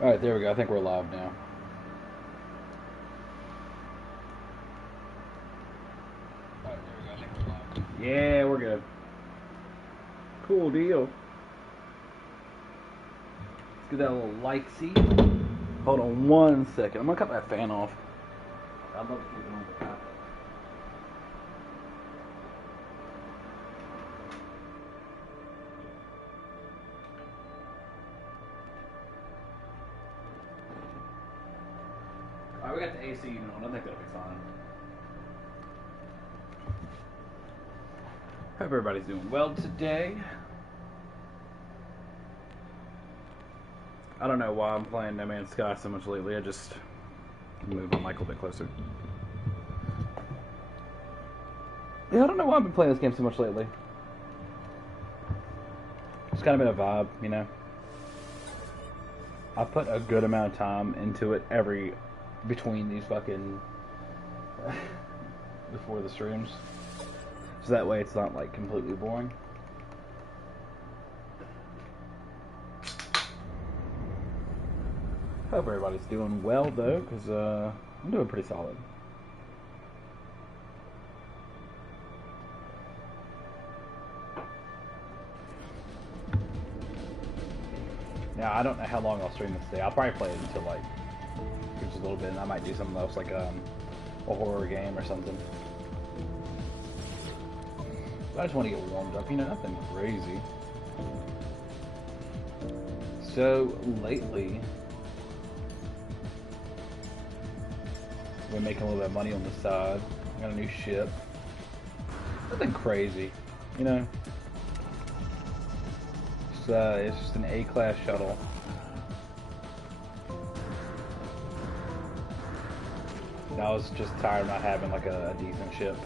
Alright, there we go. I think we're live now. Alright, there we go. I think we're live. Yeah, we're good. Cool deal. Let's get that little like seat. Hold on 1 second. I'm gonna cut that fan off. I'd love to keep it on the top. Alright, we got the AC unit on. I think that'll be fine. Hope everybody's doing well today. I don't know why I'm playing No Man's Sky so much lately. I just move my mic a little bit closer. Yeah, I don't know why I've been playing this game so much lately. It's kind of been a vibe, you know. I put a good amount of time into it between these fucking before the streams, so that way it's not like completely boring. Hope everybody's doing well though, because I'm doing pretty solid. Now I don't know how long I'll stream this day. I'll probably play it until like just a little bit, and I might do something else like a horror game or something. But I just want to get warmed up, you know, nothing crazy. So lately, we're making a little bit of money on the side. Got a new ship. Nothing crazy, you know. It's just an A-class shuttle. And I was just tired of not having like a decent ship.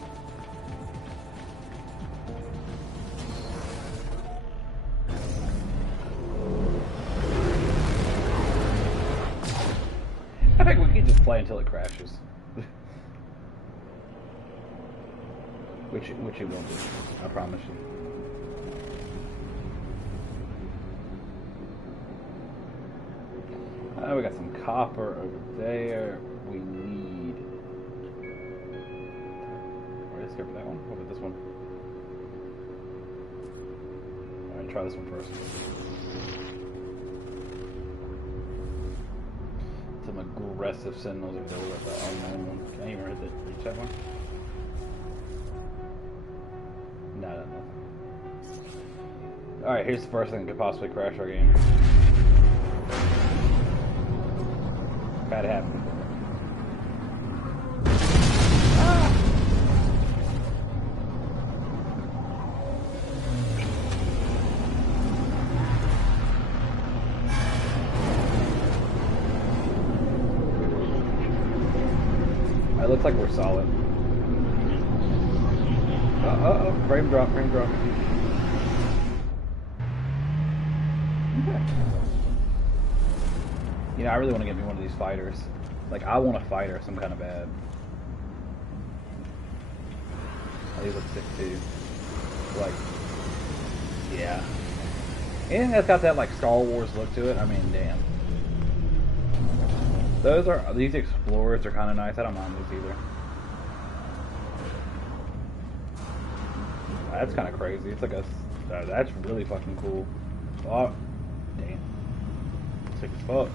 I think we can just play until it crashes. which it won't do, I promise you. We got some copper over there. We need... Alright, let's go for that one. What about this one? Alright, try this one first. Some aggressive sentinels over there. What about that unknown one? Can I even reach that one? No, nothing. Alright, here's the first thing that could possibly crash our game. Had it happen. Ah! It looks like we're solid. Uh-oh, frame drop, frame drop. Okay. You know, I really want to get me one of these fighters. Like, I want a fighter some kind of bad. Oh, these look sick too. Like, yeah. Anything that's got that, like, Star Wars look to it, I mean, damn. These Explorers are kind of nice. I don't mind those either. That's kind of crazy. It's like that's really fucking cool. Oh, damn. Sick as fuck.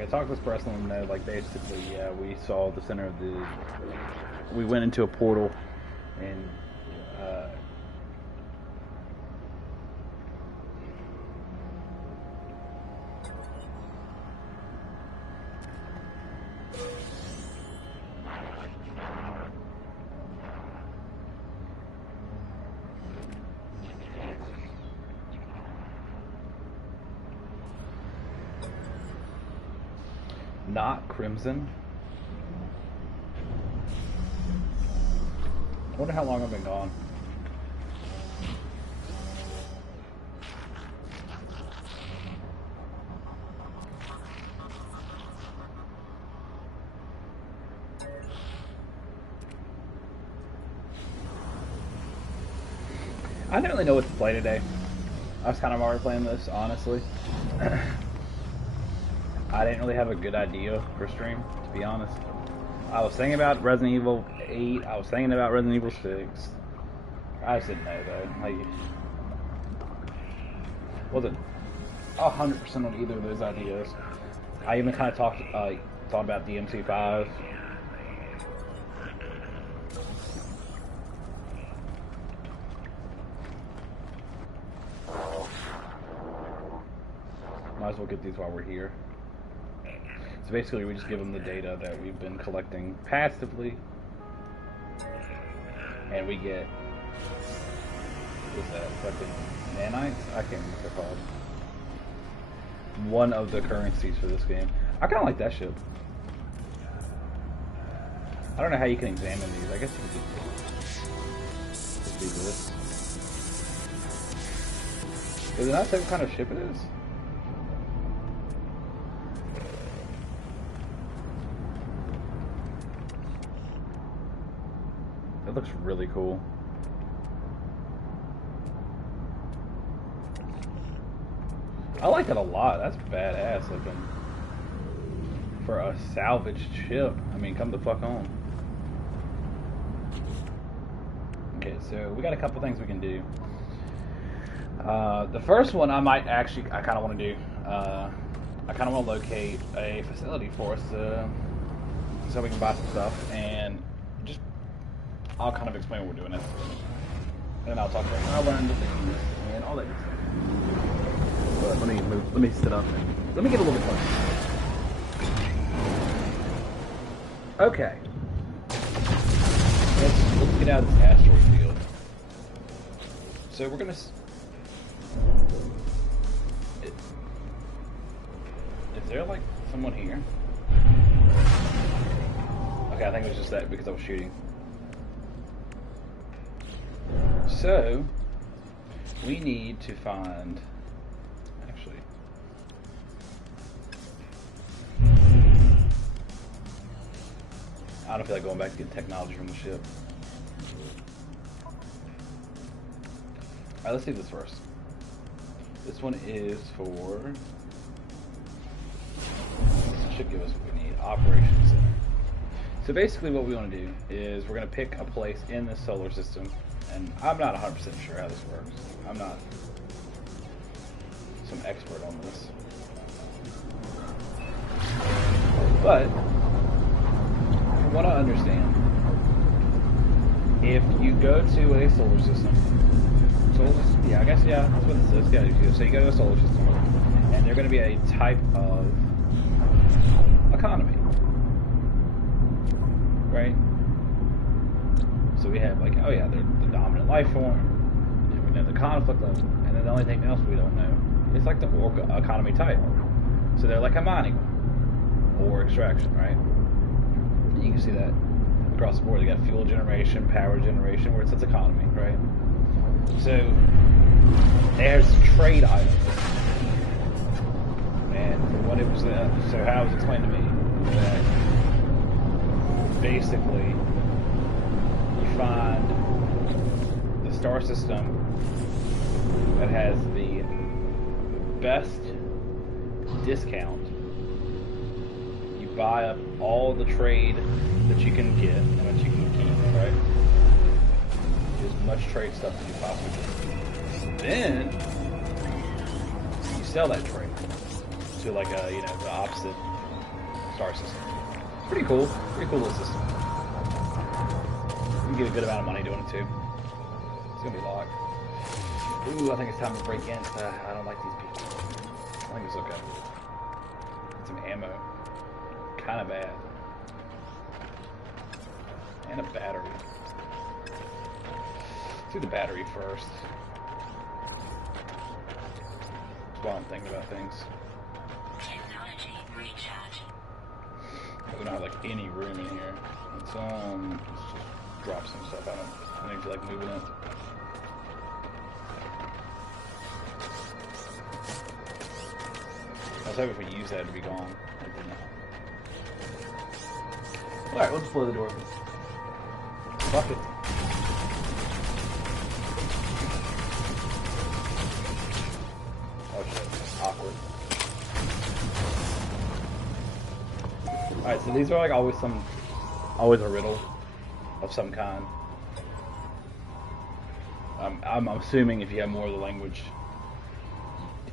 I talked to this person and know, like, basically, yeah, we saw the center of the... We went into a portal and not Crimson. I wonder how long I've been gone. I didn't really know what to play today. I was kind of already playing this, honestly. I didn't really have a good idea for stream, to be honest. I was thinking about Resident Evil 8. I was thinking about Resident Evil 6. I just didn't know, though. Like, wasn't 100% on either of those ideas. I even kind of thought about DMC5. Might as well get these while we're here. So basically, we just give them the data that we've been collecting passively, and we get, what's that, fucking nanites? I can't remember what they're called. One of the currencies for this game. I kind of like that shit. I don't know how you can examine these. I guess you can just do this. Does it not say what kind of ship it is? It looks really cool. I like it a lot. That's badass looking. For a salvaged ship. I mean, come the fuck on. Okay, so we got a couple things we can do. The first one I kind of want to do. I kind of want to locate a facility for us so we can buy some stuff, and just I'll kind of explain what we're doing, and then I'll talk about how I learned the things and all that good stuff. But let me sit up and let me get a little bit closer. Okay. Let's get out of this asteroid field. So we're gonna. Is there like someone here? Okay, I think it was just that because I was shooting. So we need to find. Actually. I don't feel like going back to get technology from the ship. Alright, let's do this first. This one is for... This should give us what we need. Operations Center. So basically what we want to do is we're going to pick a place in the solar system. And I'm not 100% sure how this works. I'm not some expert on this. But... what I understand, if you go to a solar system, yeah, I guess, yeah, that's what it says, yeah, so you go to a solar system, and they're going to be a type of economy, right? So we have, like, oh yeah, they're the dominant life form, and we know the conflict level, and then the only thing else we don't know is, like, the economy type. So they're like a mining or extraction, right? You can see that across the board. You got fuel generation, power generation, where it's economy, right? So there's trade items, and from what it was, so how it was explained to me, that basically you find the star system that has the best discount. Buy up all the trade that you can get and that you can keep, right? As much trade stuff as you possibly can. Then you sell that trade to like a, you know, the opposite star system. Pretty cool little system. You can get a good amount of money doing it too. It's gonna be locked. Ooh, I think it's time to break in. I don't like these people. I think it's okay. Get some ammo. Kind of bad. And a battery. Let's do the battery first. That's why I'm thinking about things. Technology recharge. We don't have like any room in here. Let's just drop some stuff. I don't feel like moving it. I was hoping if we use that it'd be gone. It did not. Alright, we'll just blow the door open. Fuck it. so these are like always a riddle of some kind. I'm assuming if you have more of the language,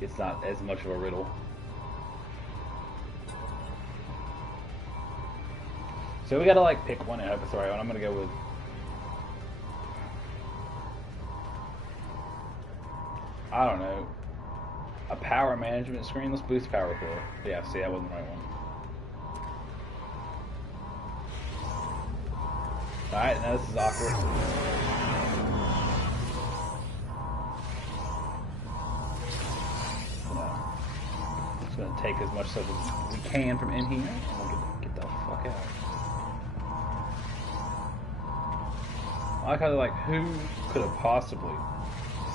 it's not as much of a riddle. So we gotta like pick one episode. I'm gonna go with. I don't know. A power management screen. Let's boost power core. Yeah, see, that wasn't the right one. Alright, now this is awkward. Just gonna take as much stuff as we can from in here, and we'll get the fuck out. I like how they're like, who could have possibly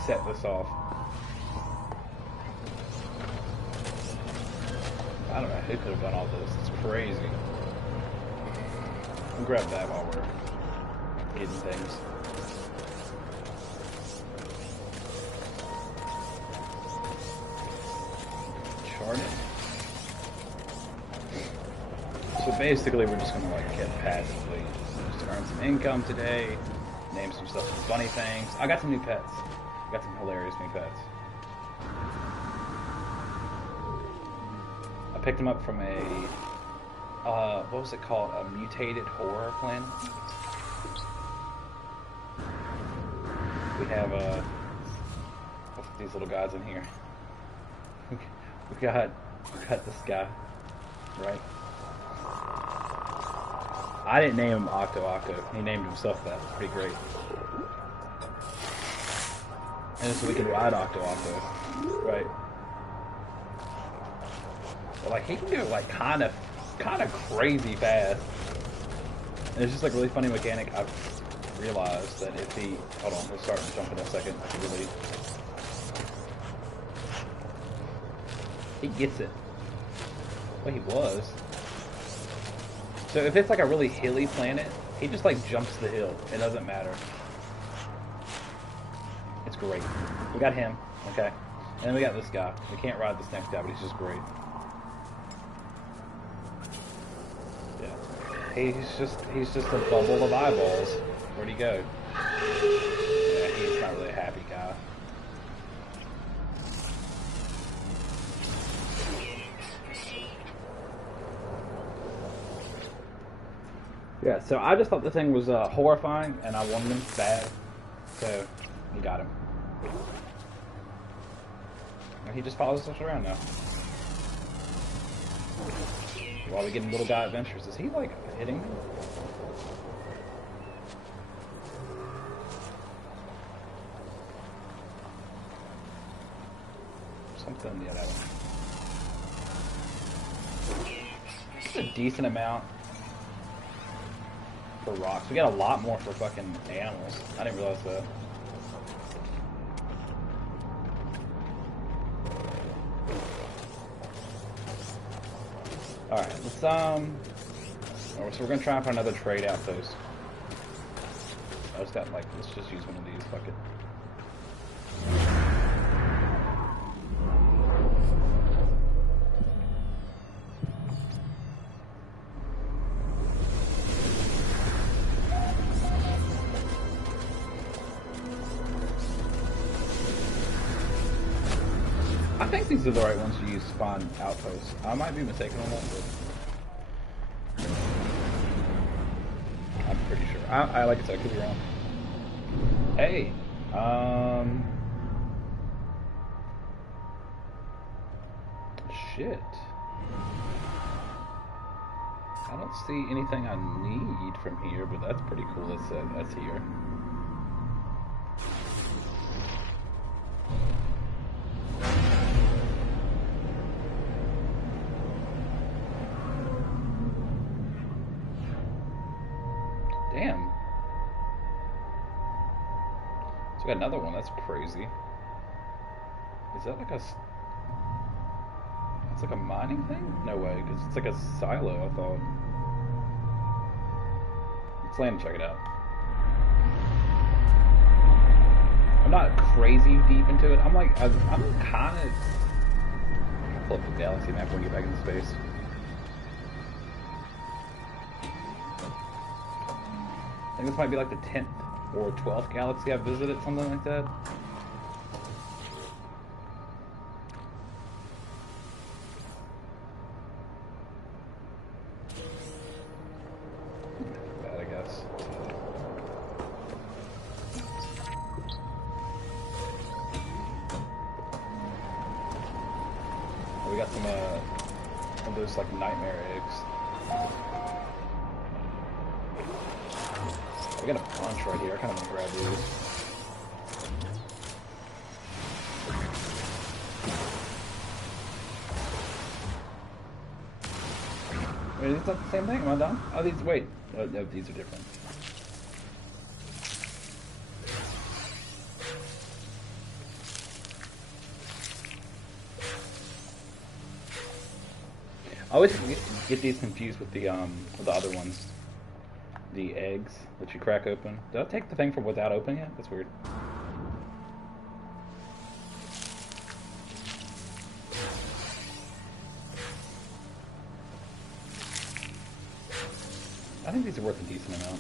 set this off? I don't know who could have done all this. It's crazy. We'll grab that while we're getting things. Chart it. So basically we're just gonna like get passively. Just earn some income today. Name some stuff, some funny things. I got some new pets. I got some hilarious new pets. I picked them up from a, what was it called? A mutated horror planet. We have these little guys in here. We got this guy, right? I didn't name him Octo. He named himself that. It's pretty great. And so we can ride Octo, right? But like he can go like kind of crazy fast. And it's just like a really funny mechanic. I've realized that if he hold on, he'll start to jump in a second. Really, he gets it. Well, he was. So if it's like a really hilly planet, he just like jumps the hill. It doesn't matter. It's great. We got him, okay? And then we got this guy. We can't ride this next guy, but he's just great. Yeah. He's just a bubble of eyeballs. Where'd he go? Yeah, he's not really a happy guy. Yeah, so I just thought the thing was horrifying, and I wanted him bad, so we got him. And he just follows us around now. While we get in little guy adventures. Is he, like, hitting me? Something, yeah, that one. It's a decent amount for rocks. We got a lot more for fucking animals. I didn't realize that. Alright, let's so we're gonna try and find another trade outpost. I just got like, let's just use one of these, fuck it. I think these are the right ones to use spawn outposts. I might be mistaken on that, but I'm pretty sure. I like I said, I could be wrong. Hey, shit. I don't see anything I need from here, but that's pretty cool. That's here. Damn. So we got another one. That's crazy. Is that like a... It's like a mining thing? No way, because it's like a silo, I thought. Let's land and check it out. I'm not crazy deep into it. I'm like, I'm kind of... I'll pull up the galaxy map when we get back into space. think this might be like the 10th or 12th galaxy I've visited, something like that. Bad, I guess. We got some of those like nightmare eggs. I got a bunch right here. I kind of want to grab these. Wait, is that the same thing? Am I done? Oh, these. Wait. Oh, no, these are different. I always get these confused with the other ones. The eggs that you crack open. Did I take the thing from without opening it? That's weird. I think these are worth a decent amount.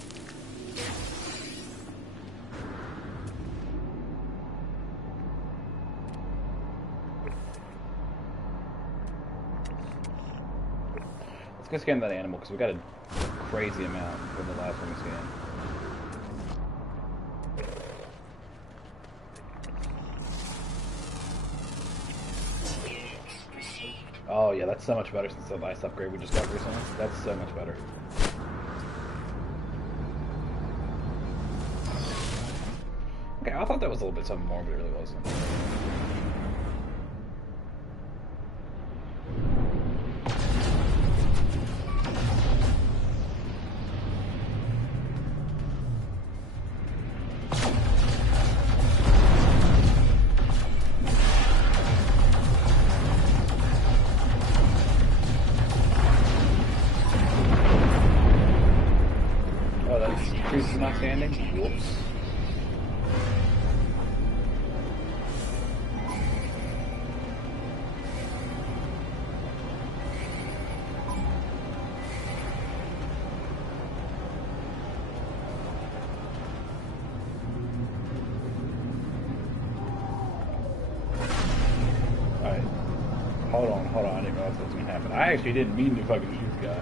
Let's go scan that animal because we got a crazy amount from the last one we scanned. Oh yeah, that's so much better since the last upgrade we just got recently. That's so much better. Okay, I thought that was a little bit something more, but it really wasn't. Not standing? Whoops. Alright. Hold on. I didn't realize what was going to happen. I actually didn't mean to fucking shoot the guy.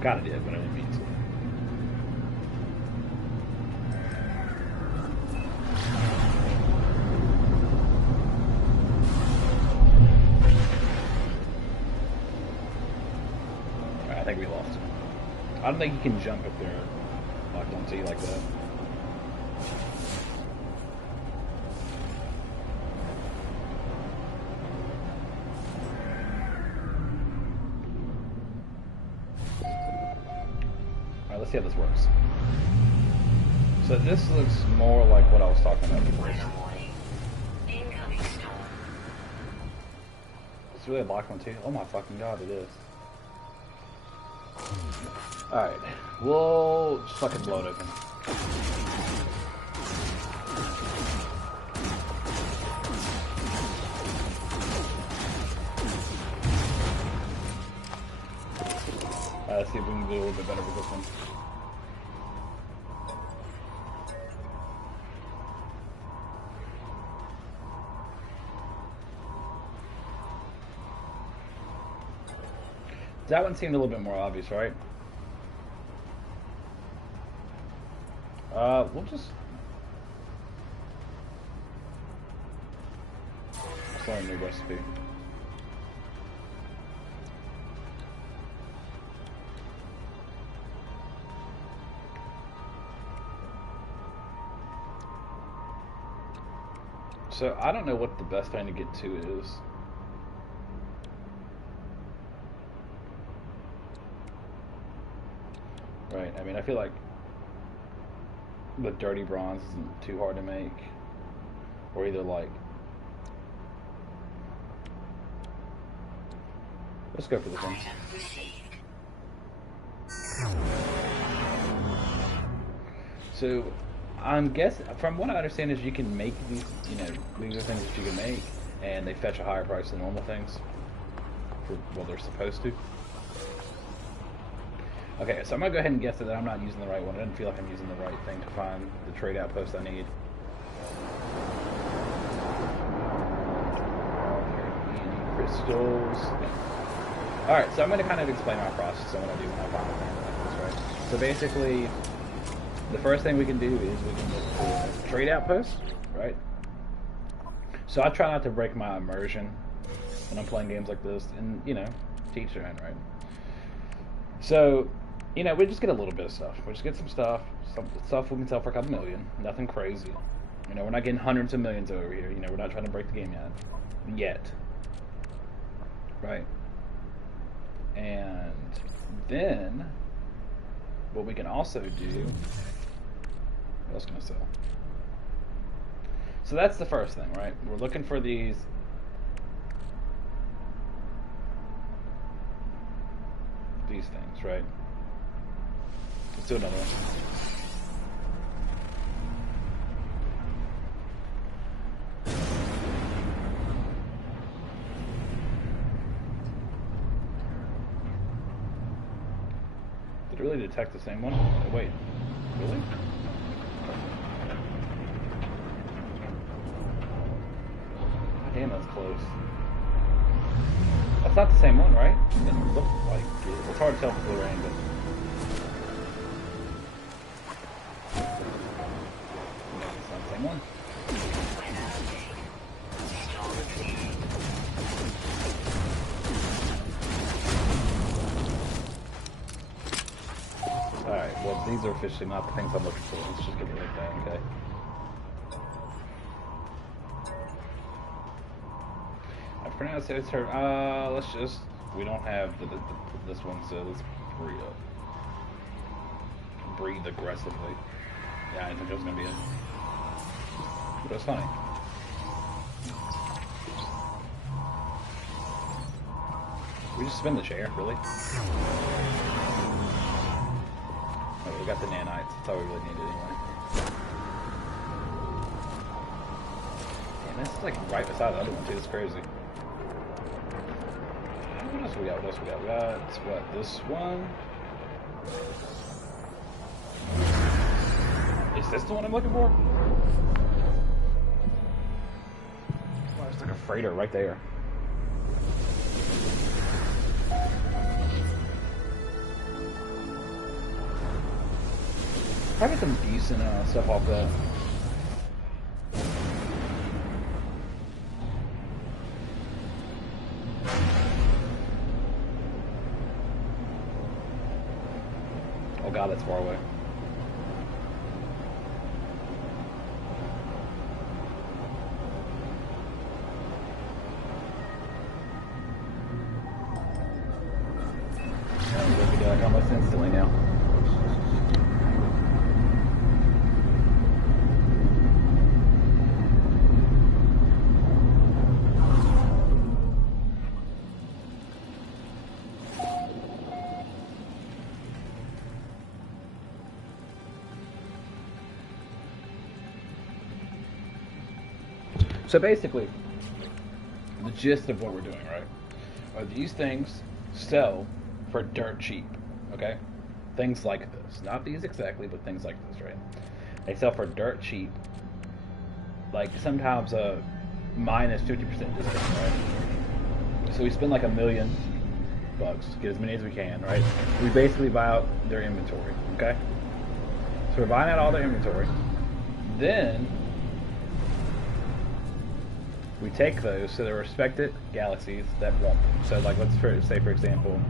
Kinda did, but I didn't mean to. I think we lost. I don't think you can jump if they're locked onto you like that. Alright, let's see how this works. So this looks more like what I was talking about before. It's really a locked one too. Oh my fucking god, it is. Alright, we'll just fucking blow it open. Let's see if we can do a little bit better with this one. That one seemed a little bit more obvious, right? We'll just... Let's learn a new recipe. So, I don't know what the best thing to get to is. Right, I mean, I feel like the dirty bronze isn't too hard to make. Or either like... Let's go for this one. So, I'm guessing, from what I understand is you can make these, you know, these are things that you can make, and they fetch a higher price than normal things. For what they're supposed to. Okay, so I'm gonna go ahead and guess that I'm not using the right one. I didn't feel like I'm using the right thing to find the trade outpost I need. Crystals. Alright, so I'm going to kind of explain my process and what I do when I find a thing like this, right? So basically, the first thing we can do is we can look for trade outposts, right? So I try not to break my immersion when I'm playing games like this, and, you know, teach their own, right? So, you know, we just get a little bit of stuff. We just get some stuff we can sell for a couple million, nothing crazy. You know, we're not getting hundreds of millions over here. You know, we're not trying to break the game yet. Right? And then, what we can also do, what else can I sell? So that's the first thing, right? We're looking for these things, right? Let's do another one. Did it really detect the same one? Wait, really? Damn, that's close. That's not the same one, right? It didn't look like it. It's hard to tell from the rain, but... No, it's not the same one. Alright, well, these are officially not the things I'm looking for. Let's just get it like that, okay? I pronounced it, it's her. Let's just... We don't have this one, so let's breathe up. Breathe aggressively. Yeah, I didn't think it was going to be it. But it was funny. We just spin the chair, really? Oh, we got the nanites. That's all we really needed anyway. And this is like right beside the other one too. It's crazy. What else we got? What else we got? We got what? This one. Is this the one I'm looking for? Oh, there's like a freighter right there. Probably some decent stuff off that. Oh god, that's far away. I'm going to be like almost instantly now. So basically, the gist of what we're doing, right, are these things sell for dirt cheap, okay? Things like this. Not these exactly, but things like this, right? They sell for dirt cheap, like sometimes a minus 50% discount, right? So we spend like $1 million, get as many as we can, right? We basically buy out their inventory, okay? So we're buying out all their inventory. Then we take those to the respected galaxies that want them. So, like, let's say, for example,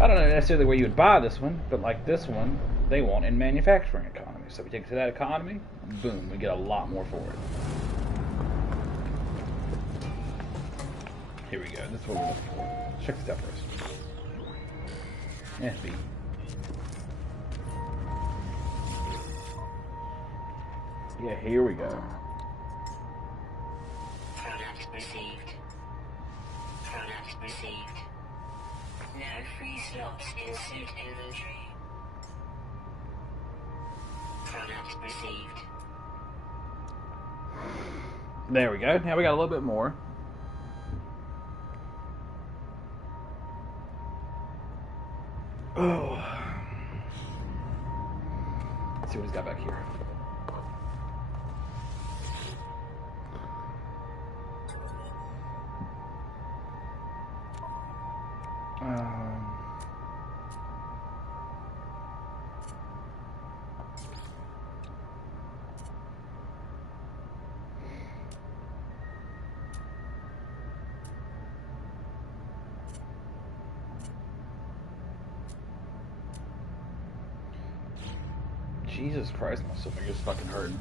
I don't know necessarily where you would buy this one, but like this one, they want in manufacturing economy. So we take it to that economy, boom, we get a lot more for it. Here we go. This is what we're looking for. Check this out first. Yeah, B. Yeah, here we go. Product received. Product received. No free slots in suit inventory. Product received. There we go. Now we got a little bit more. Oh. Let's see what he's got back here. Jesus Christ, my stomach is fucking hurting.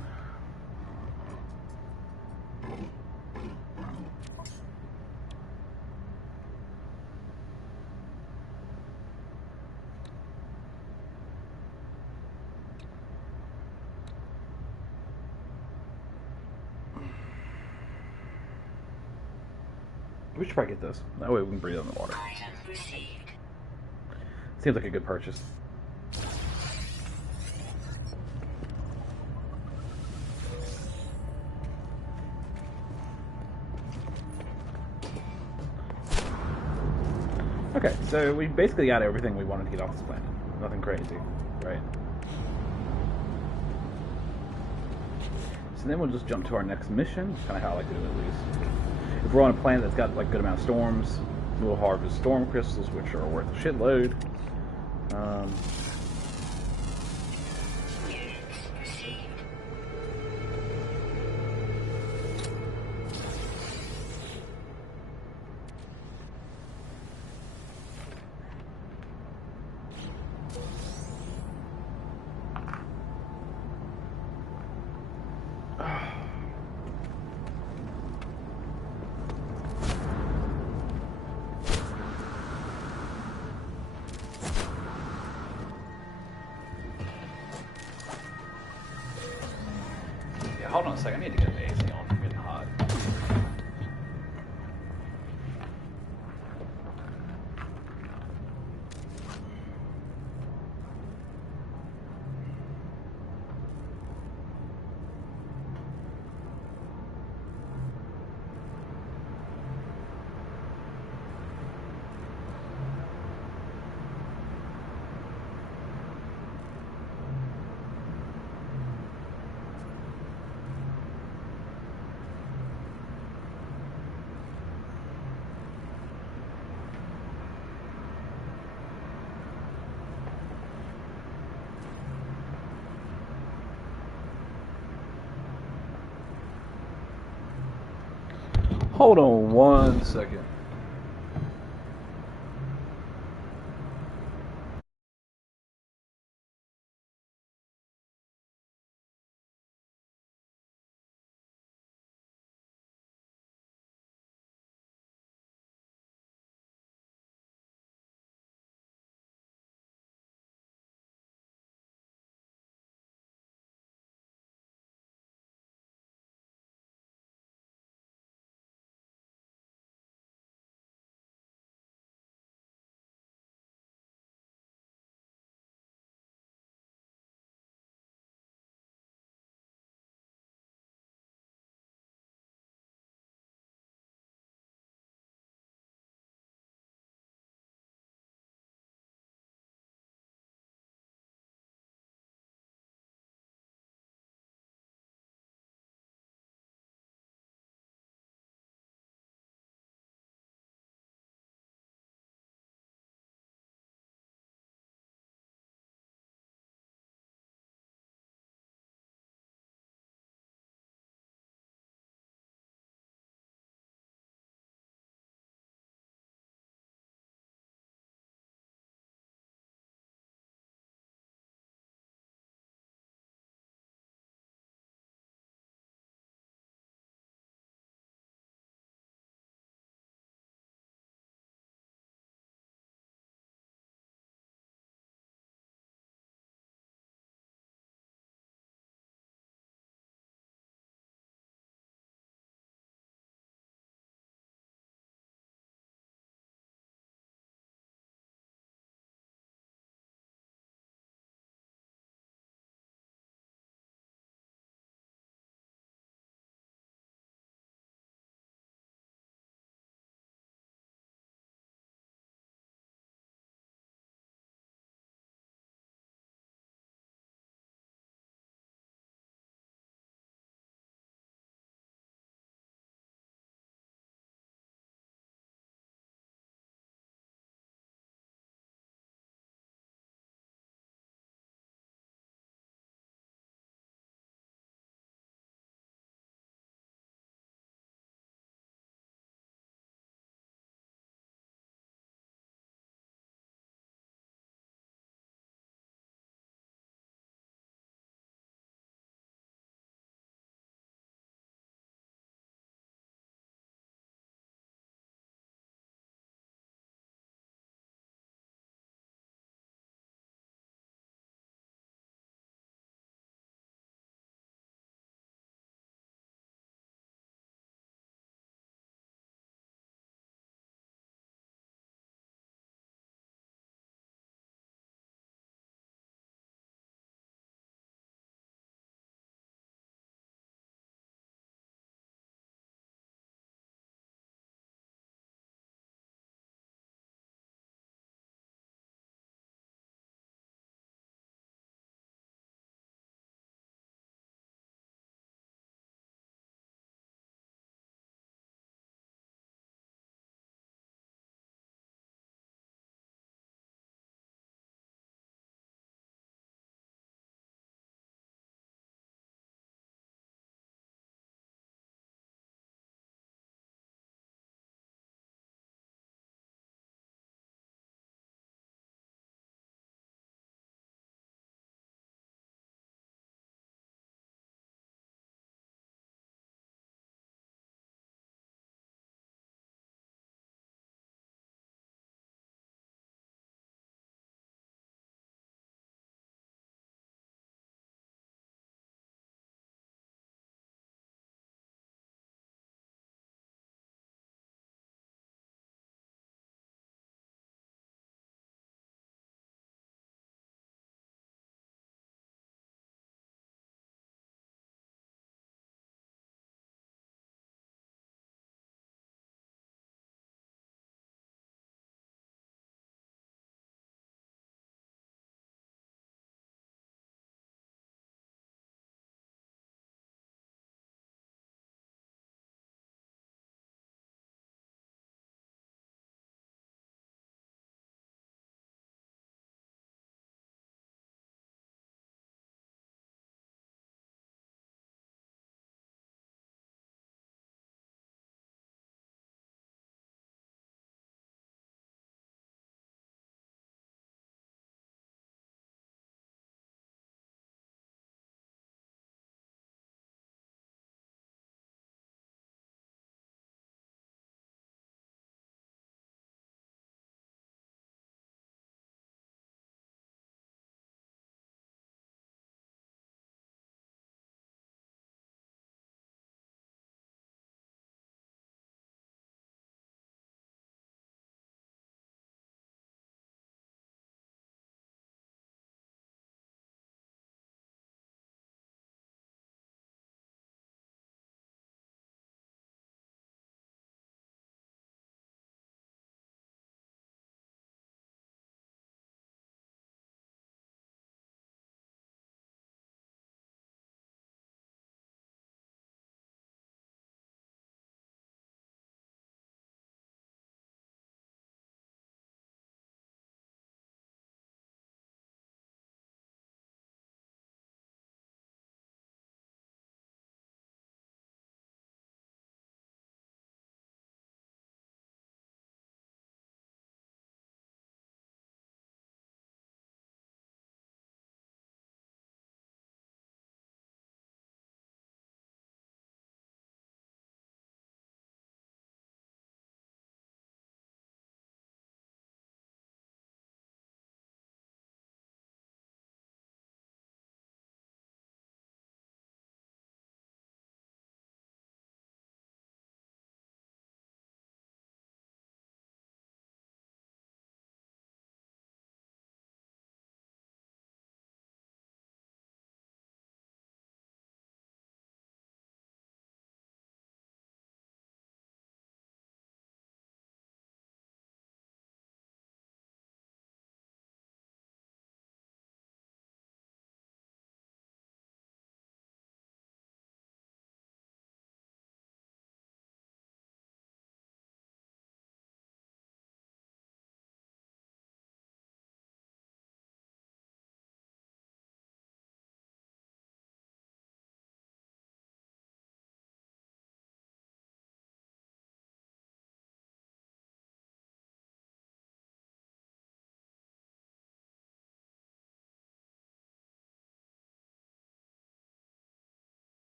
We should probably get this. That way we can breathe on the water. Seems like a good purchase. Okay, so we basically got everything we wanted to get off this planet. Nothing crazy, right? So then we'll just jump to our next mission. That's kind of how I like to do it, at least. If we're on a planet that's got like good amount of storms, we'll harvest storm crystals, which are worth a shitload. Hold on a second, I need to get the AC on. I'm getting hot. Hold on 1 second.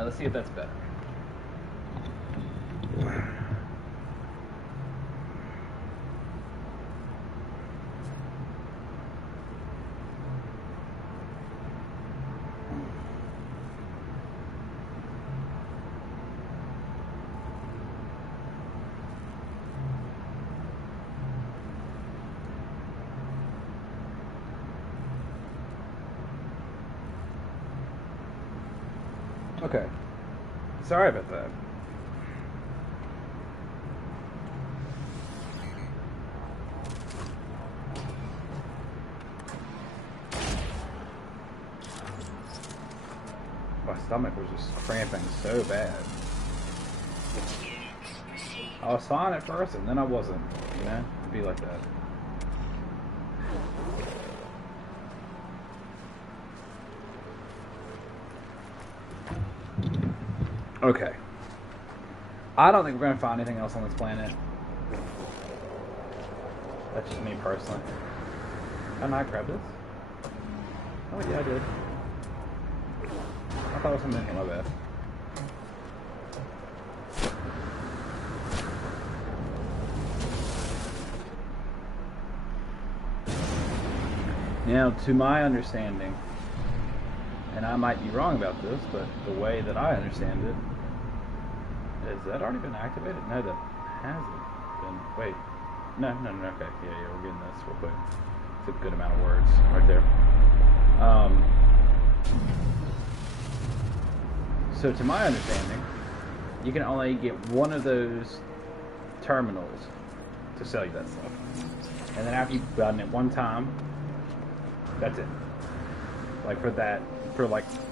Alright, let's see if that's better. Okay. Sorry about that. My stomach was just cramping so bad. I was fine at first, and then I wasn't. You know? It'd be like that. Okay. I don't think we're going to find anything else on this planet. That's just me personally. Can I grab this? Oh, yeah, I did. I thought it was something in here, my bad. Now, to my understanding, and I might be wrong about this, but the way that I understand it, has that already been activated? No, that hasn't been. Wait. No, okay. Yeah, we're getting this real quick. It's a good amount of words right there. So to my understanding, you can only get one of those terminals to sell you that stuff. And then after you've gotten it one time, that's it. Like for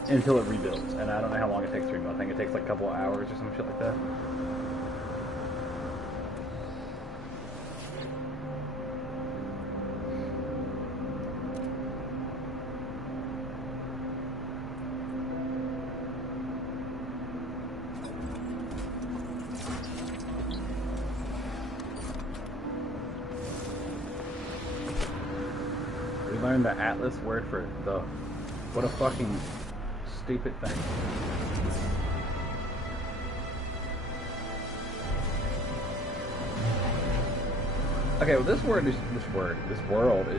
until it rebuilds. And I don't know how long it takes to rebuild. I think it takes like a couple of hours or some shit like that. We learned the Atlas word for the. What a fucking stupid thing. Okay, well this world is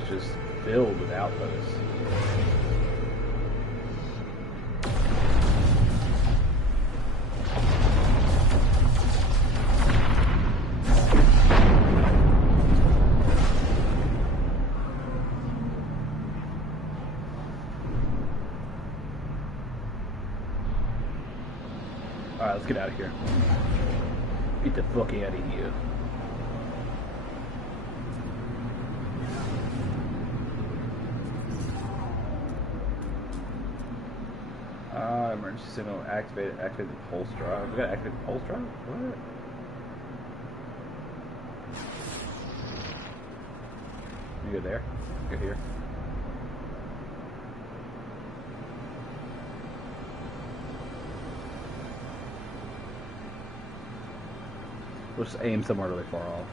just filled with outposts. Alright, let's get out of here. Get the fuck out of here. Emergency signal activated. Activate the pulse drive. We gotta activate the pulse drive? What? You go there? Go here. We'll just aim somewhere really far off.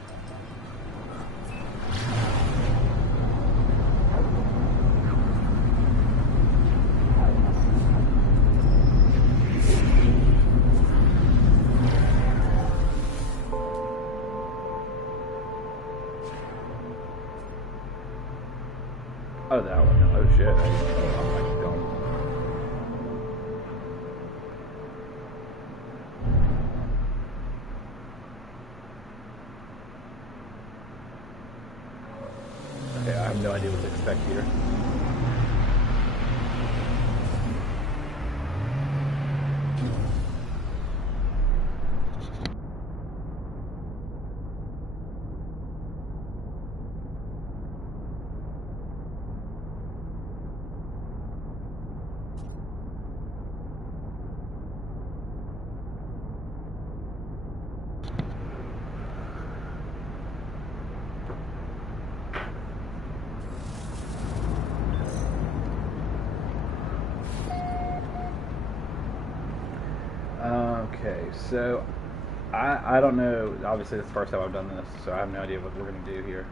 Oh, that one. Oh, shit. Oh, my God. Okay, I have no idea what to expect here. Okay, so I don't know. Obviously, it's the first time I've done this, so I have no idea what we're going to do here.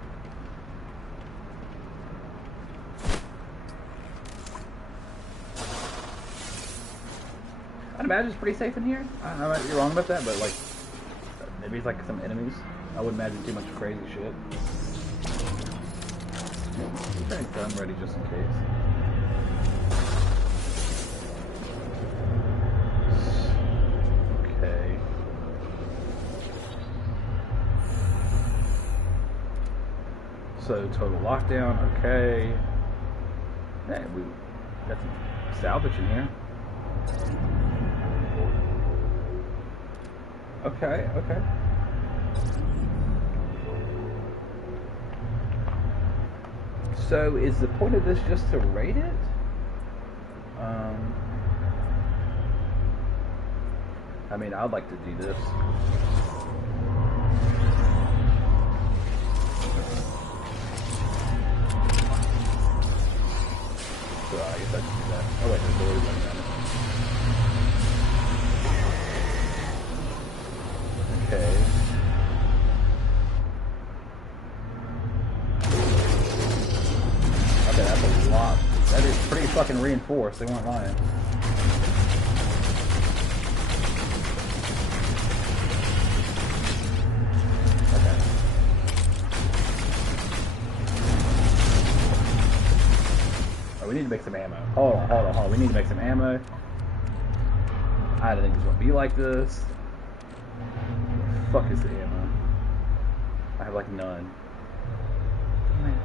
I'd imagine it's pretty safe in here. I might be wrong about that, but like, maybe it's like some enemies. I wouldn't imagine too much crazy shit. I think I'm ready just in case. Okay. So total lockdown. Okay. Hey, we got some salvage in here. Okay, okay. So is the point of this just to rate it? I mean, I'd like to do this. So I guess I can do that. Oh wait, there's doors running down it. Okay. Okay, that's a lot. That is pretty fucking reinforced. They weren't lying. Okay. Oh, we need to make some ammo. Hold on. We need to make some ammo. I didn't think it was gonna be like this. What the fuck is the ammo? I have like none. Damn it.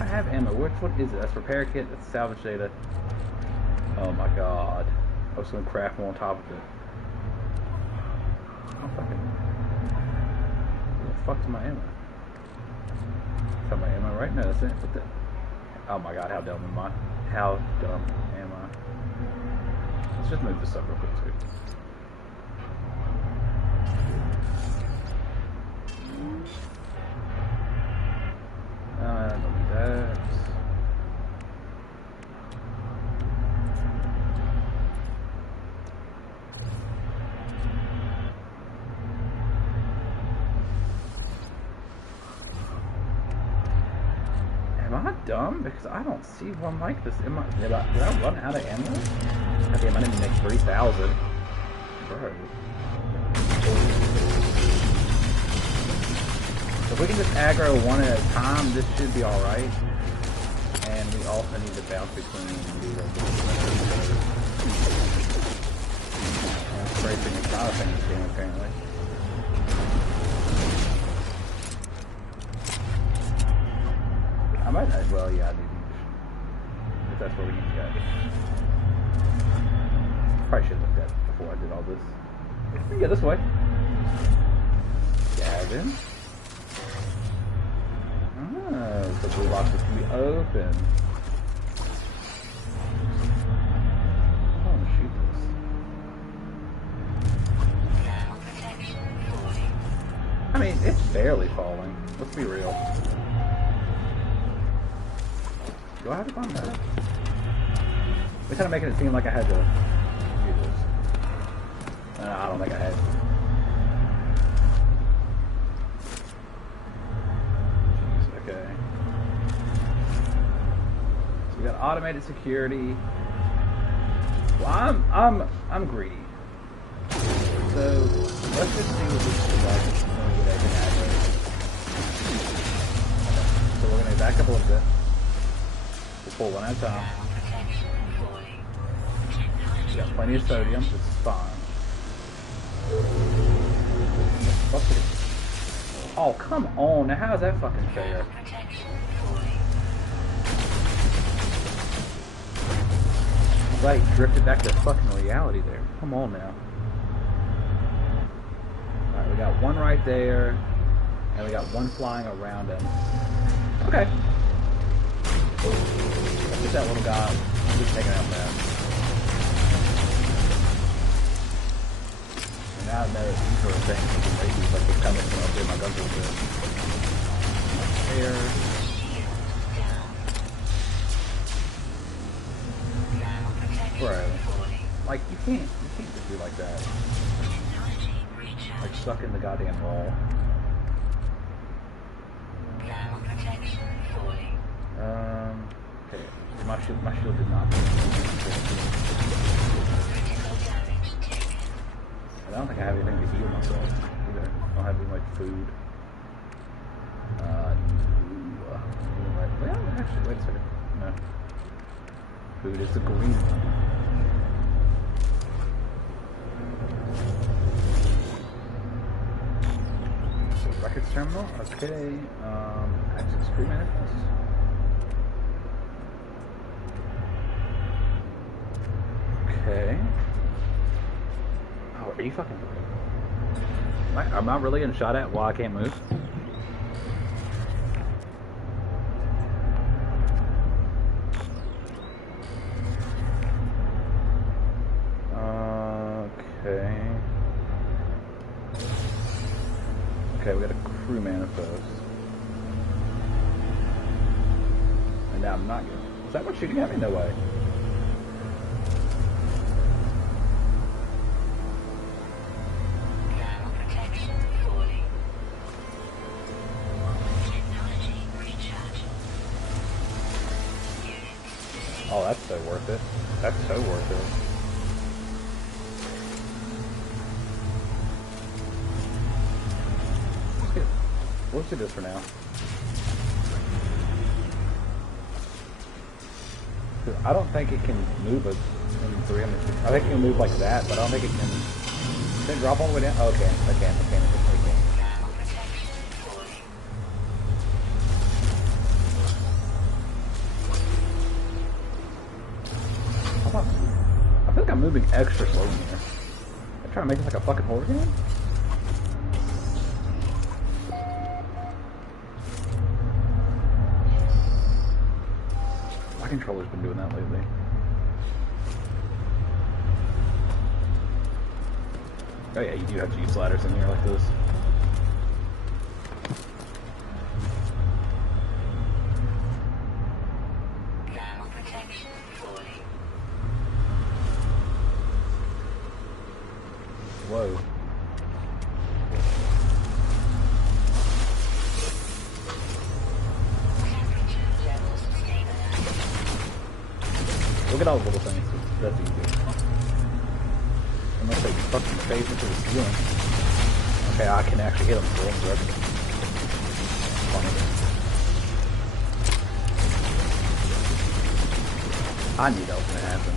I have ammo. What is it? That's repair kit. That's salvage data. Oh my god. I was gonna craft more on top of it. Oh fucking. Where the fuck's my ammo? Is that my ammo right? No, that's it. What the? Oh my god, how dumb am I? How dumb am I? Let's just move this up real quick too. Don't do that. Am I dumb? Because I don't see one like this. Did I run out of ammo? God damn, I didn't make 3,000. Bro. If we can just aggro one at a time, this should be alright. And we also need to bounce between these and scraping is not a thing in this game, apparently. I might as well, yeah, I do. If that's where we need to go. Probably should have looked at it before I did all this. We can go this way. Gavin. Oh, the blue boxes can be open. I want to shoot this. I mean, it's barely falling. Let's be real. Do I have to climb that? They're kind of making it seem like I had to do this. I don't think I had to. Okay. So we got automated security. Well, I'm greedy. So let's just see what this is like. So we're gonna back up a little bit. We'll pull one at a time. We got plenty of sodium. This is fine. Oh, come on. Now, how is that fucking fair? I'm glad he drifted back to fucking reality there. Come on now. Alright, we got one right there. And we got one flying around him. Okay. Let's get that little guy. Just taking out that. And now I know these sort of things maybe like they're coming from up there. My guns a little bit. There. Bro. Like you can't just do like that. Like stuck in the goddamn wall. Okay. My shield did not. I have anything to heal myself either. I don't have any like food. Well, actually, wait a second. No. Food is the green one. So records terminal. Okay. Access screen manifest. Okay. Oh, are you fucking... Am I really getting shot at while I can't move? Okay. Okay, we got a crew manifest. And now I'm not good. Is that what's shooting at me? No way. Oh, that's so worth it. That's so worth it. Let's do this for now. I don't think it can move us in 360. I think it can move like that, but I don't think it can. Can it drop all the way down? Oh, okay, I can. I feel like I'm moving extra slow in here. I'm trying to make this like a fucking horror game. My controller's been doing that lately. Oh yeah, you do have to use sliders in here like this. Whoa. Look at all the little things. That's easy. Unless they fucking phase into the ceiling. Okay, I can actually hit them for them. That's funny. I knew that was gonna happen.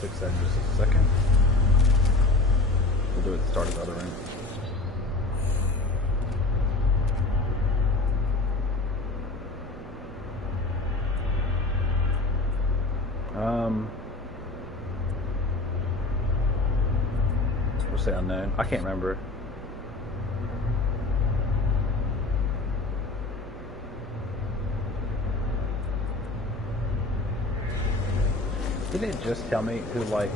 Fix that in just a second. We'll do it at the start of the other room. We'll say unknown. I can't remember. Didn't it just tell me who, like...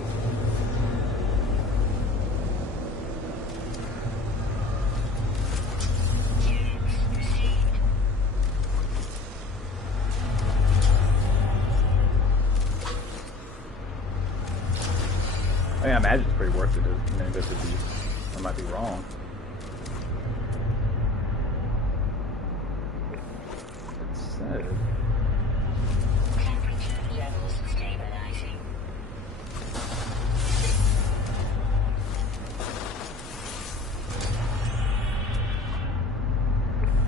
I mean, I imagine it's pretty worth it to, you know, go through these. I might be wrong. It said...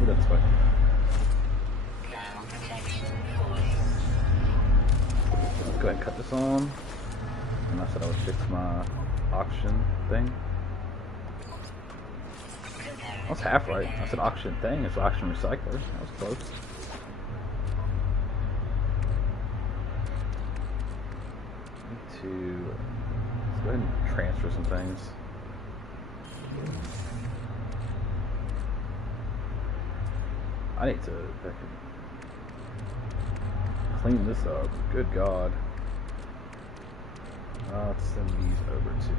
That's fine. Let's go ahead and cut this on. And I said I would fix my auction thing. I was half right. I said auction thing. It's auction recycler. That was close. Let's go ahead and transfer some things. I need to clean this up. Good God. Let's send these over to...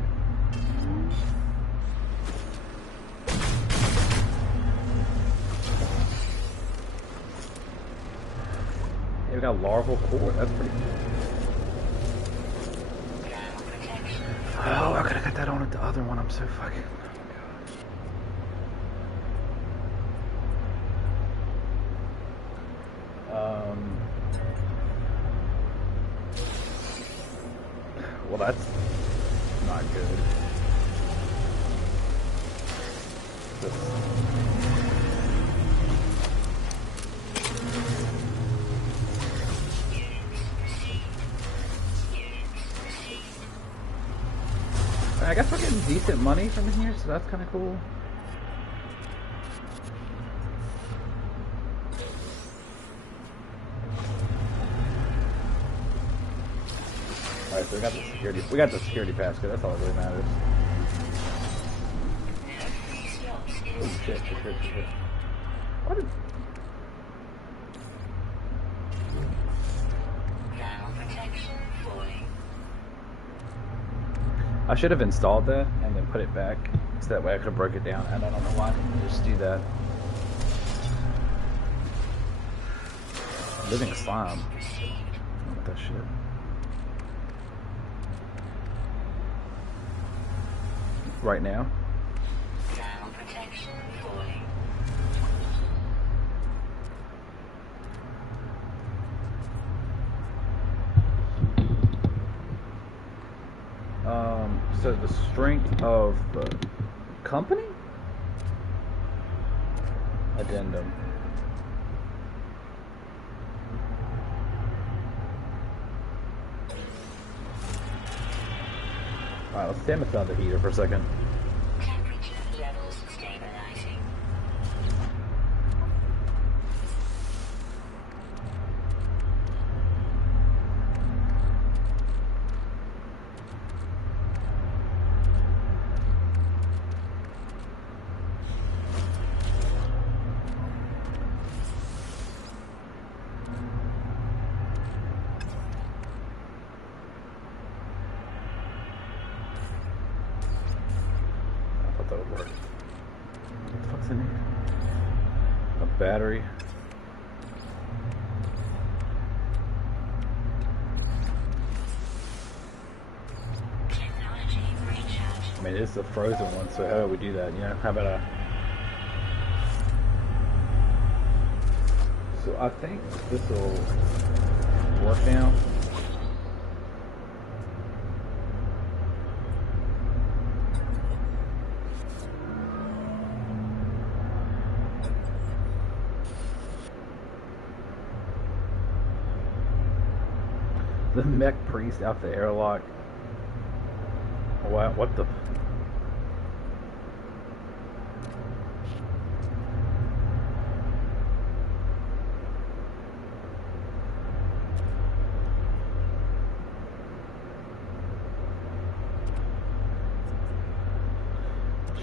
Hey, we got larval core. That's pretty cool. Oh, I could have got that on at the other one. I'm so fucking... Oh my God. that's not good. I guess we're getting decent money from here, so that's kind of cool. Alright, so we got the security. We got the security pass, because that's all that really matters. Oh shit, shit. What is... I should have installed that and then put it back, so that way I could have broke it down, and I don't know why I didn't just do that. Living slime. What that shit. Right now. So the strength of the company? Addendum. Alright, let's stand beside the heater for a second. Temperature levels stabilizing. That would work. What the fuck's in here? A battery. I mean, it's a frozen one, so how do we do that? You know, how about a... So I think this will work now. The mech priest out the airlock. Wow, what the...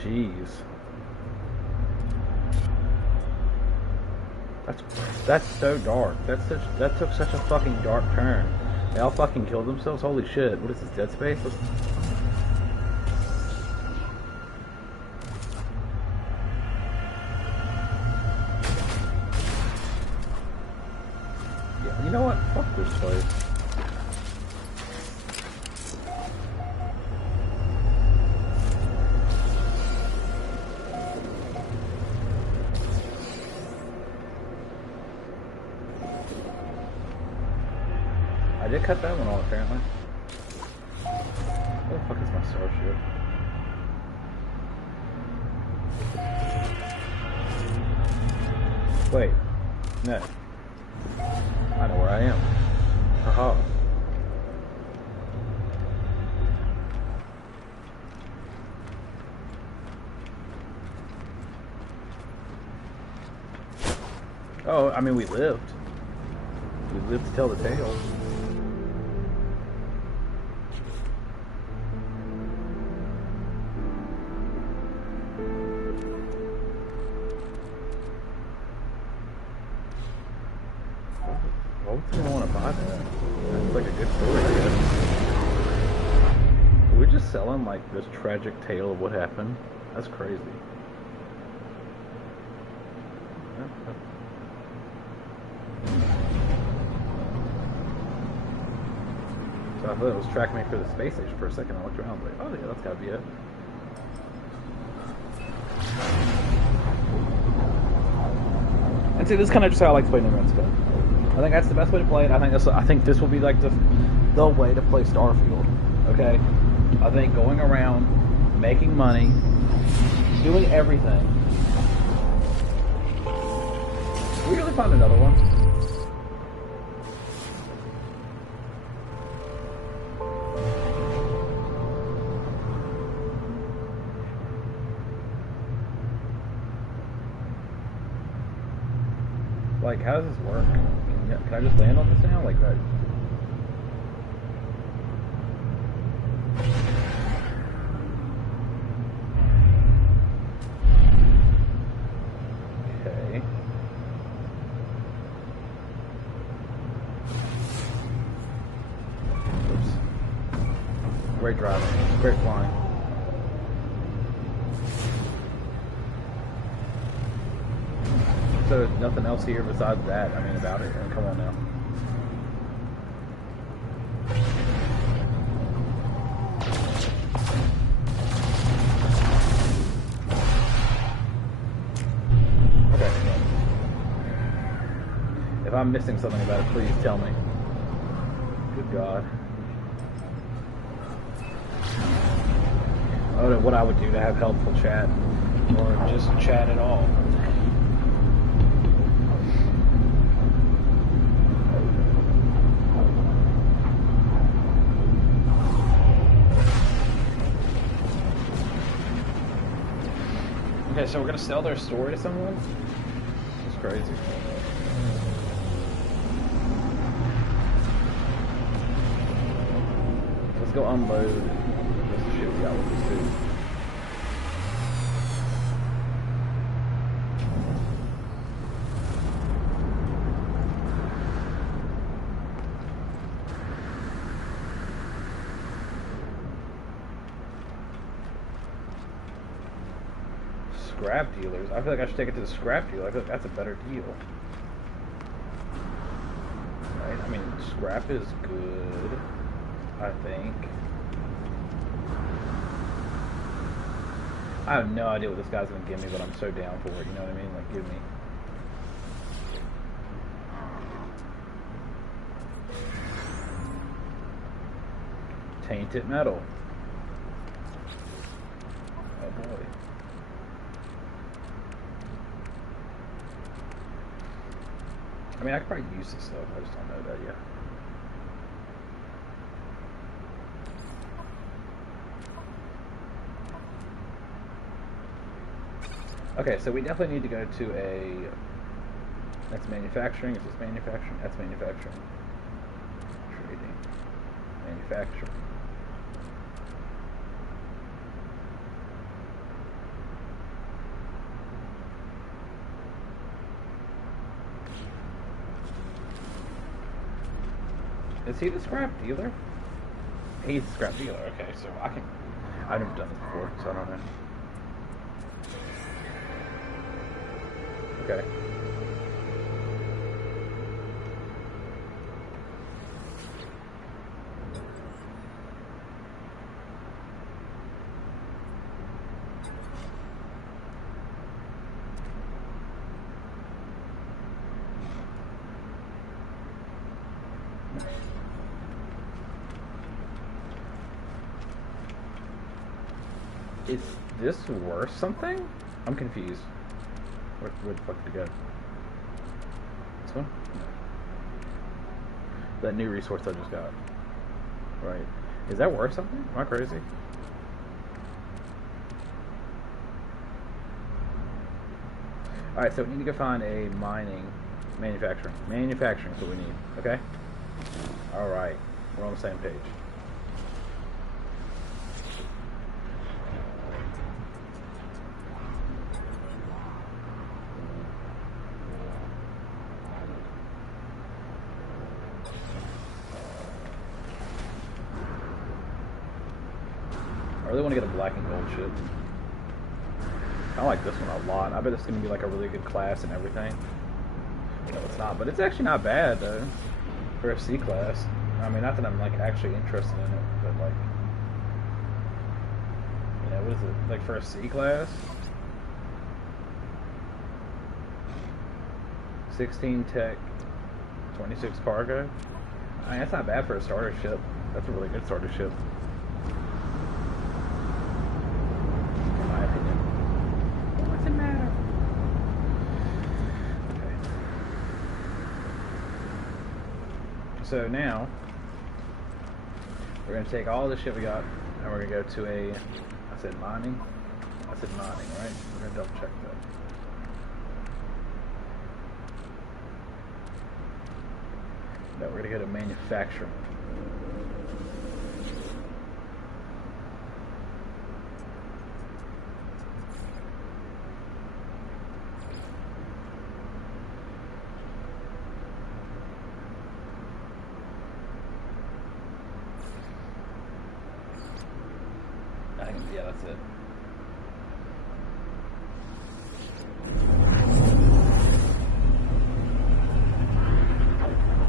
Jeez. That's so dark. That took such a fucking dark turn. They all fucking killed themselves? Holy shit. What is this, Dead Space? Yeah, you know what? Fuck this place. I did cut that one off, apparently. Where the fuck is my starship? Wait. No. I know where I am. Haha. Oh, I mean, we lived. We lived to tell the tale. Why would someone want to buy that? That's like a good story, I guess. We're just selling like this tragic tale of what happened. That's crazy. So I thought it was tracking me for the space station for a second. I looked around, I was like, oh yeah, that's gotta be it. And see, this is kind of just how I like to play No Man's Sky. I think that's the best way to play it. I think this will be like the way to play Starfield. Okay? I think going around, making money, doing everything. Can we really find another one? Like, how does this work? Can I just land on this now? Like that? Okay. Oops. Great driving. Great flying. So there's nothing else here besides that. I mean, about it. Come on now. Okay. If I'm missing something about it, please tell me. Good God. I don't know what I would do to have helpful chat, or just chat at all. Okay, so we're gonna sell their store to someone? That's crazy. Let's go unload this shit we got with this dude. Scrap dealers. I feel like I should take it to the scrap dealer. I feel like that's a better deal. Right? I mean, scrap is good, I think. I have no idea what this guy's gonna give me, but I'm so down for it. You know what I mean? Like, give me. Tainted metal. Oh boy. I mean, I could probably use this stuff. I just don't know that yet. Okay, so we definitely need to go to a... That's manufacturing. Is this manufacturing? That's manufacturing. Trading. Manufacturing. Is he the scrap dealer? He's the scrap dealer. Okay, so I can... I've never done this before, so I don't know. Okay. Is this worth something? I'm confused. Where the fuck did it go? This one? No. That new resource I just got. Right. Is that worth something? Am I crazy? Alright, so we need to go find a manufacturing. Manufacturing is what we need, okay? Alright, we're on the same page. I really want to get a black and gold ship. I like this one a lot. I bet it's going to be like a really good class and everything. No, it's not, but it's actually not bad though for a C class. I mean, not that I'm like actually interested in it, but like, you know, what is it like for a C class? 16 tech, 26 cargo. I mean, that's not bad for a starter ship. That's a really good starter ship. So now we're gonna take all the shit we got and we're gonna go to a. I said mining. I said mining, right? We're gonna double check that. No, we're gonna go to manufacturing. Yeah, that's it.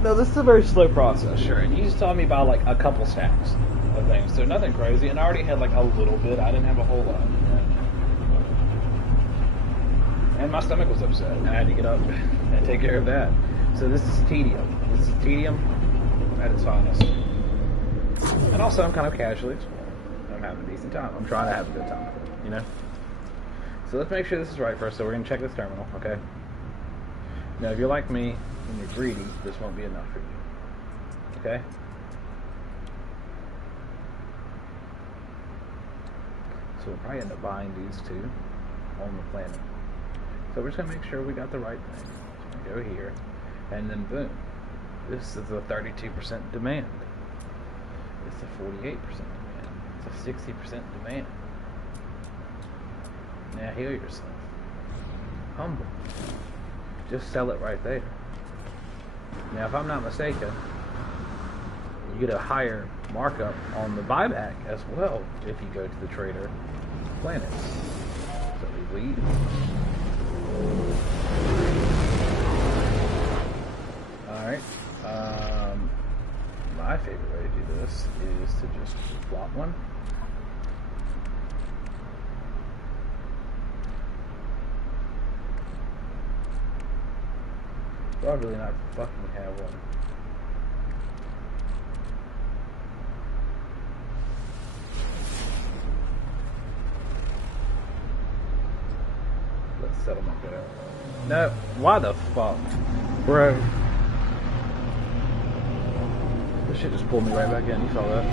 No, this is a very slow process, sure. And you just told me about like a couple stacks of things, so nothing crazy. And I already had like a little bit. I didn't have a whole lot. And my stomach was upset, and I had to get up and take care of that. So this is tedium. This is tedium at its finest. And also, I'm kind of casually exploring. I'm having a decent time. I'm trying to have a good time, you know? So let's make sure this is right first. So we're going to check this terminal, okay? Now, if you're like me and you're greedy, this won't be enough for you. Okay? So we'll probably end up buying these two on the planet. So we're just going to make sure we got the right thing. So go here, and then boom. This is a 32% demand. It's a 48% demand. It's a 60% demand. Now heal yourself. Humble. Just sell it right there. Now if I'm not mistaken, you get a higher markup on the buyback as well if you go to the trader planets. So we leave. Alright. My favorite way to do this is to just plot one. Do I really not fucking have one? Let's settlement there. No, why the fuck? Bro. This shit just pulled me right back in, you saw that?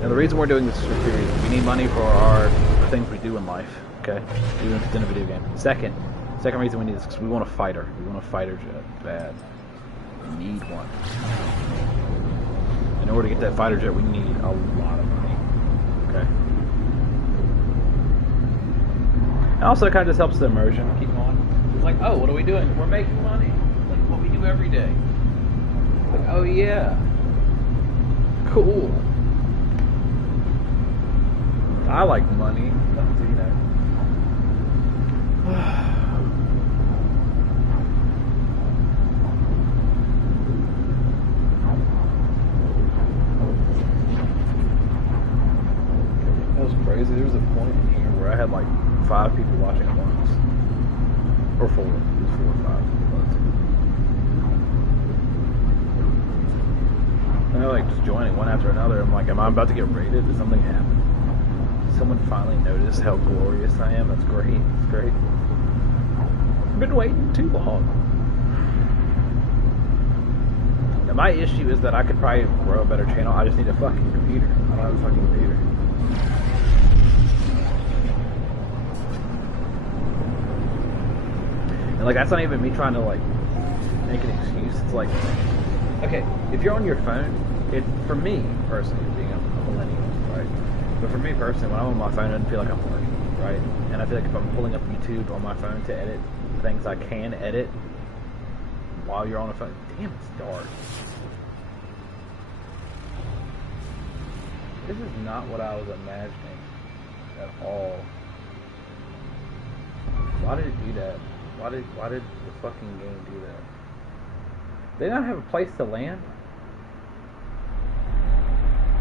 Now the reason we're doing this is we need money for the things we do in life, okay? Even if it's in a video game. Second reason we need this is because we want a fighter. We want a fighter jet, bad. We need one. In order to get that fighter jet, we need a lot of money, okay? And also, it kind of just helps the immersion keep on. It's like, oh, what are we doing? We're making money. Like what we do every day. Like, oh yeah. Cool. I like money. That's, you know. That was crazy. There was a point in here where I had like 5 people watching at once. Or 4. It was 4 or 5. And they're like just joining one after another. I'm like, am I about to get raided? Did something happen? Someone finally noticed how glorious I am. That's great. It's great. I've been waiting too long. Now my issue is that I could probably grow a better channel. I just need a fucking computer. I don't have a fucking computer. And like that's not even me trying to like make an excuse. It's like, okay, if you're on your phone, for me personally, being a millennial, right? But for me personally, when I'm on my phone, it doesn't feel like I'm working, right? And I feel like if I'm pulling up YouTube on my phone to edit things I can edit while you're on a phone, damn, it's dark. This is not what I was imagining at all. Why did it do that? Why did the fucking game do that? They not have a place to land?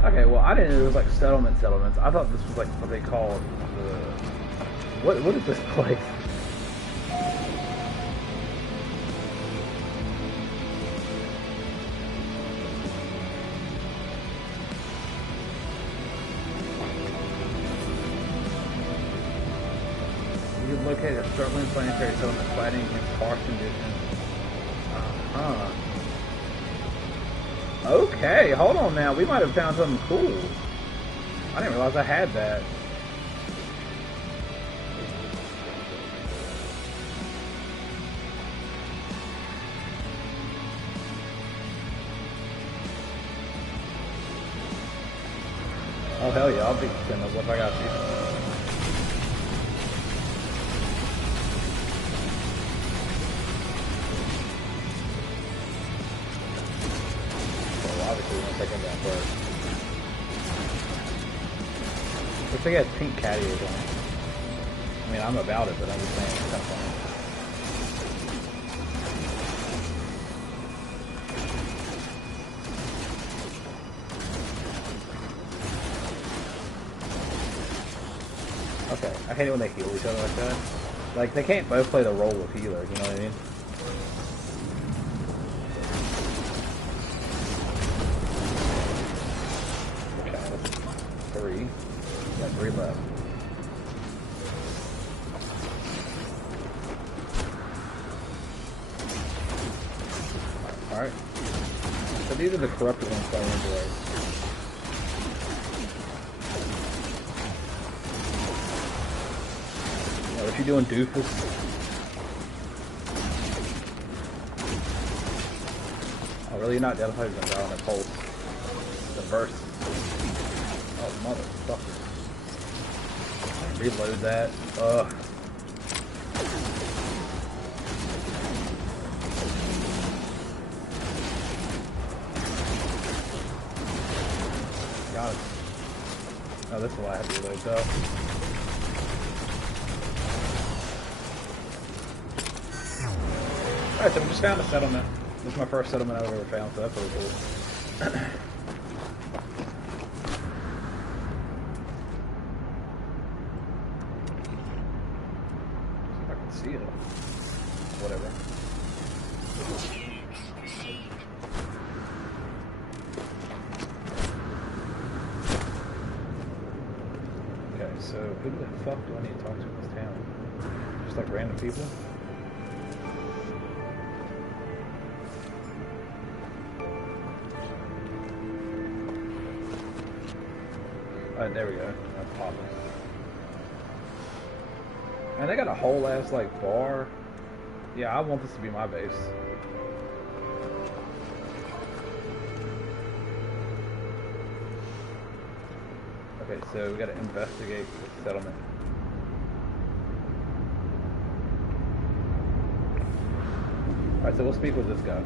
Okay, well, I didn't know it was like settlements. I thought this was like what they called the... What is this place? You've located a struggling planetary settlement fighting against harsh conditions. Uh-huh. Okay, hold on now. We might have found something cool. I didn't realize I had that. Oh hell yeah, I'll be sending those up. I got you. Well, obviously we're gonna take him down first. Looks like he has pink cat ears on. I mean, I'm about it, but I'm just saying it's kind of funny. Okay, I hate it when they heal each other like that. Like, they can't both play the role of healer, you know what I mean? Okay, that's 3. Got 3 left. Alright. So these are the corrupted ones by Android. What you doing, doofus? Oh, really? You're not dead? I thought you were gonna die on that pulse. The verse. Oh, motherfucker. Reload that. Ugh. God. Oh, this is why I have to reload though. Alright, so we just found a settlement. This is my first settlement I've ever found, so that's really cool. See if I can see it. Whatever. Okay, so who the fuck do I need to talk to in this town? Just like random people? There we go. That's popping. And they got a whole ass like bar. Yeah, I want this to be my base. Okay, so we gotta investigate the settlement. Alright, so we'll speak with this guy.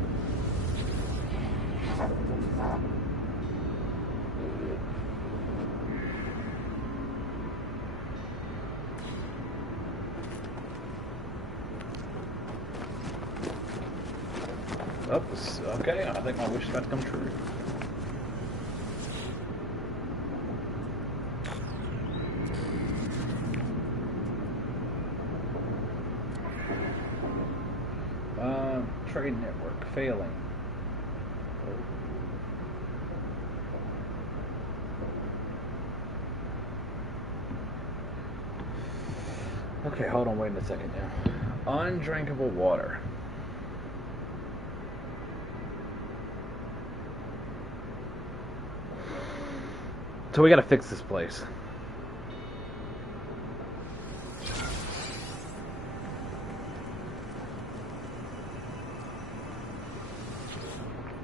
Oh, okay, I think my wish is about to come true. Trade network failing. Okay, hold on, wait a second now. Undrinkable water. So we gotta fix this place.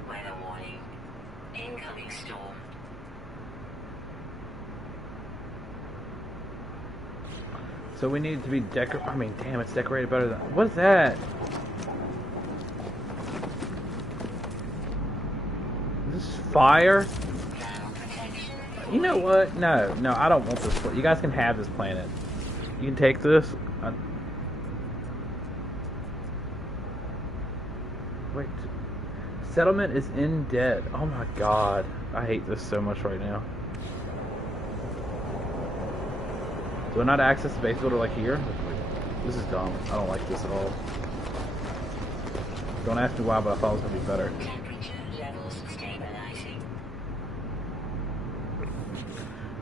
Weather warning. Incoming storm. So we need to be I mean, damn, it's decorated better than... What is that? Is this fire? You know what? No, I don't want this. You guys can have this planet. You can take this. Wait. Settlement is in dead. Oh my god. I hate this so much right now. Do I not access the base builder like here? This is dumb. I don't like this at all. Don't ask me why, but I thought it was going to be better.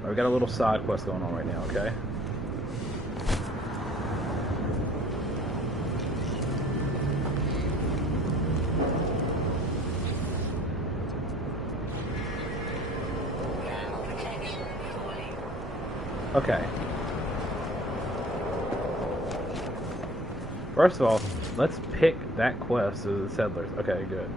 We got a little side quest going on right now, okay? Thermal protection falling. Okay. First of all, let's pick that quest as the settlers. Okay, good.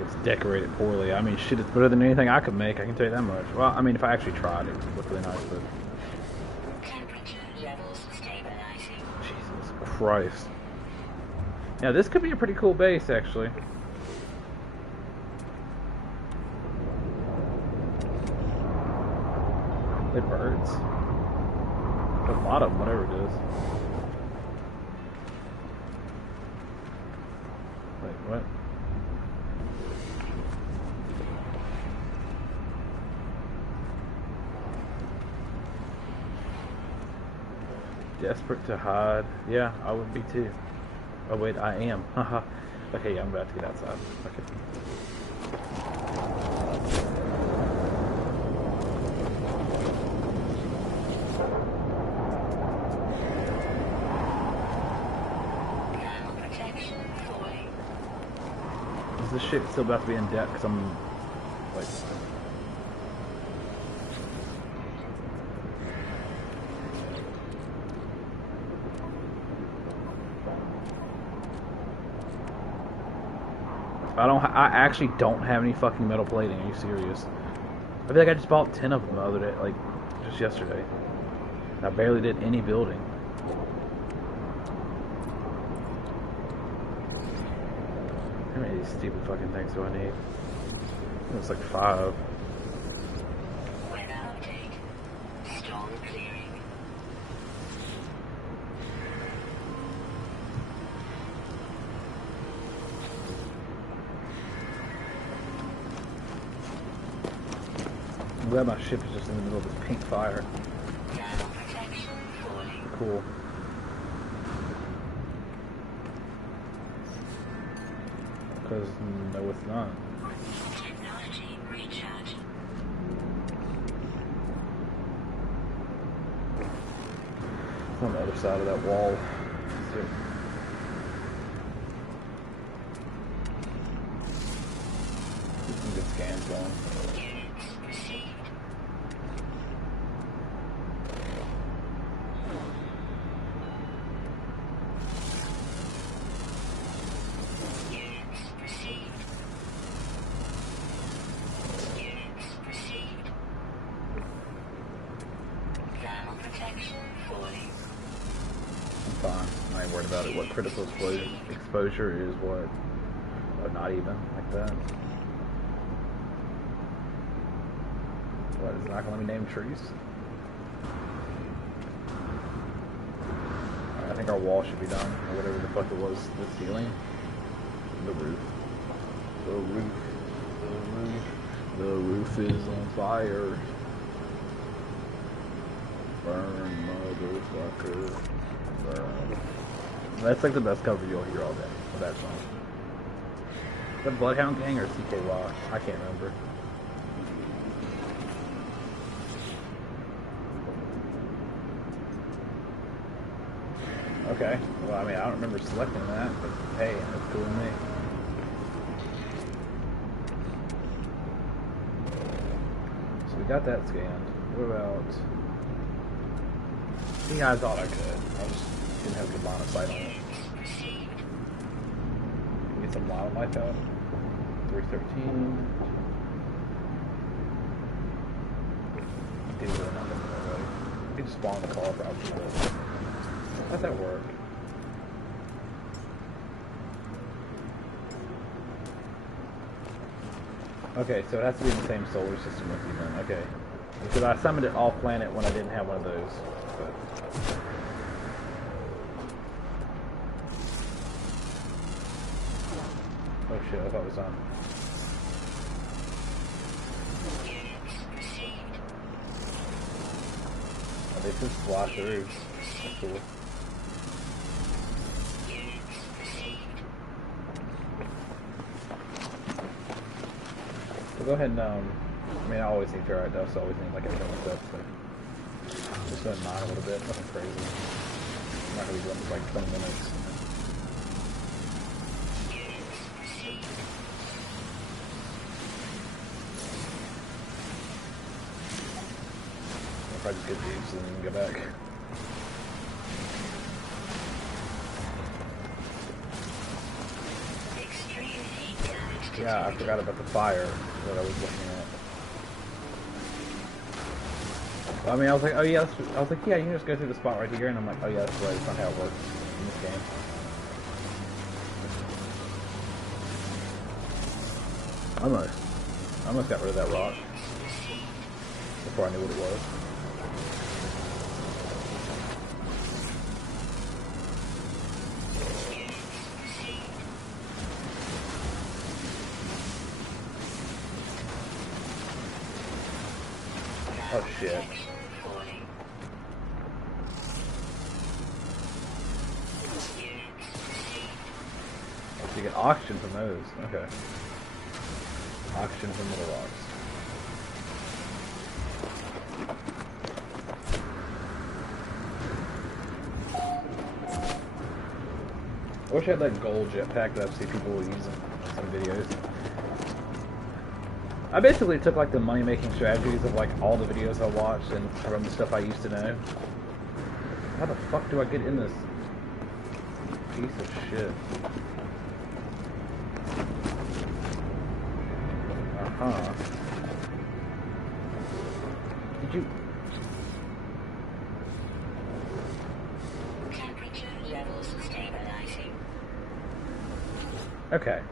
It's decorated poorly. I mean, shit, it's better than anything I could make. I can tell you that much. Well, I mean, if I actually tried, it would look really nice, but... Temperature levels stabilizing. Jesus Christ. Yeah, this could be a pretty cool base, actually. It birds. A lot of them, whatever it is. Wait, what? Desperate to hide. Yeah, I would be too. Oh wait, I am. Haha. Okay, I'm about to get outside. Okay. Thermal protection falling. Is this shit still about to be in debt? Because I'm like... I actually don't have any fucking metal plating. Are you serious? I feel like I just bought 10 of them the other day, like just yesterday. I barely did any building. How many of these stupid fucking things do I need? It's like 5. Weather update. Storm clearing. I'm glad my ship is just in the middle of this pink fire. Thermal protection falling. Cool. Because, no, it's not. Technology recharge. It's on the other side of that wall. So, get some good scans going. Units received. Units received. Units received. Thermal protection falling. I'm fine. I ain't worried about it. What critical exposure is what? Oh, not even like that. What, is it not gonna let me name trees? Alright, I think our wall should be done, or whatever the fuck it was. The ceiling? The roof. The roof. The roof. The roof is on fire. Burn, motherfucker. Burn. That's like the best cover you'll hear all day of that song. Is that Bloodhound Gang or CKY? I can't remember. Okay. Well, I mean, I don't remember selecting that, but hey, that's cool to me. So we got that scanned. What about... See, I thought I could. I just didn't have good line of sight on it. Get some wildlife out. 313. Didn't really nothing already. You could just spawn the car probably. How'd that work? Okay, so it has to be in the same solar system with you then. Okay. Because I summoned it off planet when I didn't have one of those. But... oh shit, I thought it was on. Oh, they just fly through. That's cool. So go ahead and, I mean, I always need ferrite dust, so I always need like a ton of stuff, but just go ahead and mine a little bit, nothing crazy. I'm not going to be doing this like 20 minutes. I'll probably just get these so then we can go back. Yeah, I forgot about the fire that I was looking at. I mean, I was like, oh yeah, I was like, yeah, you can just go through the spot right here, and I'm like, oh yeah, that's right, it's not how it works in this game. Almost got rid of that rock before I knew what it was. Oh shit. Oh, so you get oxygen from those. Okay. Oxygen from little rocks. I wish I had that gold jetpack that I've seen people using in some videos. I basically took like the money-making strategies of like all the videos I watched and from the stuff I used to know. How the fuck do I get in this piece of shit? Uh-huh. Did you... Temperature levels stabilizing. Okay.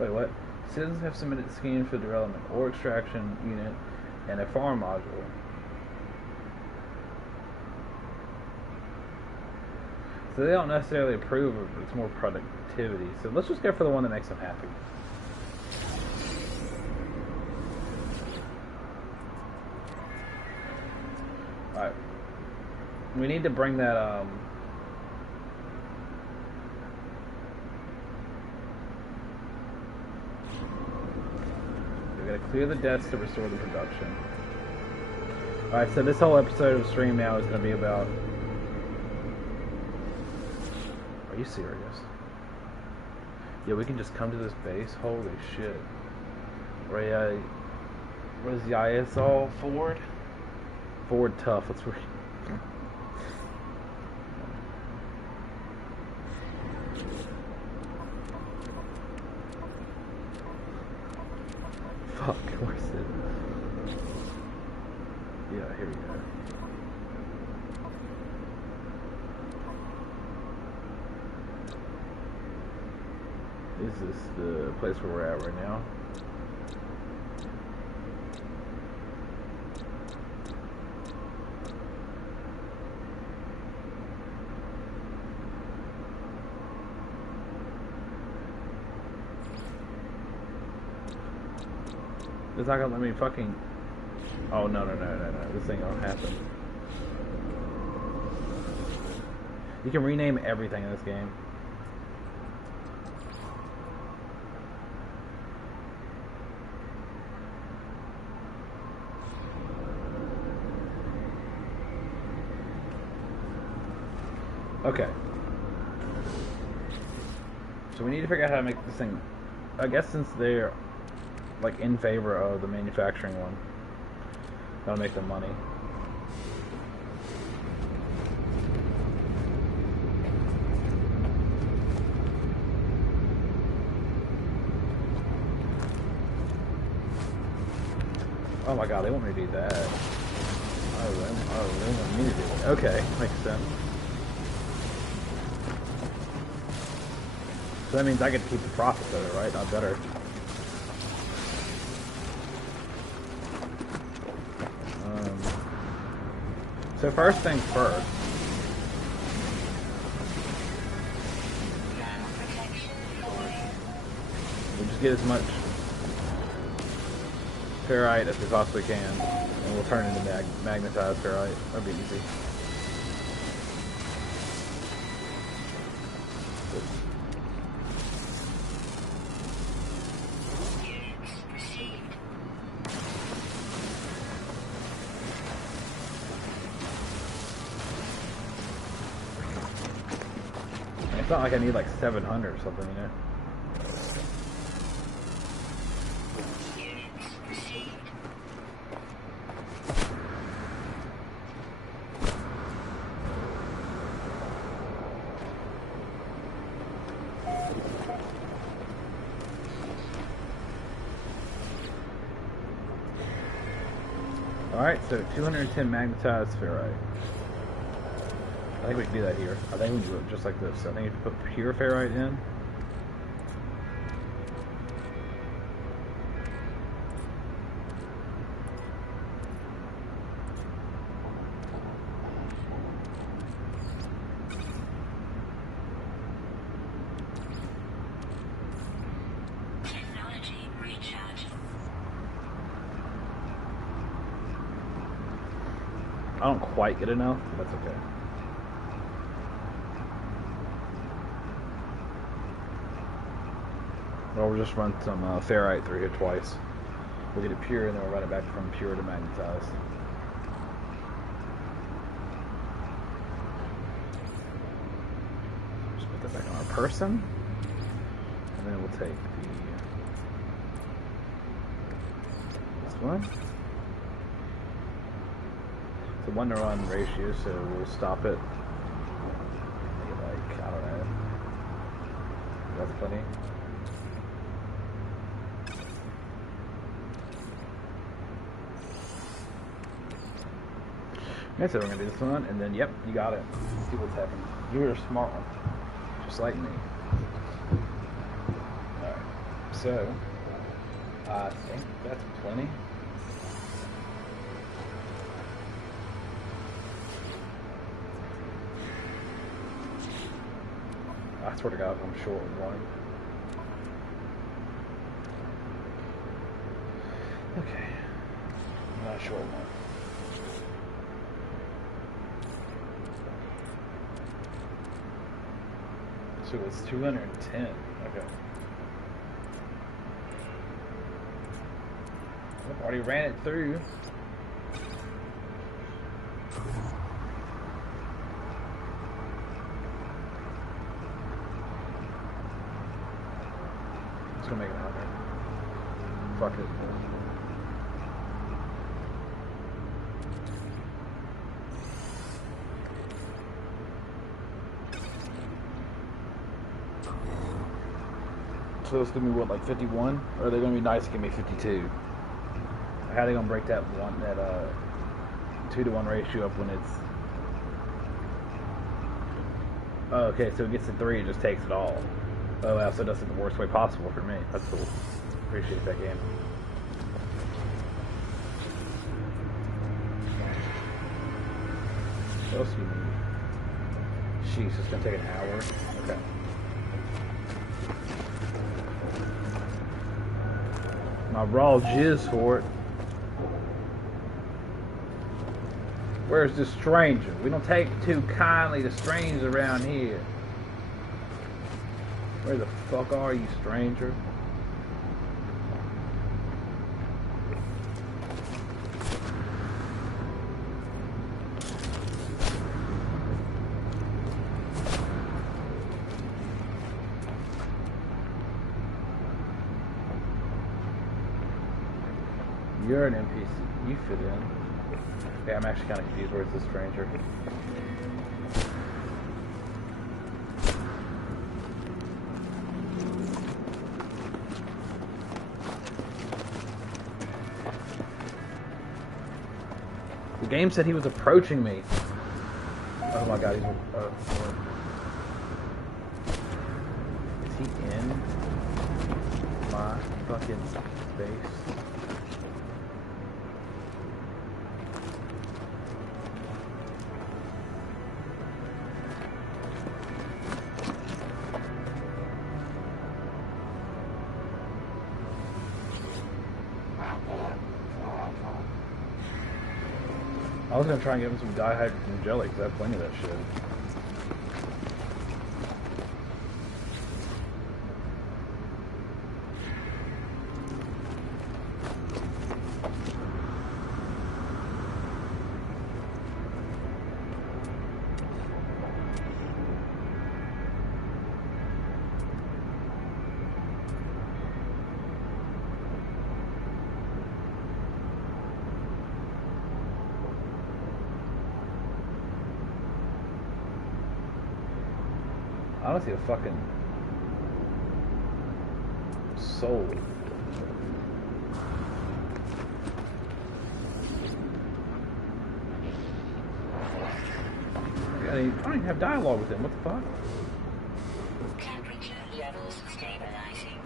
Wait, what? Citizens have submitted schemes for development or extraction unit and a farm module. So they don't necessarily approve of it, but it's more productivity. So let's just go for the one that makes them happy. Alright. We need to bring that, we gotta clear the deaths to restore the production. Alright, so this whole episode of stream now is gonna be about... Are you serious? Yeah, we can just come to this base? Holy shit. Right, what is the ISO? Forward? Forward tough, let's read. Fuck, where's it? Yeah, here we go. Is this the place where we're at right now? It's not gonna let me fucking... Oh, no. This thing don't happen. You can rename everything in this game. Okay. So we need to figure out how to make this thing... I guess since they're like in favor of the manufacturing one, that'll make them money. Oh my god, they want me to do that. Oh, they want me to do it. Okay, makes sense. So that means I get to keep the profits of it, right? Not better. So first things first. get as much ferrite as we possibly can, and we'll turn it into magnetized ferrite. That'll be easy. It's not like I need like 700 or something, you know? Alright, so 210 magnetized ferrite. I think we can do that here. I think we can do it just like this. I think you have to put pure ferrite in. Technology recharge. I don't quite get enough, but that's okay. Or we'll just run some ferrite through here twice. We'll get it pure and then we'll run it back from pure to magnetized. Just put that back on our person. And then we'll take this one. It's a 1-to-1 ratio, so we'll stop it. Like, I don't know. That's plenty. Okay, so we're gonna do this one, and then, yep, you got it. Let's see what's happening. You're a smart one, just like me. Alright, so, I think that's plenty. I swear to God, I'm short one. Okay, I'm not short one. So it's 210. Okay. I've already ran it through. It's gonna make it 100. Fuck it. So it's gonna be what, like 51? Or are they gonna be nice and give me 52? How are they gonna break that 2-to-1 ratio up when it's... Oh, okay, so it gets to 3 and just takes it all. Oh wow, so it does it the worst way possible for me. That's cool. Appreciate that game. What else do you need? Jeez, it's gonna take an hour. Okay. My raw jizz for it. Where's the stranger? We don't take too kindly to strangers around here. Where the fuck are you, stranger? You're an NPC. You fit in. Yeah, I'm actually kind of confused. Where's the stranger? The game said he was approaching me. Oh my god, he's... is he in my fucking space? I was gonna try and give him some dihydrogen jelly because I have plenty of that shit. I don't see a fucking soul. I don't even have dialogue with him. What the fuck? Temperature levels stabilizing.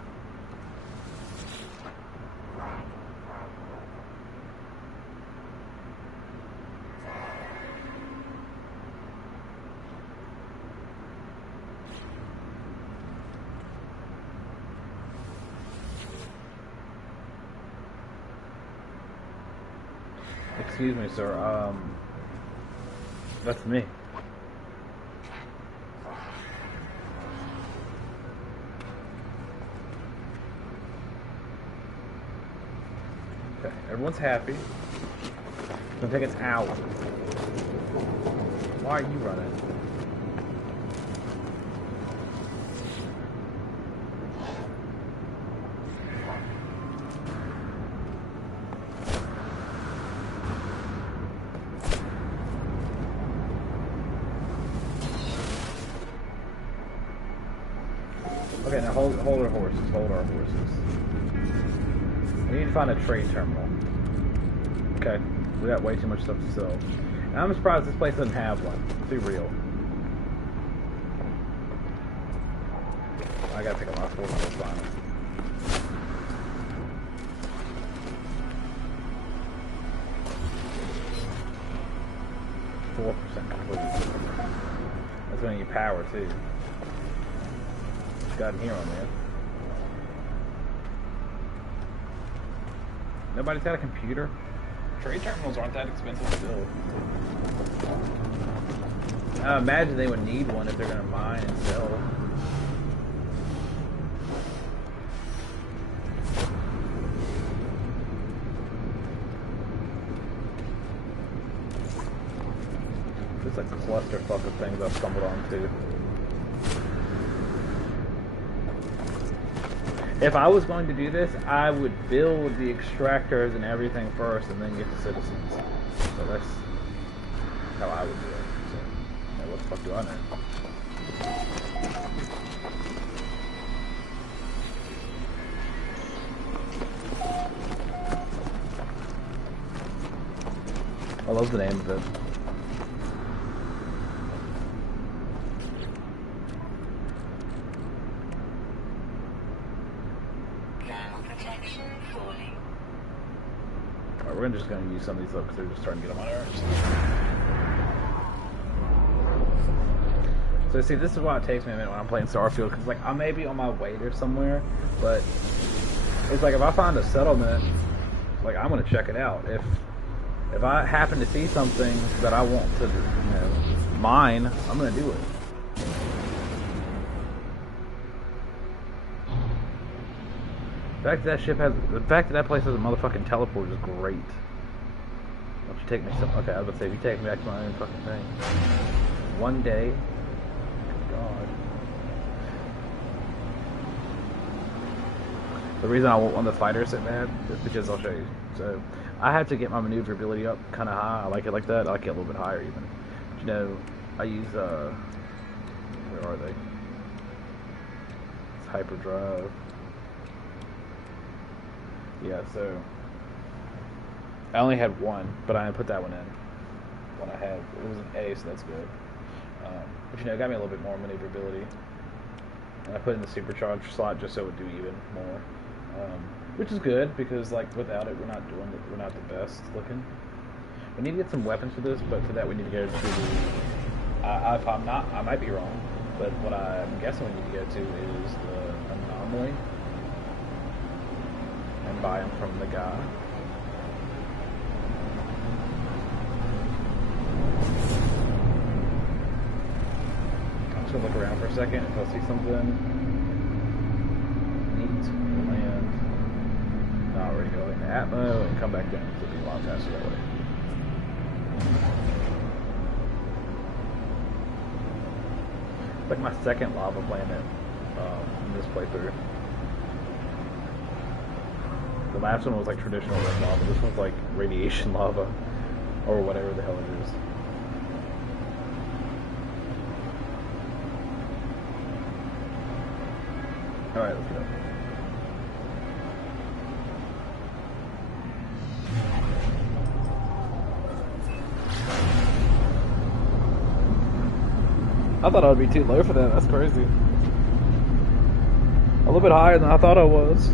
Excuse me, sir. That's me. Okay, everyone's happy. It's gonna take us out. Why are you running? Okay, now hold our horses. Hold our horses. We need to find a trade terminal. Okay, we got way too much stuff to sell. And I'm surprised this place doesn't have one. Let's be real. I gotta take out my 4 minutes finally. %4 complete. That's gonna need power too. Got in here on there. Nobody's got a computer. Trade terminals aren't that expensive to build. I imagine they would need one if they're going to mine and sell. Just a clusterfuck of things I've stumbled onto. If I was going to do this, I would build the extractors and everything first and then get the citizens. So that's how I would do it. So, yeah, what the fuck do I know? I love the name of it. We're just going to use some of these up because they're just starting to get on my nerves. So see, this is why it takes me a minute when I'm playing Starfield, because like I may be on my way there somewhere, but it's like if I find a settlement, like I'm going to check it out. If I happen to see something that I want to, mine, I'm going to do it. The fact that that place has a motherfucking teleport is great. Why don't you take me some? Okay, I was about to say, if you take me back to my own fucking thing. One day. God. The reason I want one of the fighters so bad is because I'll show you. So, I have to get my maneuverability up kind of high. I like it like that. I like it a little bit higher even. But, I use, where are they? It's hyperdrive. Yeah, so I only had one, but I put that one in. One I had, it was an A, so that's good. But it got me a little bit more maneuverability. And I put in the supercharged slot just so it would do even more, which is good because like without it, we're not the best looking. We need to get some weapons for this, but for that we need to go to the. If I'm not, I might be wrong, but what I'm guessing we need to go to is the anomaly. And buy them from the guy. just gonna look around for a second. If I see something neat, we'll land. Now we're gonna go into Atmo and come back down. It'll be a lot faster that way. It's like my second lava planet in this playthrough. The last one was like traditional red lava. This one's like radiation lava, or whatever the hell it is. All right, let's go. I thought I would be too low for that. That's crazy. A little bit higher than I thought I was.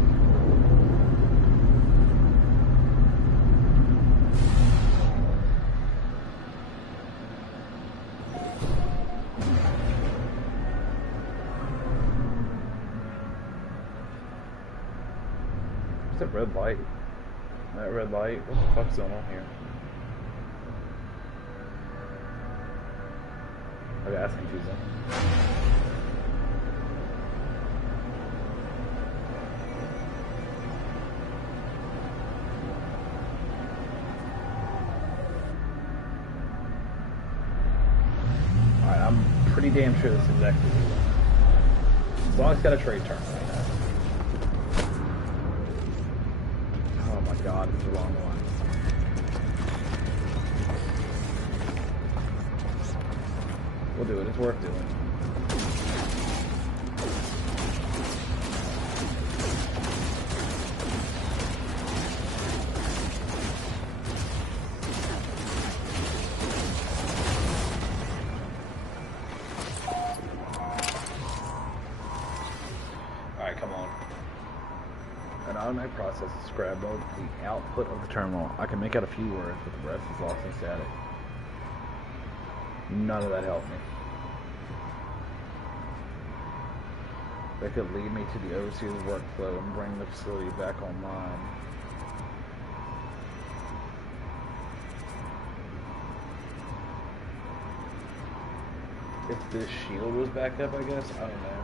What's that red light? That red light? What the fuck's going on here? Okay, that's confusing. Alright, I'm pretty damn sure this is exactly what we want. As long as it's got a trade terminal. Oh my god, it's the wrong one. We'll do it, it's worth doing. Alright, come on. An automatic process is scrambled the output of the terminal. I can make out a few words, but the rest is lost in static. None of that helped me. That could lead me to the overseer's workflow and bring the facility back online. If this shield was back up, I guess? I don't know.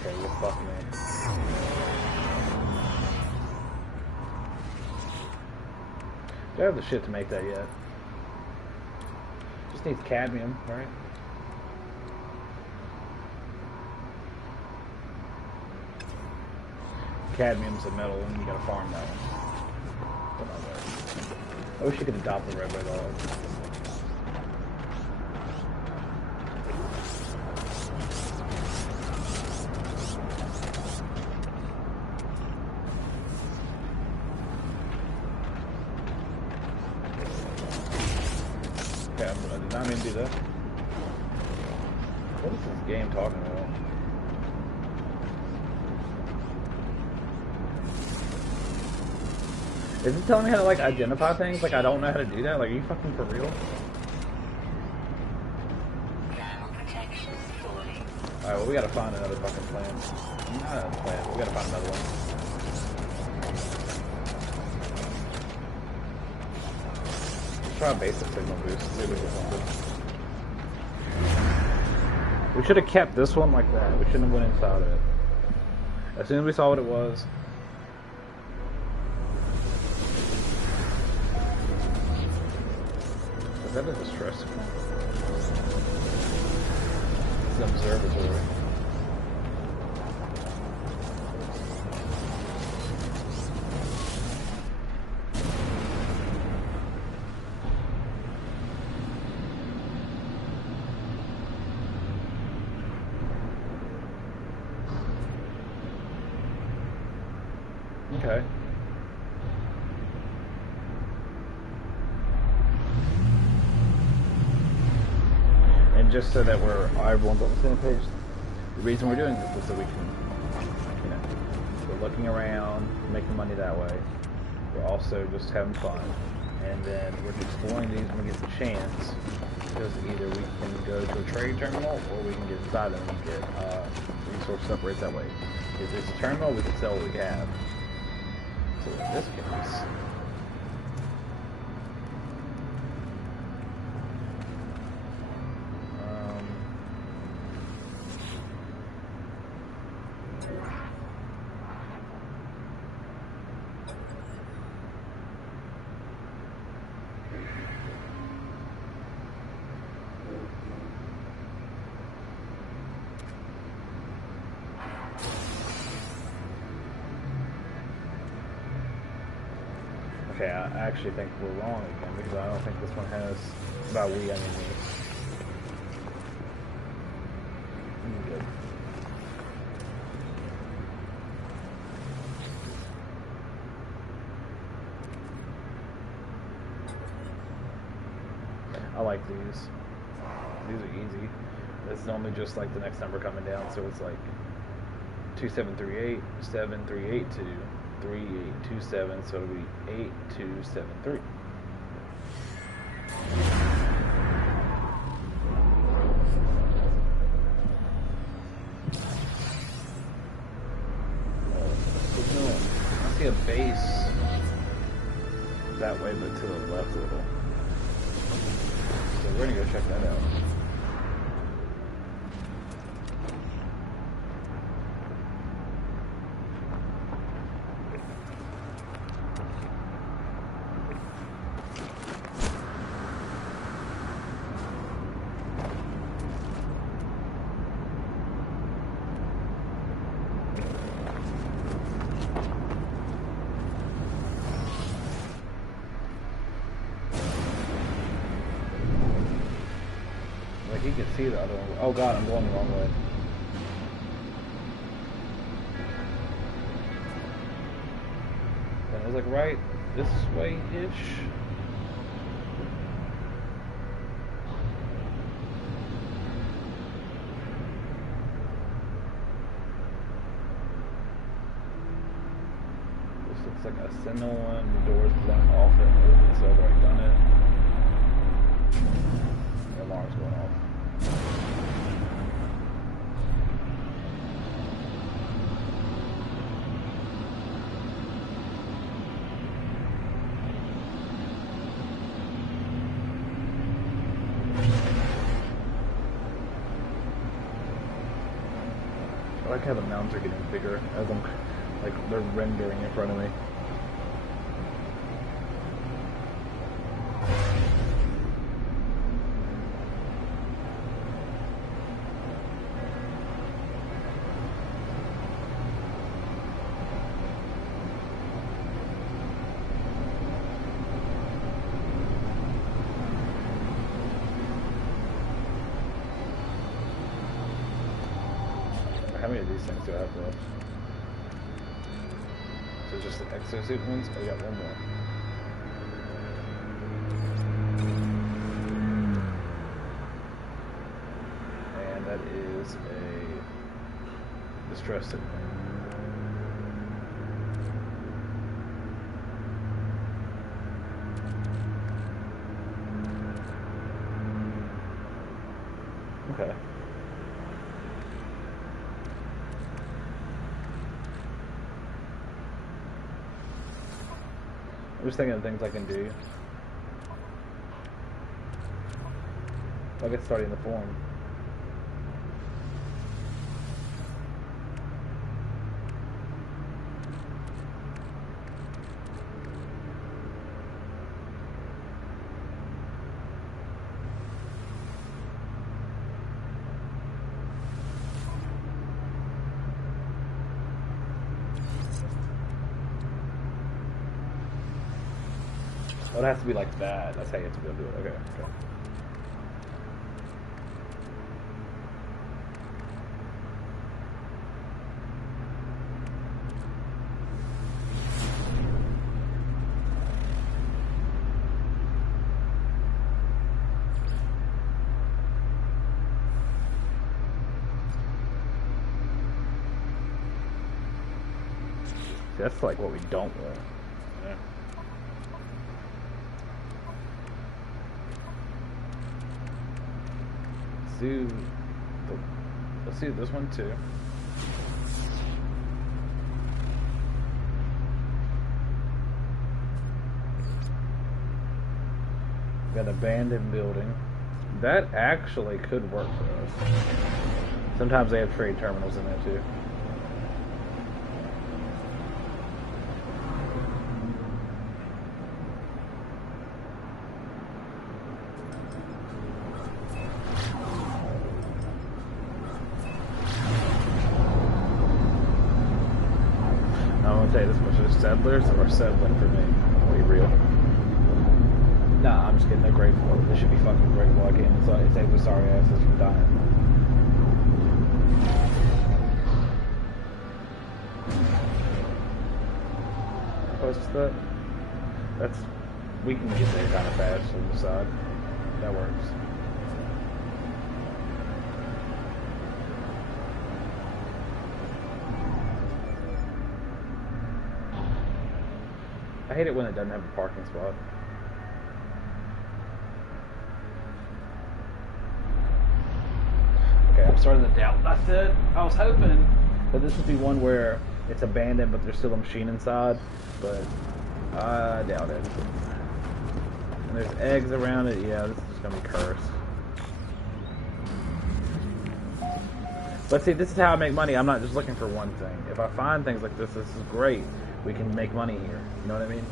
Okay, well, fuck me. Do I have the shit to make that yet? Just needs cadmium, right? Cadmium's a metal, and you gotta farm that one. I wish you could adopt the red dog. Okay, I did not mean to do that. What is this game talking about? Is it telling me how to like identify things? Like I don't know how to do that? Like are you fucking for real? Alright, well we gotta find another fucking plan. Not another plan, but we gotta find another one. Let's try a basic signal boost, see if we get something. We should have kept this one like that. We shouldn't have went inside it. As soon as we saw what it was. Is that a distress signal? It's an observatory. Okay. And just so that everyone's on the same page, the reason we're doing this is so we can, you know, we're looking around, making money that way. We're also just having fun, and then we're exploring these when we get the chance, because either we can go to a trade terminal or we can get inside them and get resource upgrades that way. If it's a terminal, we can sell what we have. So in this case, okay, I actually think we're wrong again because I don't think this one has, by we, I mean me. Good. I like these. These are easy. This is only just like the next number coming down, so it's like 2738, 7382, 3827, so it'll be 8273. I see a base that way, but to the left a little. So we're gonna go check that out. He can see the other one. Oh god, I'm going the wrong way. And I was like, right this way-ish. This looks like a single one. The door's blown off and so I've already done it. The alarm's going off. I like how the mountains are getting bigger as I'm, like, they're rendering in front of me. How many of these things do I have left? So just the exosuit ones? I got one more. And that is a distress signal. Okay. I'm just thinking of things I can do. I'll get started in the form. Oh, it has to be like that. That's how you have to be able to do it. Okay, okay. See, that's like what we don't want. Yeah. Let's do this one too. Got an abandoned building. That actually could work for us. Sometimes they have trade terminals in there too. I'm gonna tell you this much: the settlers are settling for me. Are you real? Nah, I'm just kidding. They're grateful. They should be fucking grateful. I can't say we're sorry asses from dying. What's that? That's we can get there kind of fast from the side. That works. I hate it when it doesn't have a parking spot. Okay, I'm starting to doubt. I was hoping that this would be one where it's abandoned, but there's still a machine inside. But I doubt it. And there's eggs around it. Yeah, this is gonna be cursed. But see, this is how I make money. I'm not just looking for one thing. If I find things like this is great. We can make money here. You know what I mean?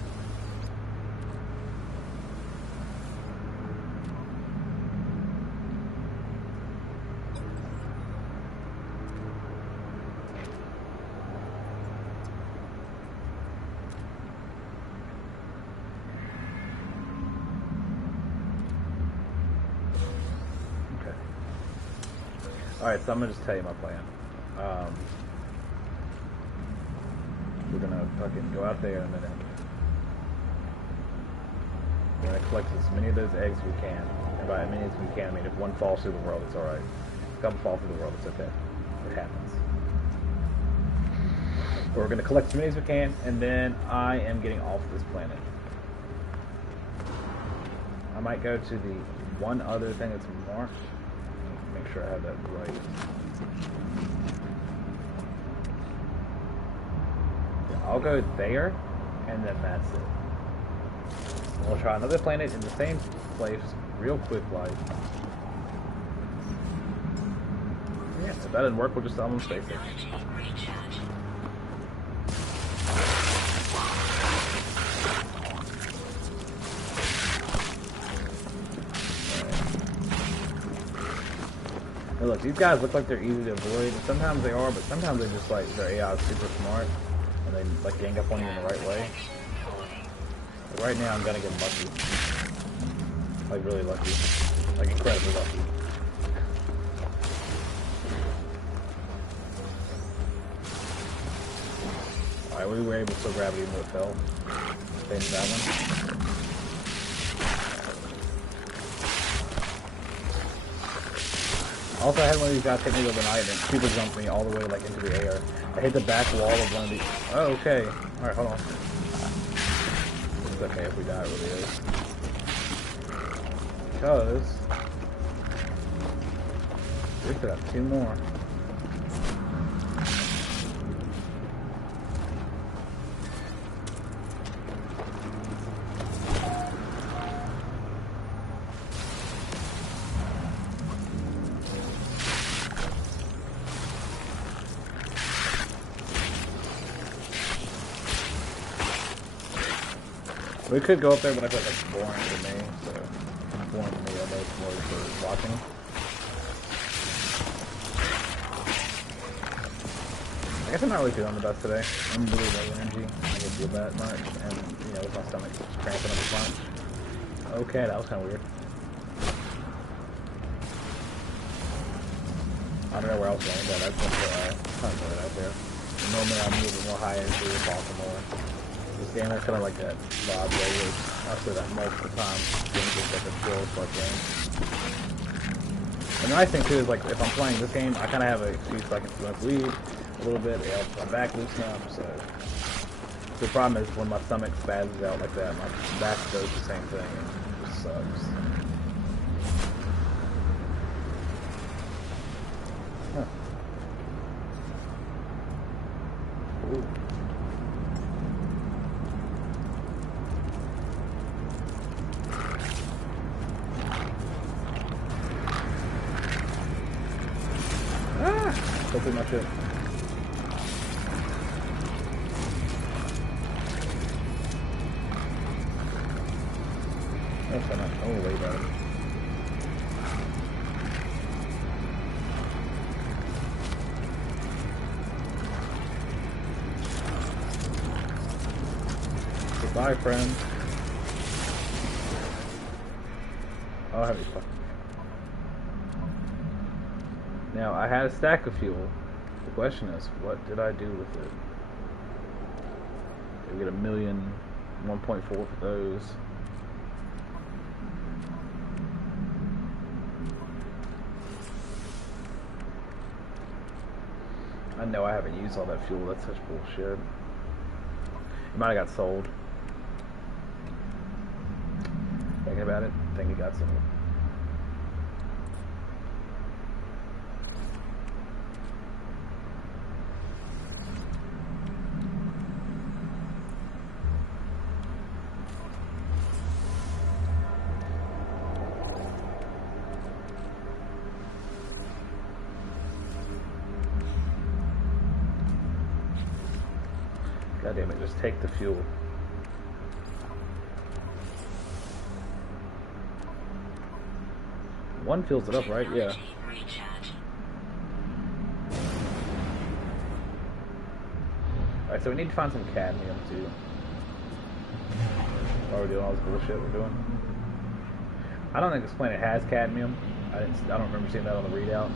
Okay. Alright, so I'm going to just tell you my plan. We're gonna fucking go out there in a minute. We're gonna collect as many of those eggs as we can. And by as many as we can, I mean if one falls through the world, it's alright. If a couple fall through the world, it's okay. It happens. But we're gonna collect as many as we can, and then I am getting off this planet. I might go to the one other thing that's marked. Make sure I have that right. I'll go there, and then that's it. We'll try another planet in the same place, real quick, like. Yeah, if that doesn't work, we'll just sell them space station. Hey, look, these guys look like they're easy to avoid. Sometimes they are, but sometimes they're just like, their AI is super smart. And they like gang up on you in the right way. But right now I'm gonna get lucky. Like really lucky. Like incredibly lucky. Alright, we were able to still grab it even though it fell. Change that one. Also, I had one of these guys hit me overnight and people jumped me all the way like into the air. I hit the back wall of one of these. Oh, okay. Alright, hold on. It's okay if we die, it really is. Because we still got 2 more. We could go up there, but I feel like that's boring to me, so it's boring to me, I know it's more for watching. I guess I'm not really feeling the best today. I'm really low energy. I don't feel that much, and, you know, with my stomach cramping up a bunch. Okay, that was kind of weird. I don't know where else to land at. I just want to kind of put it out there. Normally I'm moving more high energy if possible. This game has kind of like that vibe where I've said that multiple times. Games just like a chill, like game. And the nice thing too is like if I'm playing this game, I kind of have an excuse so I can smoke weed a little bit. It helps my back loosen up. So the problem is when my stomach spazzes out like that, my back does the same thing, and it just sucks. Huh. Ooh. pretty much it. That's not totally better. Goodbye, friend. Oh, heavy fuck. Now, I had a stack of fuel. The question is, what did I do with it? Did we get 1.4 for those? I know I haven't used all that fuel. That's such bullshit. It might have got sold. Thinking about it, I think it got sold. God damn it, just take the fuel. One fills it up, right? Yeah. Alright, so we need to find some cadmium too. While we're doing all this bullshit we're doing. I don't think this planet has cadmium. I don't remember seeing that on the readout.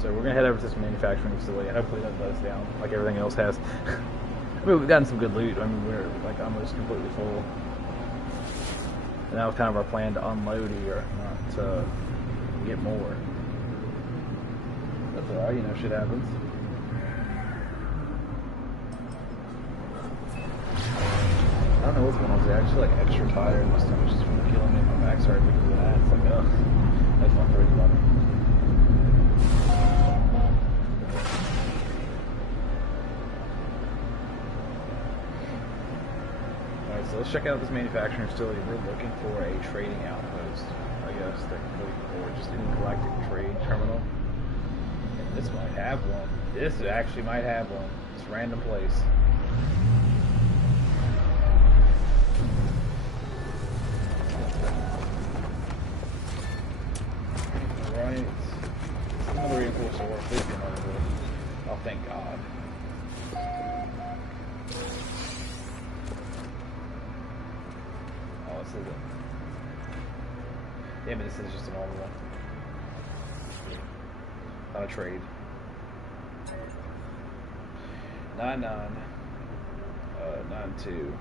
So we're gonna head over to this manufacturing facility and hopefully that let us down, like everything else has. I mean, we've gotten some good loot. I mean, we're like almost completely full. And that was kind of our plan, to unload here, not to get more. That's alright, you know, shit happens. I don't know what's going on today. I just feel like extra tired and my stomach's just really killing me. My back's hurting because of that. It's like, ugh. That's not very funny. Alright, so let's check out this manufacturing facility. We're looking for a trading outpost, I guess, technically, or just any galactic trade terminal. And this might have one. This actually might have one. It's a random place. Right. Another reinforcer or please be another one. Oh, thank God. Oh, this is it. Damn it, this is just a normal one. Not a trade. 9-9. 9-2.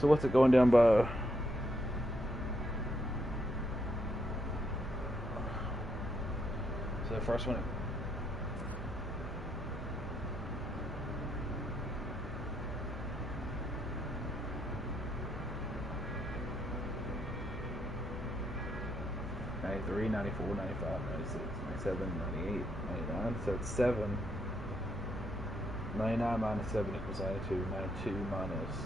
So what's it going down by? So the first one. '93, '94, '95, '96, '97, '98, '99. So it's 7. 99 minus 7 equals 92. 92 minus.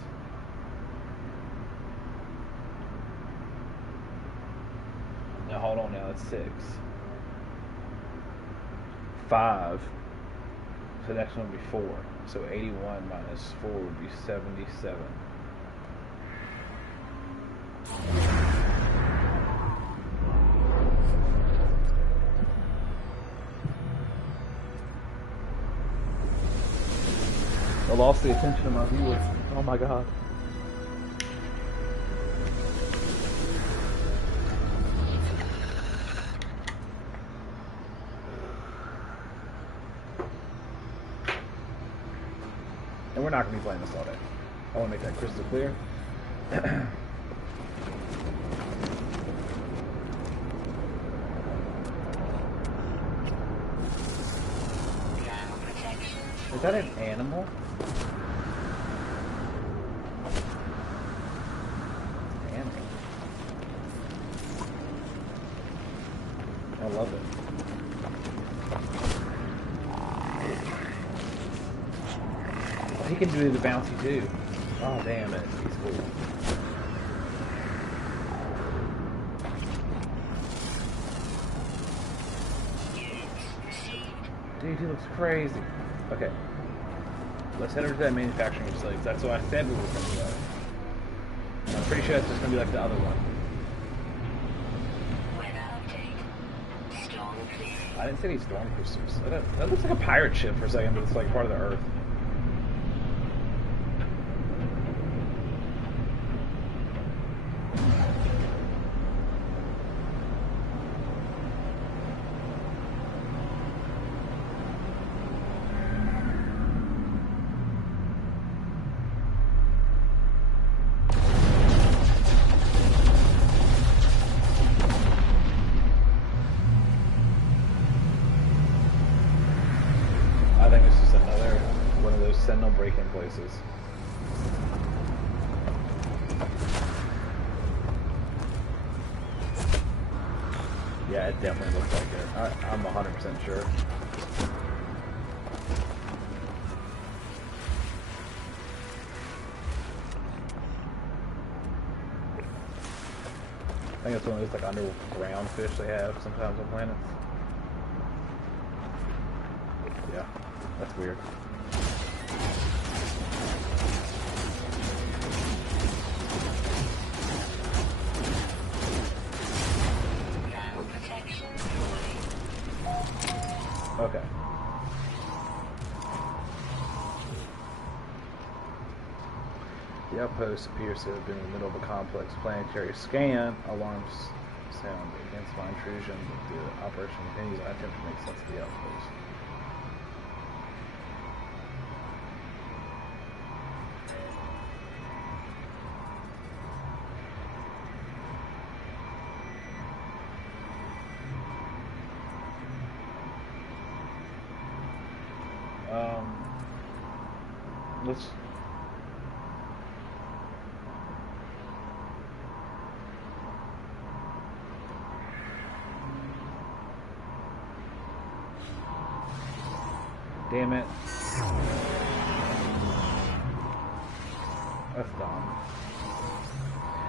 Now hold on, now that's 6. 5. So the next one would be 4. So 81 minus 4 would be 77. I lost the attention of my viewers. Oh my God. And we're not going to be playing this all day. I want to make that crystal clear. Is that an animal? Animal. I love it. He can do the bouncy too. Oh damn it, he's cool. CT looks crazy. Okay. Let's head over to that manufacturing facility. That's what I said we were going to go. I'm pretty sure it's just going to be like the other one. I didn't see any storm cruisers. That looks like a pirate ship for a second, but it's like part of the Earth. I think it's just another one of those Sentinel break-in places. Yeah, it definitely looks like it. I'm 100% sure. I think it's one of those like underground fish they have sometimes on planets. Yeah, that's weird. Okay. The outpost appears to have been in the middle of a complex planetary scan. Alarms sound against my intrusion. The operation continues. I attempt to make sense of the outpost. Let's. Damn it. That's dumb.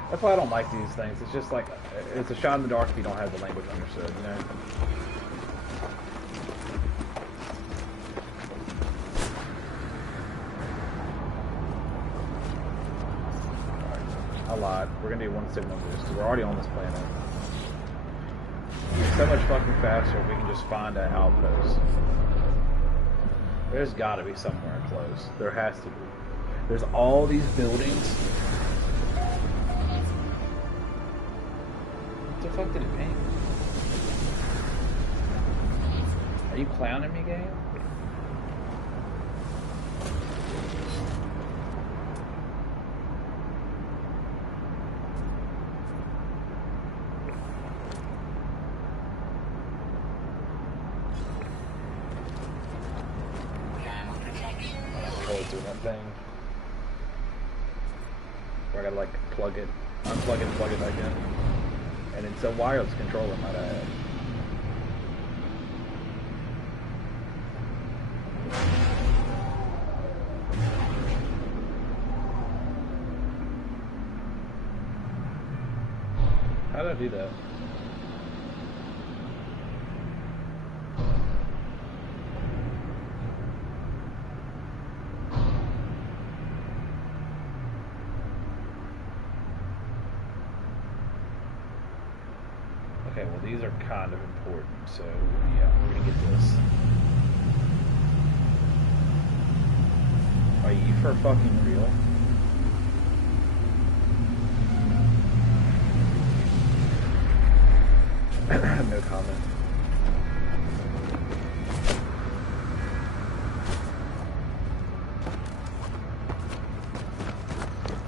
That's why I don't like these things. It's just like, it's a shot in the dark if you don't have the language understood, you know? A lot. We're gonna do one signal boost. We're already on this planet. It's so much fucking faster if we can just find an outpost. There's gotta be somewhere close. There has to be. There's all these buildings. What the fuck did it mean? Are you clowning me, game? Doing that thing. Where I gotta like plug it, unplug it, and plug it back in. And it's a wireless controller, might I add. How did I do that? Okay, well these are kind of important, so yeah, we're gonna get this. Are you for fucking real? No comment.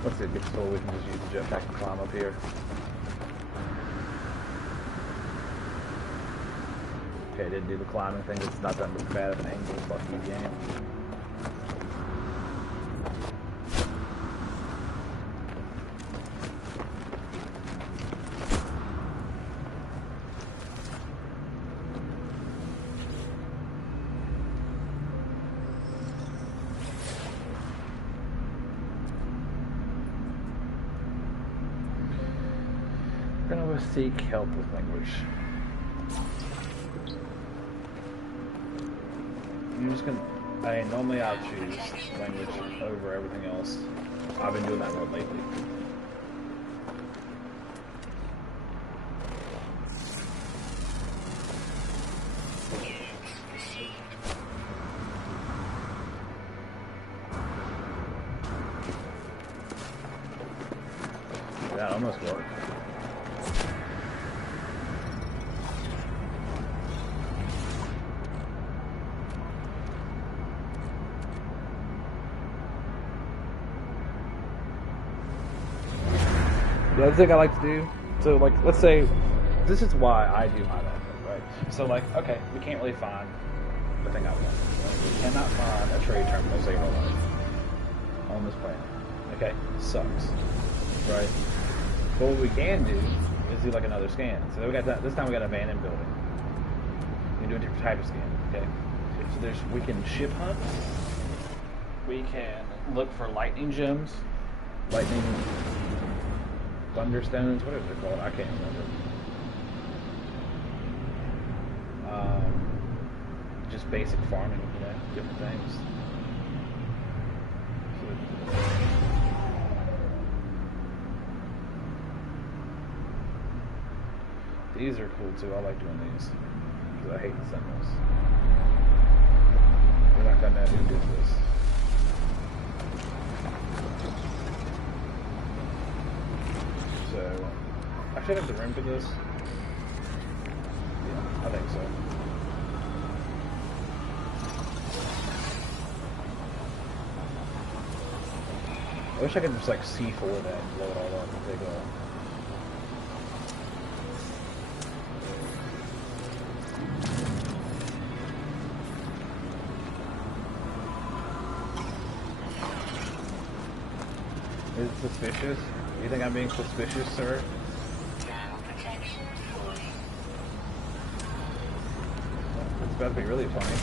Once it gets full, we can just use the jetpack and climb up here. Okay, didn't do the climbing thing. It's not that bad of an angle. Fuck you, game. We're gonna seek help with language. I'm just gonna. I mean, normally I'll choose language over everything else. I've been doing that more lately. That almost worked. The other thing I like to do, so like, let's say, this is why I do my life, right? So like, okay, we can't really find the thing I want. Right? We cannot find a trade terminal 0 life on this planet. Okay, sucks, right? But what we can do is do like another scan. So we got that. This time we got an abandoned building. We can do a different type of scan. Okay, so we can ship hunt. We can look for lightning gems, lightning. Thunderstones, what is it called? I can't remember. Just basic farming, you know, different things. These are cool too. I like doing these because I hate the sentinels. We're not gonna know who did this. So, I should have the room for this. Yeah, I think so. I wish I could just like C4 that and blow it all up and take it all. Is it suspicious? Do you think I'm being suspicious, sir? It's about to be really funny.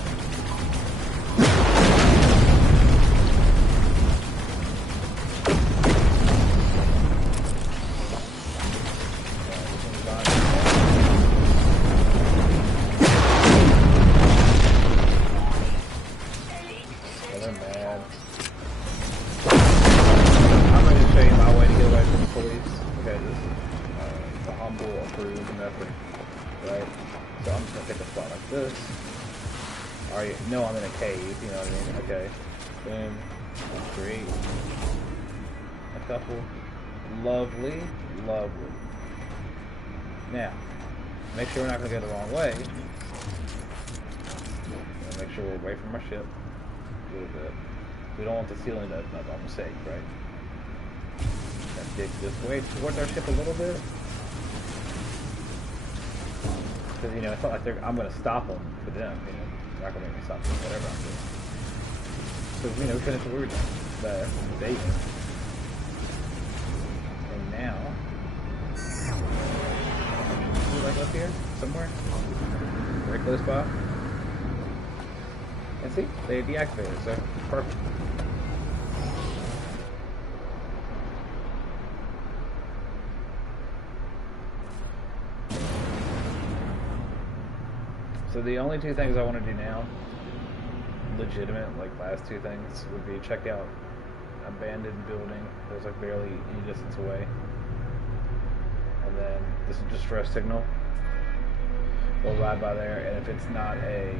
No, I'm in a cave, you know what I mean? Okay. Boom. Great. A couple. Lovely. Lovely. Now, make sure we're not going to go the wrong way. Make sure we're away from our ship a little bit. We don't want the ceiling to open up by mistake, right? Let's dig this way towards our ship a little bit. Because, you know, it's not like I'm going to stop them for them, you know. They're not going to make me stop doing whatever I'm doing. So, you know, we finished what we were doing. The bacon. And now, is it like up here? Somewhere? Very close by? And see, they deactivated, so perfect. So the only two things I want to do now, legitimate, like last two things, would be check out abandoned building. There's like barely any distance away. And then this is just for a signal. We'll ride by there, and if it's not a,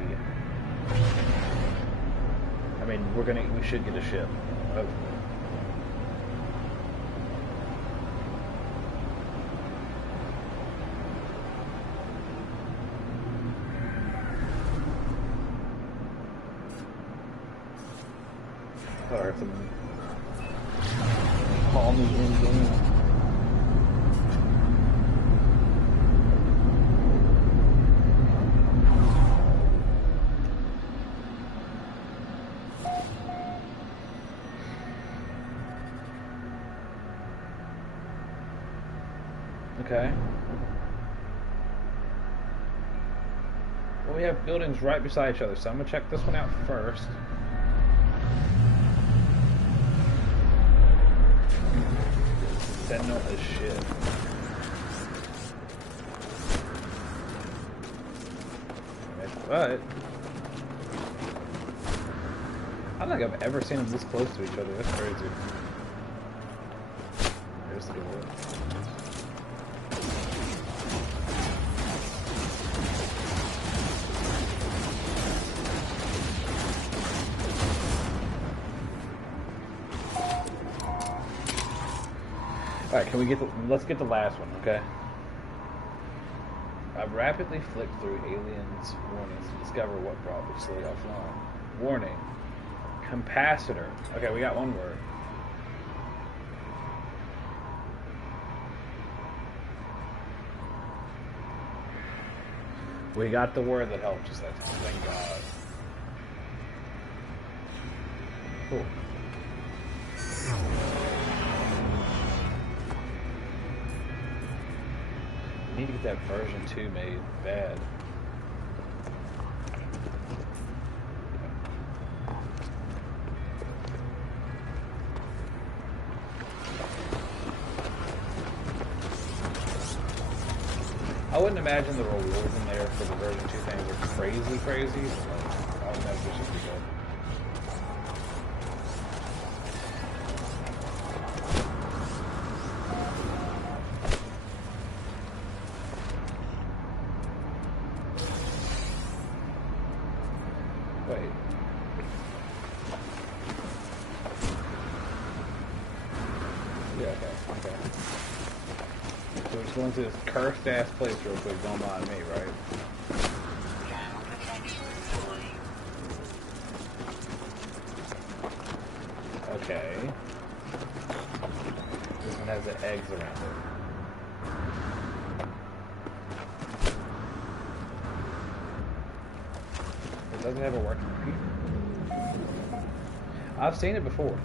I mean, we should get a ship, hopefully. Or some call me in game. Okay. Well, we have buildings right beside each other, so I'm gonna check this one out first. Sentinel is shit. But I don't think I've ever seen them this close to each other. That's crazy. Here's the door. Alright, can we get let's get the last one, okay? I've rapidly flicked through aliens' warnings to discover what brought the facility offline. Warning. Capacitor. Okay, we got one word. We got the word that helped us that time, thank God. Cool. We need to get that version 2 made bad. I wouldn't imagine the rewards in there for the version 2 things are crazy, but like, I would imagine it should be good. Wait. Yeah, okay. So we're just going to this cursed ass place real quick, don't mind me, right? Okay. This one has the eggs around it. It doesn't have a working computer. I've seen it before.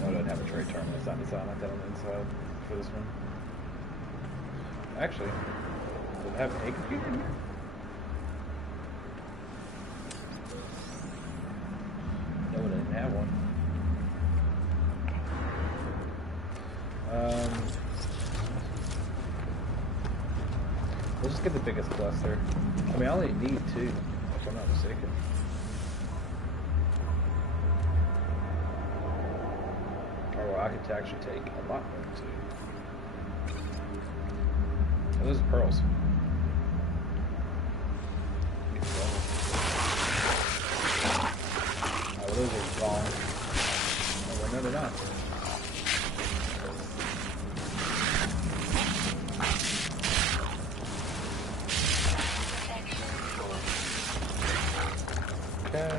No, it doesn't have a tray terminal. It's not designed like that on the inside for this one. Actually, does it have a computer in here? No, it didn't have one. We'll just get the biggest cluster. I mean, I only need 2, if I'm not mistaken. Or I could actually take a lot more than 2. Oh, those are pearls. Oh, well, those are gone. Oh, well, no, they're not. Okay.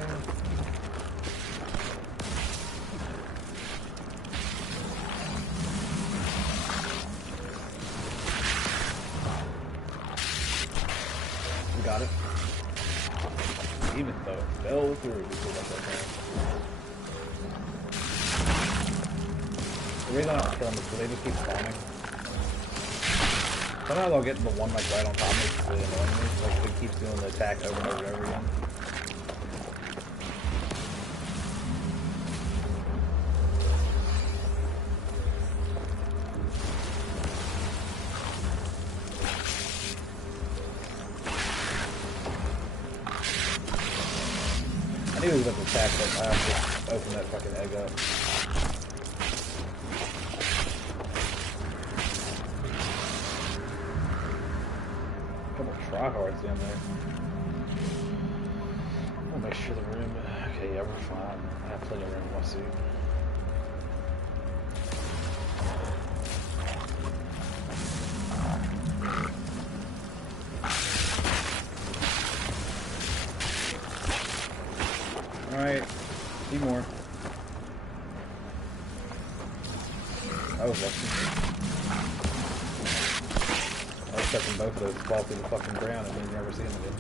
We got it. Even though it fell through, we still got that thing. The reason I don't kill them is because they just keep spawning. Sometimes I'll get the one like right on top of me because really annoying me. Like it keeps doing the attack over and over and over again. I knew he was about to attack, but I have to open that fucking egg up. A couple of tryhards down there. I'll make sure the room. Okay, yeah, we're fine. I have plenty of room in my suit. Alright, see more. I was lucky. I was touching both of those fall through the fucking ground and then never see them again.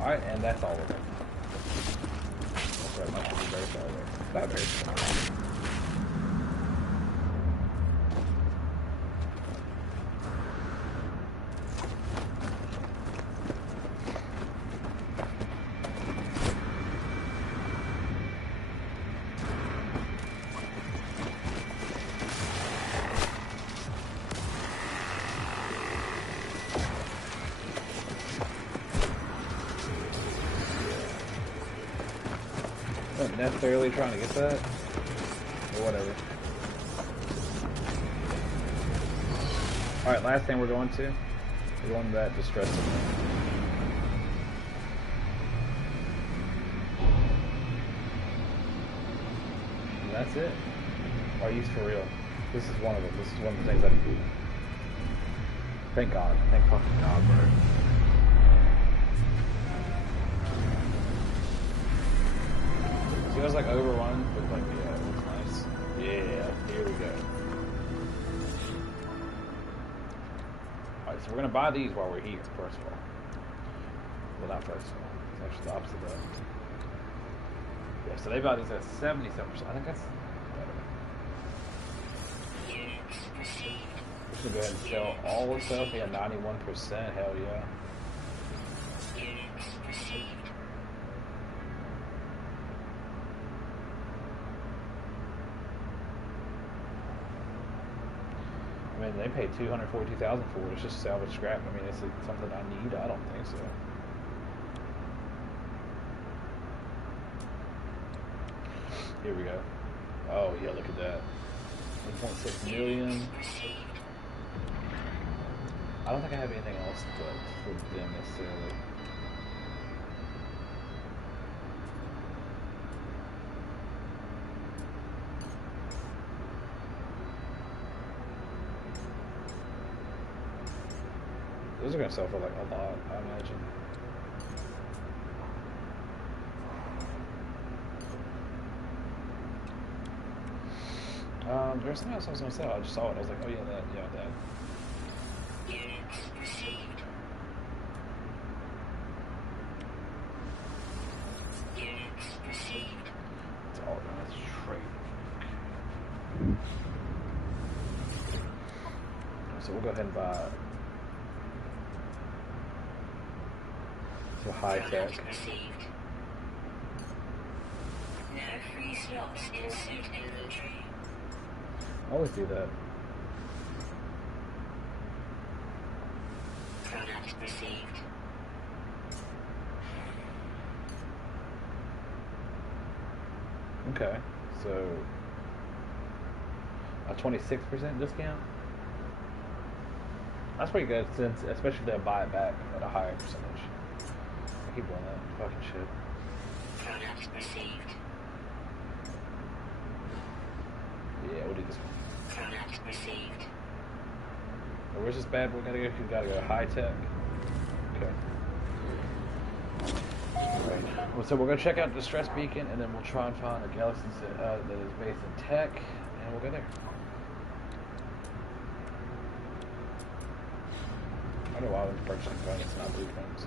Alright, and that's all of them. That's right, my should be very far away. Not very far. Not necessarily trying to get that, or whatever. Alright, last thing we're going to that distress signal. And that's it. Are you for real? This is one of them. This is one of the things I do. Thank God. Thank fucking God, bro. See, I was like overrun, but like, yeah, it looks nice. Yeah, here we go. Alright, so we're gonna buy these while we're here, first of all. Well, not first of all. It's actually the opposite of that. Yeah, so they bought these at 77%. I think that's better. We're just gonna go ahead and sell all the stuff. Yeah, 91%. Hell yeah. I mean, they paid $242,000 for it. It's just salvage scrap. I mean, is it something I need? I don't think so. Here we go. Oh yeah, look at that. 1.6 million. I don't think I have anything else for them necessarily. Those are gonna sell for like a lot, I imagine. There's something else I was gonna sell. I just saw it. I was like, oh yeah, that. Units received. Units received. It's all done. It's trade. So we'll go ahead and buy some high tech. Received. No free slots in suit inventory. I always do that. Product received. Okay, so a 26% discount. That's pretty good, since especially if they buy it back at a higher percentage. I keep doing that fucking shit. Product received. Yeah, we'll do this one. Product received. Now, where's this bad boy gotta go? He's gotta go high tech. Okay. Alright. Well, so we're gonna check out Distress Beacon, and then we'll try and find a galaxy that is based in tech, and we'll go there. I don't know why we're purchasing components, not blueprints.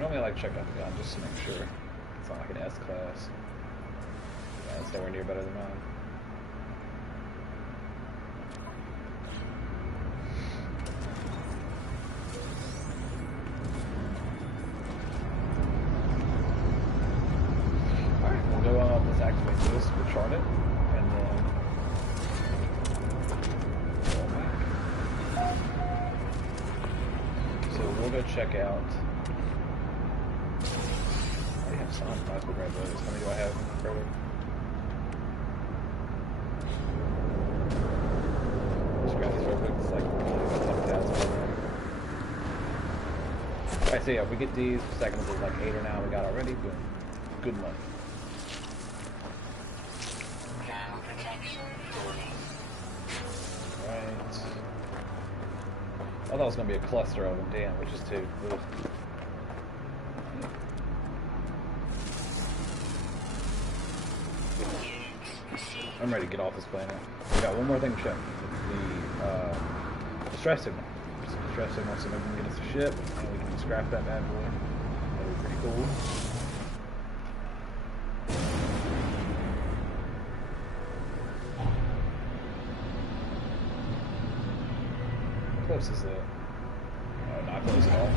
Normally I like to check out the gun just to make sure it's not like an S class. Yeah, it's nowhere near better than mine. Alright, we'll go let's activate this, we'll chart it, and then go back. So we'll go check out. Some might as well grab those. How many do I have in the further? Just grab these real quick. It's like 10,000. Alright, so yeah, if we get these, seconds is like 8 or 9 we got already. Boom. Good money. Ground protection falling. Right. I thought it was going to be a cluster of them. Damn, which is 2. Ugh. I'm ready to get off this planet. We got one more thing to check. The distress signal. Just a distress signal, so maybe we can get us a ship and we can scrap that bad boy. That would be pretty cool. How close is that? Oh, not close at all.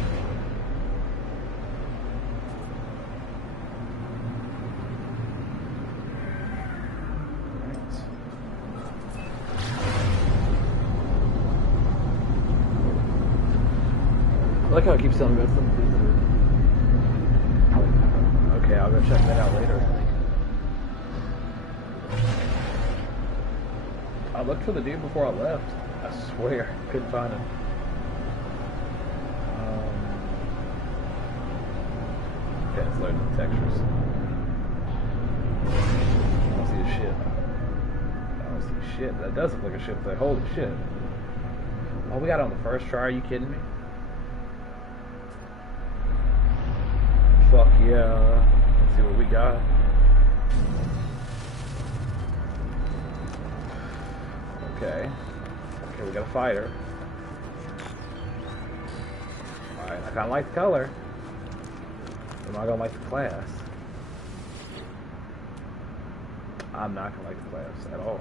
I like how it keeps telling me about something. Okay, I'll go check that out later. I looked for the dude before I left. I swear, couldn't find him. Okay, it's loading the textures. I don't see a shit. I don't see shit. That does look like a ship though. Holy shit. Oh, we got it on the first try. Are you kidding me? Fuck yeah. Let's see what we got. Okay. Okay, we got a fighter. Alright, I kinda like the color. Am I gonna like the class? I'm not gonna like the class at all.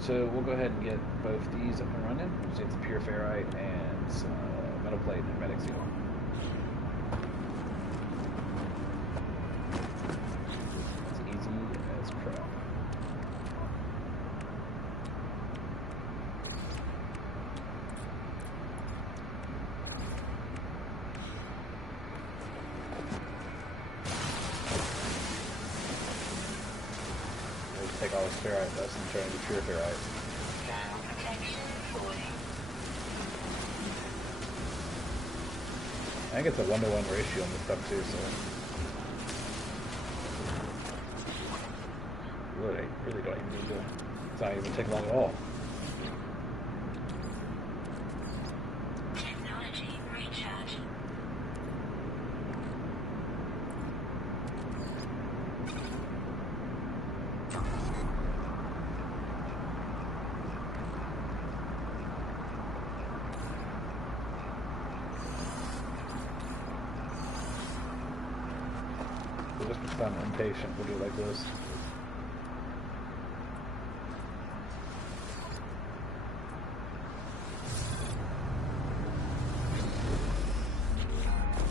So we'll go ahead and get both these up and running. We'll see it's pure ferrite and some metal plate and hermetic seal. It's easy as crap. Take all this ferrite dust and turn it into pure ferrite. I think it's a 1-to-1 ratio on this stuff too, so really don't even need to. It's not even take long at all. Technology recharge. We'll just become impatient. We'll do it like this.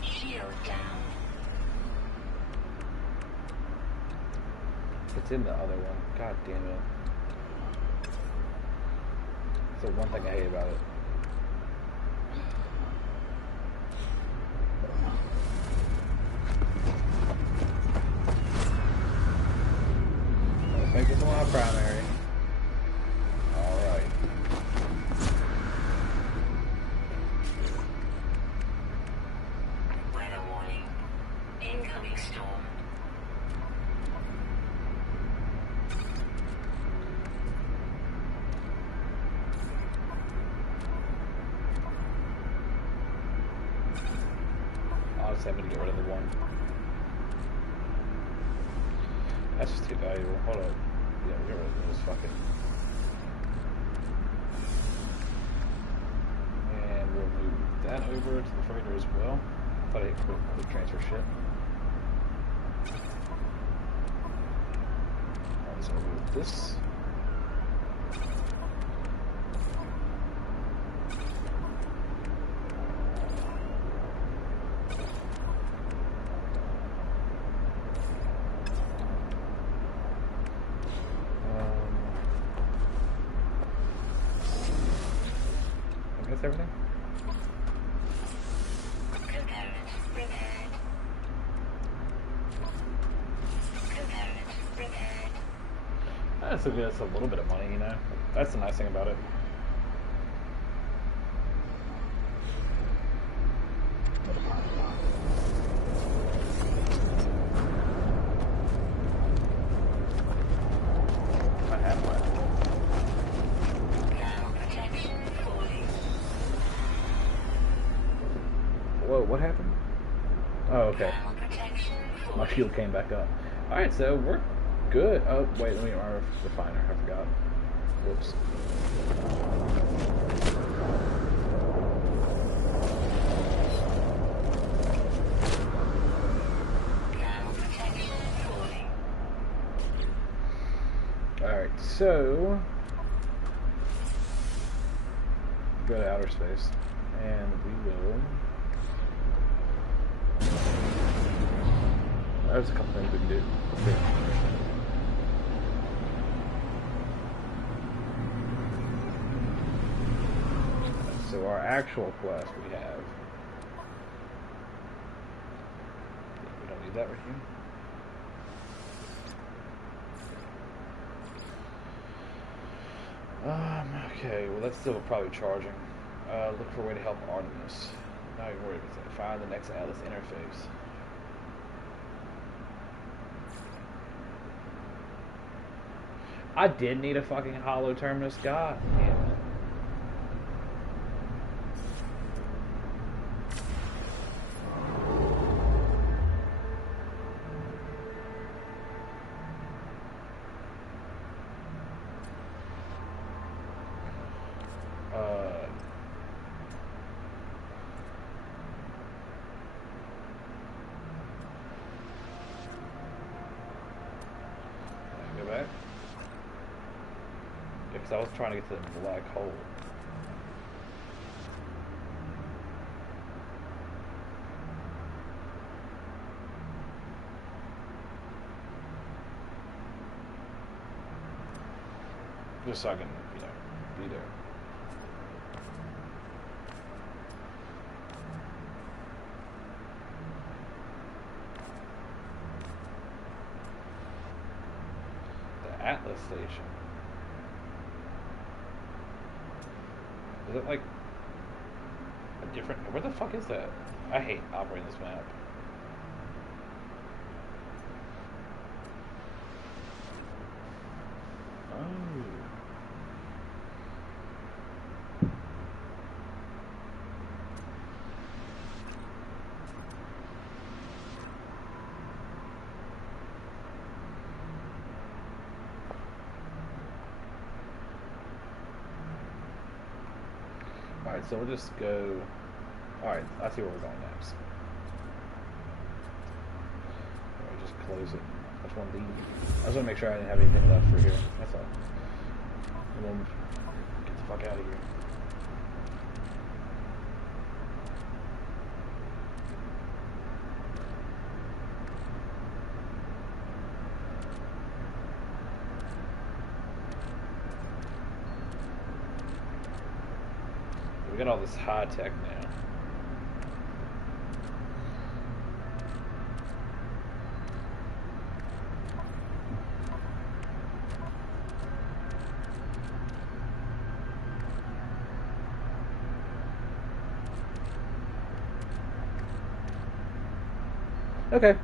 Shield down. It's in the other one. God damn it. That's the one thing I hate about it. Let's make this one our primary. Alright. Weather warning. Incoming storm. Honestly, I'm gonna get rid of the one. That's just too valuable. Hold up. Yeah, we'll get rid of this. Fuck it. And we'll move that over to the freighter as well. Thought I hit quick transfer shit. Alright, so we'll move this. That's everything? That's a little bit of money, you know. That's the nice thing about it. I have one. Whoa, what happened? Oh, okay. My shield came back up. Alright, so we're good. Oh, wait, let me our refiner. I forgot. Whoops. Alright, so go to outer space and we will. There's a couple things we can do. So our actual quest we have. We don't need that right here. Okay, well that's still probably charging. Look for a way to help Artemis. Not even worried about that. Find the next Atlas interface. I did need a fucking hollow terminus. God damn it. Go back. Because I was trying to get to the black hole. Just so I can, you know, be there. The Atlas station. Is it like a different... Where the fuck is that? I hate operating this map. Oh. Alright, so we'll just go... Alright, I see where we're going next. Alright, just close it. I just want to leave. I just want to make sure I didn't have anything left for here. That's all. And then get the fuck out of here. We got all this high tech now. Okay.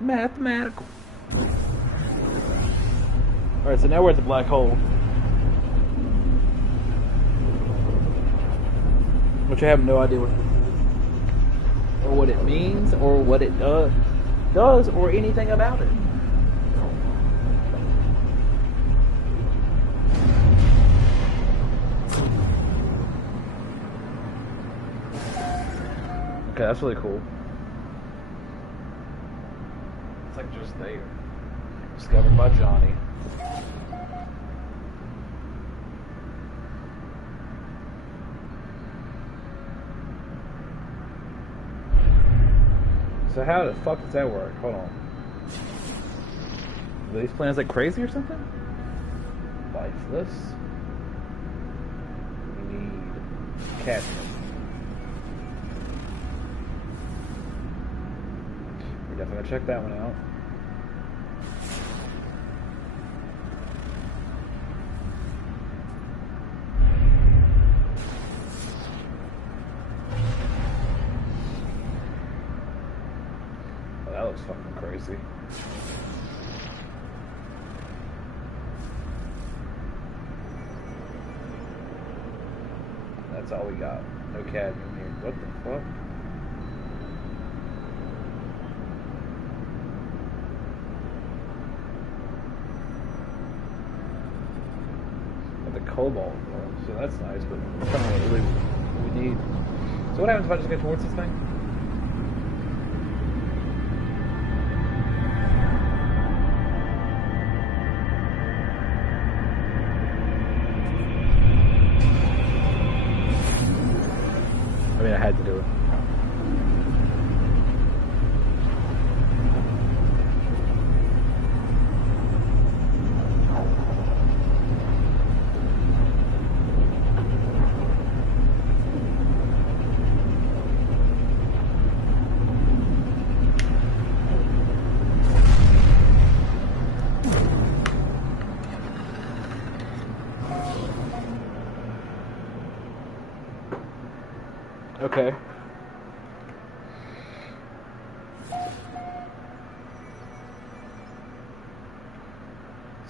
Mathematical. Alright, so now we're at the black hole. Which I have no idea what it means or what it does or anything about it. Okay, that's really cool. It's like just there. Discovered by Johnny. So how the fuck does that work? Hold on. Are these planets like crazy or something? Lifeless. We need cadmium. We're definitely gonna check that one out. That looks fucking crazy. That's all we got. No cadmium here. What the fuck? Got the cobalt though, so that's nice, but it's kind of what we need. So what happens if I just get towards this thing?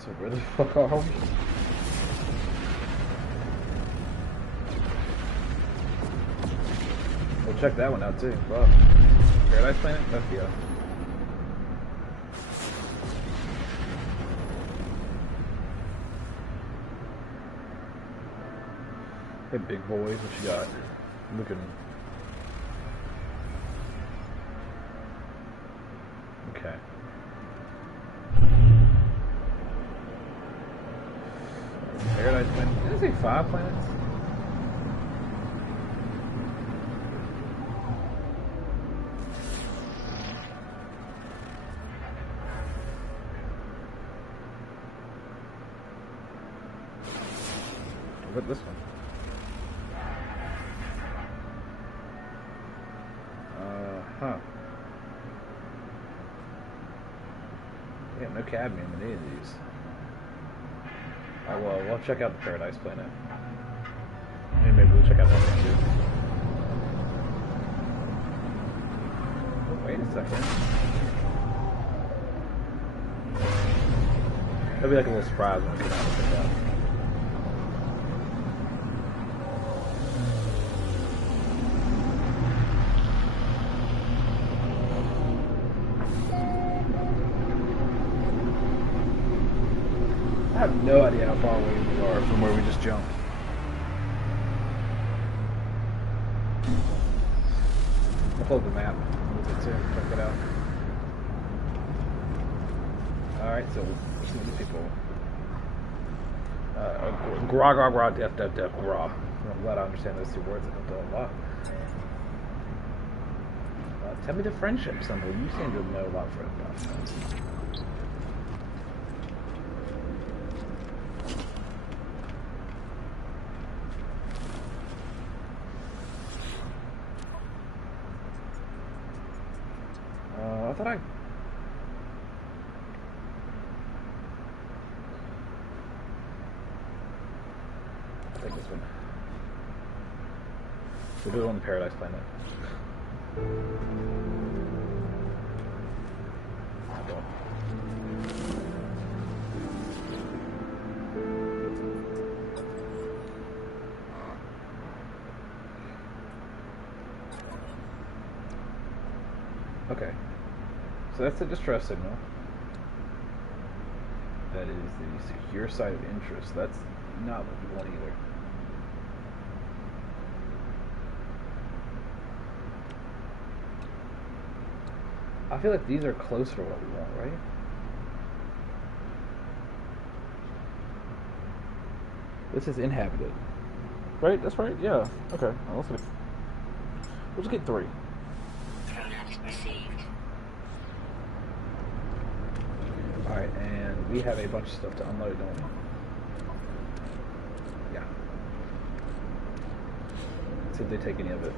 So where the fuck are we? We'll check that one out too. Wow. Paradise Planet? Fuck yeah. Hey big boys, what you got? Looking. Okay. Paradise Planet. Did I say 5 planets? What about this one? Huh. Yeah, no cadmium in any of these. Oh well, we'll check out the Paradise Planet. And maybe we'll check out that one too. Oh, wait a second. That'll be like a little surprise when we get out and check it out. I have no idea how far away we are from where we just jumped. I'll pull up the map. Check it out. Alright, so let's see these people. Gra, gra, gra, def, def, def, gra. I'm glad I understand those 2 words. I don't know a lot. Tell me the friendship symbol. You seem to know a lot about friends. I thought I take this one. We'll do it on the Paradise Planet. Okay. So that's a distress signal. That is the secure site of interest. That's not what we want either. I feel like these are closer to what we want, right? This is inhabited. Right? That's right? Yeah. Okay. Well, let's get 3. Alright, and we have a bunch of stuff to unload, don't we? Yeah. Let's see if they take any of it.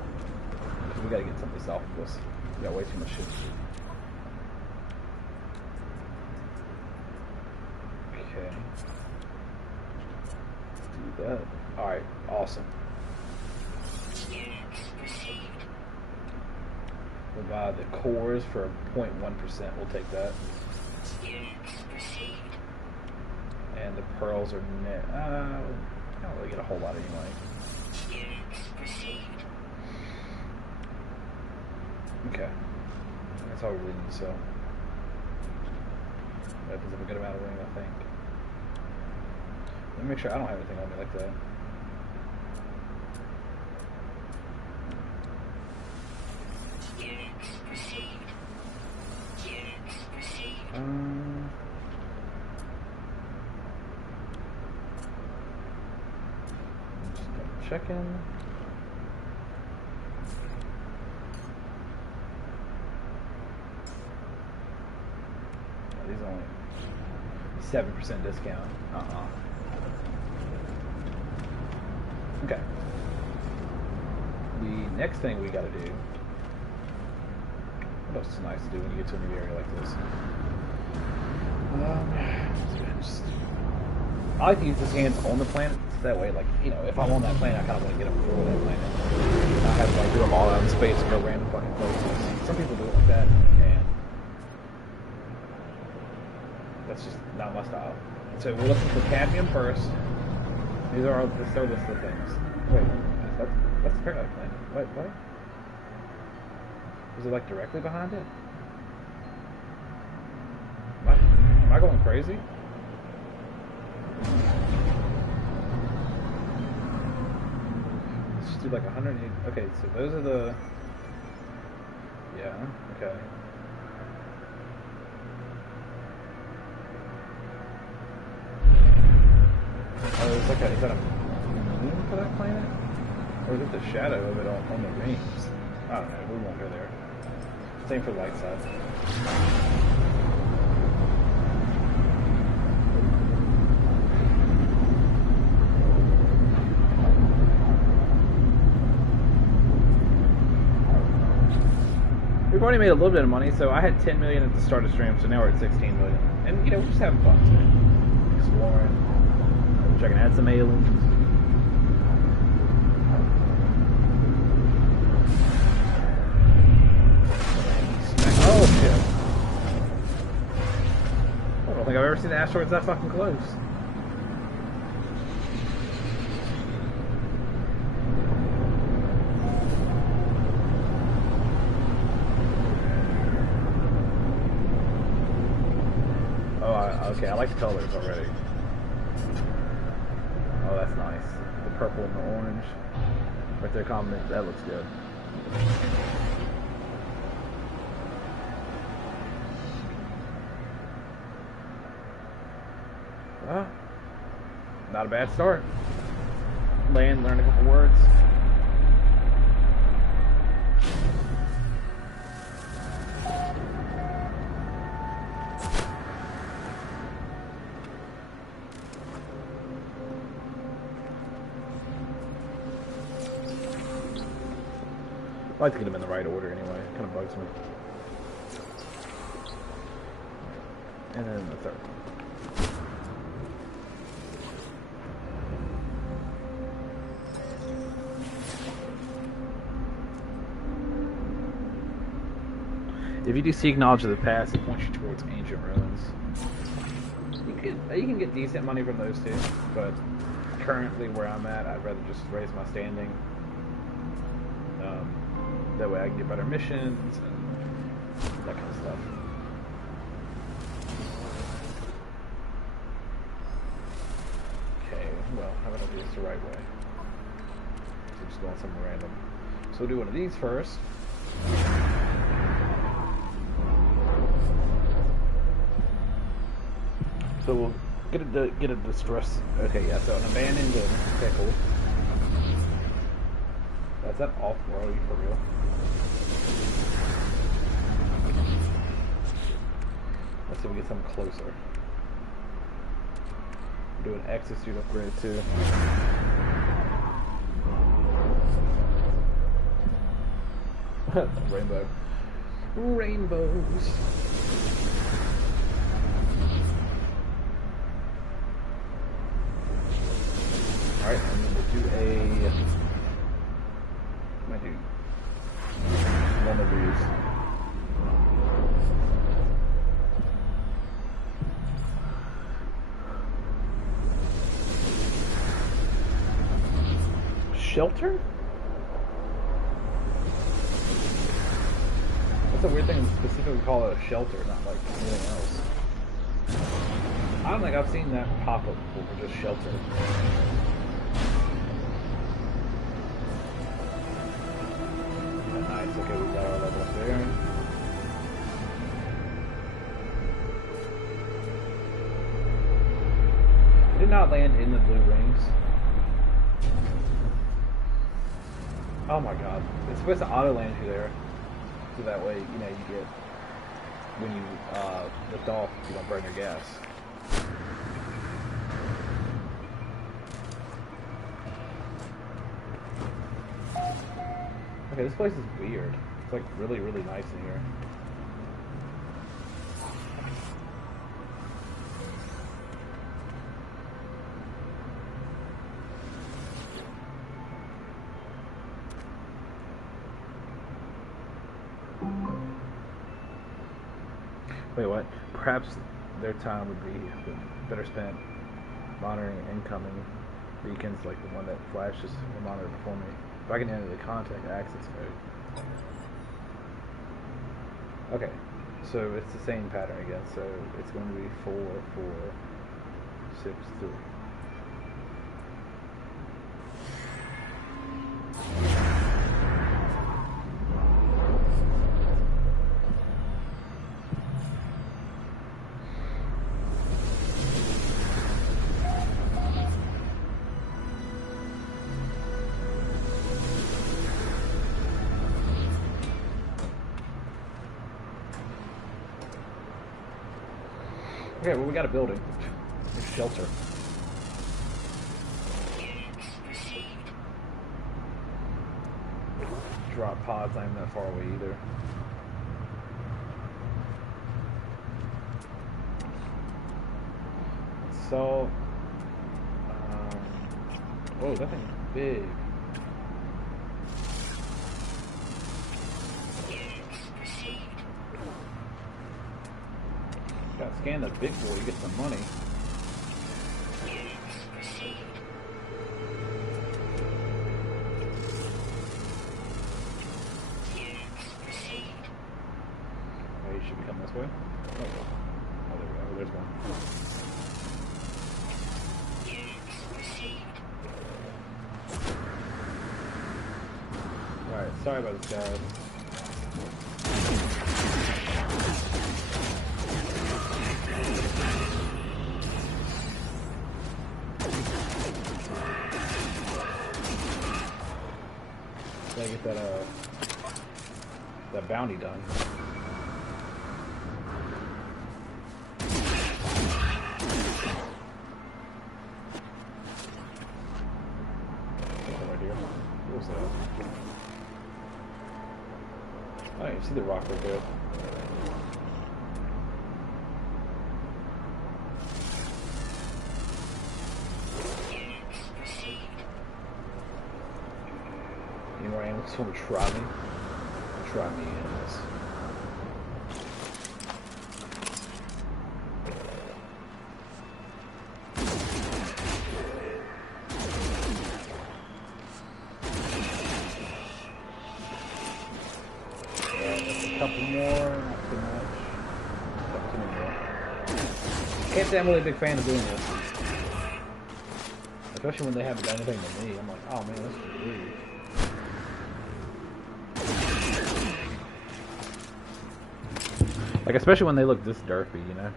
Because we gotta get some of this off of us. We got way too much shit. Okay. Let's do that. Alright, awesome. We'll buy the cores for 0.1%. We'll take that. And the pearls are I don't really get a whole lot anyway. Okay. That's all we really need, so that opens up a good amount of room, I think. Let me make sure I don't have anything on me like that. Just double checking. These are only 7% discount. Okay. The next thing we gotta do. What else is nice to do when you get to a new area like this? I like to use this hands on the planet. That way, like, you know, if I'm on that planet, I kind of want to get over that planet. I have to like do them all out in space and go random fucking places. Some people do it like that, and that's just not my style. So we're looking for cadmium first. These are all the list of things. Wait, that's the Paradise Planet. Wait, what? Is it like directly behind it? Am I going crazy? Let's just do like 180. Okay, so those are the. Yeah, okay. Oh, is that a moon for that planet? Or is it the shadow of it on the rings? I don't know, we won't go there. Same for the light side. We've already made a little bit of money, so I had 10 million at the start of stream, so now we're at 16 million. And you know, we're just having fun today. Exploring. Checking out some aliens. Oh shit. I don't think I've ever seen asteroids that fucking close. Okay, I like the colors already. Oh, that's nice. The purple and the orange. Right there, comment. That looks good. Well, not a bad start. Land, learn a couple words. I like to get them in the right order anyway. It kind of bugs me. And then the third one. If you do seek knowledge of the past, it points you towards ancient ruins. You can get decent money from those too, but currently where I'm at, I'd rather just raise my standing. That way I can get better missions and that kind of stuff. Okay, well, how about I do this the right way? So just going somewhere random. So we'll do one of these first. So we'll get a distress. Okay, yeah. So an abandoned inn. Okay, cool. Is that off-world for real? Let's see if we get something closer. Do an exosuit upgrade too. Rainbow. Rainbows. Alright, and then we'll do a... Might do one of these. Shelter? That's a weird thing to specifically call it a shelter, not like anything else. I don't think I've seen that pop up before for just shelter. Nice, okay, we got our level up there. I did not land in the blue rings. Oh my god. It's supposed to auto land you there. So that way, you know, you get, when you lift off, you don't burn your gas. Okay, this place is weird. It's like really, really nice in here. Wait, what? Perhaps their time would be better spent monitoring incoming beacons like the one that Flash just monitored before me. If I can enter the contact access mode. Okay, so it's the same pattern again. So it's going to be 4, 4, 6, 3. Okay, well we got a building. A shelter. Drop pods not even that far away either. So, whoa, that thing's big. Gotta scan the big boy to get some money. Oh, you should be coming this way. Oh, there we go. There's one. Alright, sorry about this, guys. Gotta get that bounty done. Right here. What's that? Oh, you see the rock right there. Any more animals want to try me? Try me, animals. A couple more, not too much. A couple more. Can't say I'm really a big fan of doing this. Especially when they haven't done anything to me. I'm like, oh man, this is rude. Like, especially when they look this derpy, you know?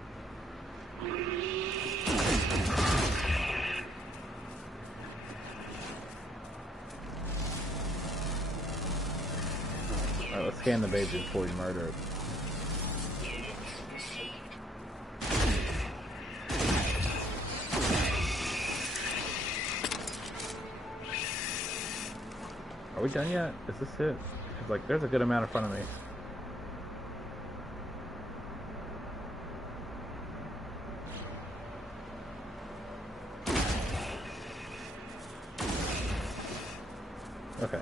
Alright, let's scan the baby before you murder it. Are we done yet? Is this it? It's like, there's a good amount in front of me. Okay.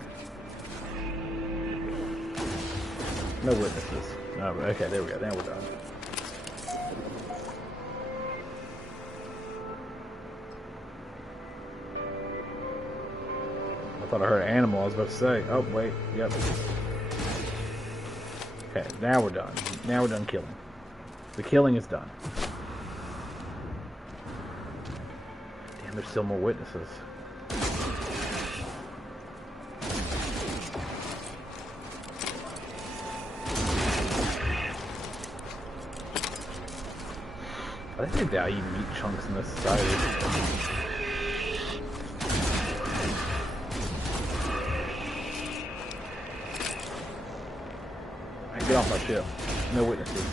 No witnesses. No, okay, there we go. Now we're done. I thought I heard an animal. I was about to say. Oh, wait. Yep. Okay, now we're done. Now we're done killing. The killing is done. Damn, there's still more witnesses. I think they value meat chunks in this society. Get off my ship. No witnesses.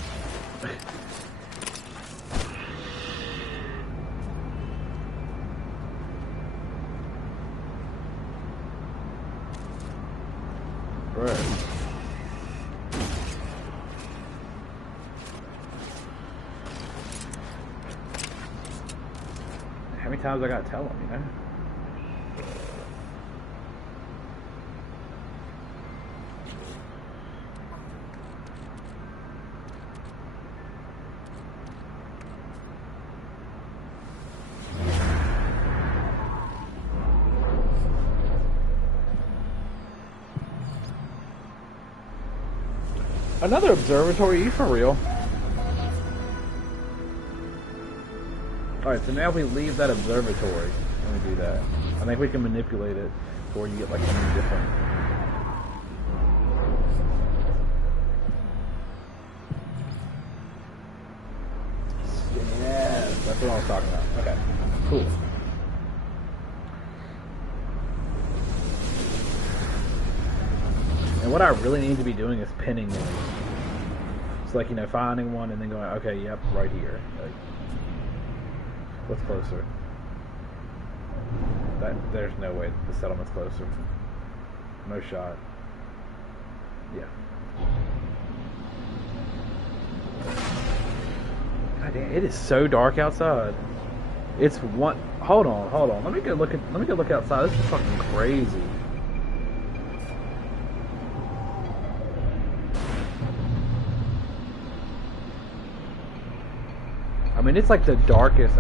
Right. How many times I gotta tell them, you know? Another observatory, you for real? Alright, so now we leave that observatory. Let me do that. I think we can manipulate it before you get like something different. Yes, that's what I was talking about. Okay, cool. And what I really need to be doing is pinning these. It's like, you know, finding one and then going, okay, yep, right here. Like, what's closer? There's no way the settlement's closer. No shot. Yeah. God damn, it is so dark outside. It's one. Hold on. Let me go look outside. This is fucking crazy. I mean, it's like the darkest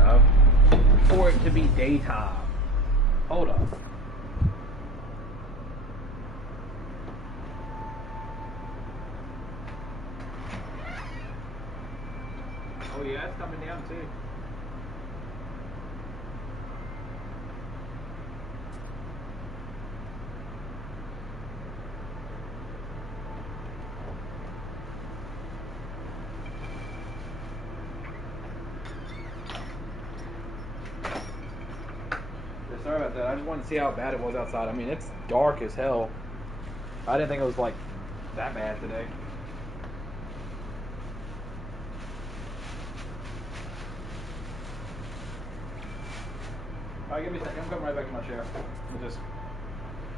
for it to be daytime. Hold on. Oh yeah, it's coming down too. Sorry about that. I just wanted to see how bad it was outside. I mean, it's dark as hell. I didn't think it was like that bad today. Alright, give me a second. I'm coming right back to my chair.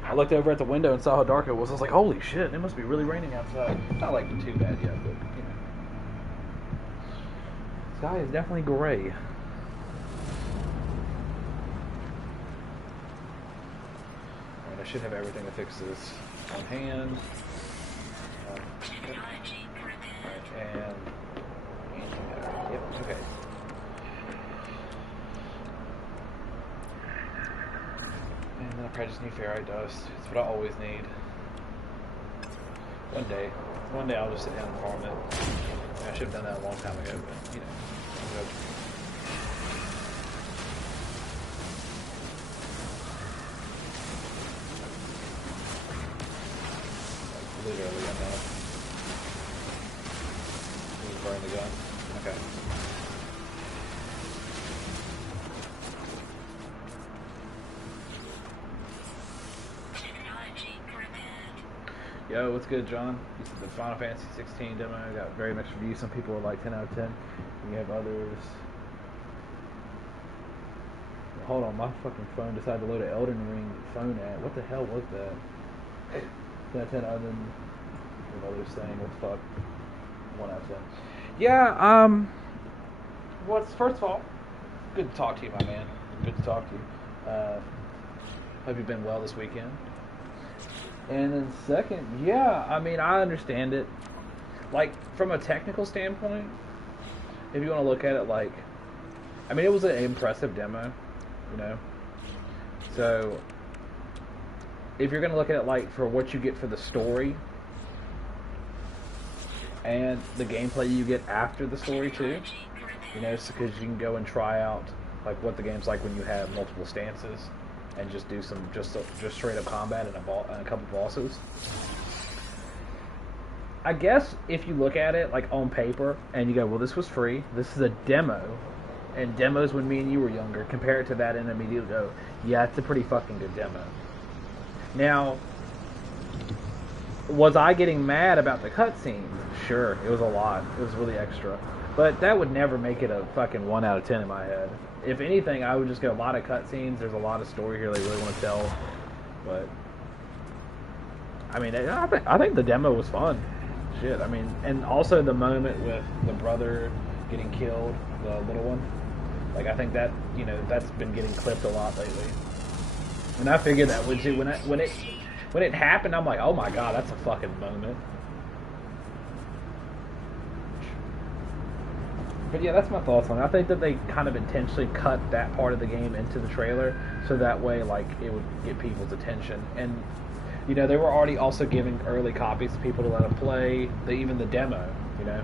I looked over at the window and saw how dark it was. I was like, holy shit, it must be really raining outside. It's not like too bad yet, but you know. The sky is definitely gray. I should have everything to fix this on hand. And yep, okay. And then I probably just need ferrite dust. It's what I always need. One day I'll just sit down and farm it. I should have done that a long time ago, but you know. Literally, I'm not. Just burn the gun. Okay. Yo, what's good, John? This is the Final Fantasy 16 demo. I got very mixed reviews. Some people are like 10 out of 10. And you have others. Hold on, my fucking phone decided to load an Elden Ring phone ad. What the hell was that? 10 out of 10 other than others saying, what the fuck? 1 out of 10. Yeah, first of all, good to talk to you, my man. Good to talk to you. Hope you've been well this weekend. And then second, yeah, I mean, I understand it. Like, from a technical standpoint, if you want to look at it like, I mean, it was an impressive demo, you know? So, if you're going to look at it like for what you get for the story, and the gameplay you get after the story too, you know, because you can go and try out like what the game's like when you have multiple stances, and just do some just straight up combat and a couple bosses. I guess if you look at it like on paper and you go, well, this was free, this is a demo, and demos when me and you were younger, compare it to that and immediately go, yeah, it's a pretty fucking good demo. Now, was I getting mad about the cutscenes? Sure, it was a lot. It was really extra. But that would never make it a fucking 1 out of 10 in my head. If anything, I would just go, a lot of cutscenes, there's a lot of story here they really want to tell. But, I mean, I think the demo was fun. Shit, I mean, and also the moment with the brother getting killed, the little one. Like, I think that, you know, that's been getting clipped a lot lately. And I figured that would too. When it happened, I'm like, oh my god, that's a fucking moment. But yeah, that's my thoughts on it. I think that they kind of intentionally cut that part of the game into the trailer, so that way, like, it would get people's attention. And You know, they were already also giving early copies to people to let them play, even the demo, you know.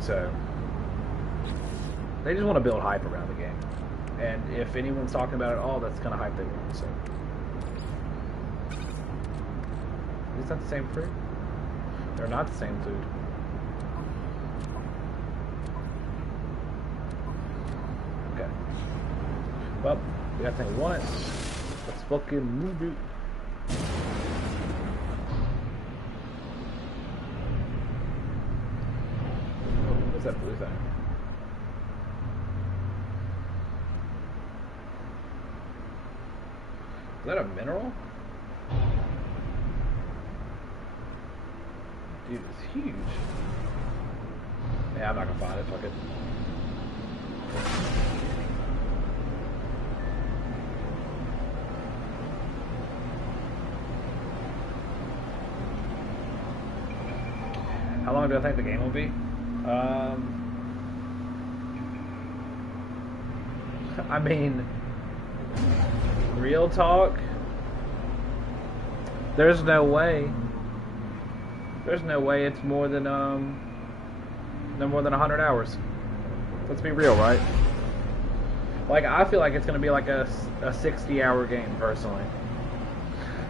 So, they just want to build hype around the game. And if anyone's talking about it at all, that's kind of hype they want, so. Is that the same fruit? They're not the same food. Okay. Well, we got thing one. Let's fucking move it. What's that blue thing? Is that a mineral? Dude, it's huge. Yeah, I'm not gonna find it. Fuck it. How long do I think the game will be? I mean, real talk. There's no way. There's no way it's more than no more than 100 hours. Let's be real, right? Like, I feel like it's gonna be like a 60-hour game personally.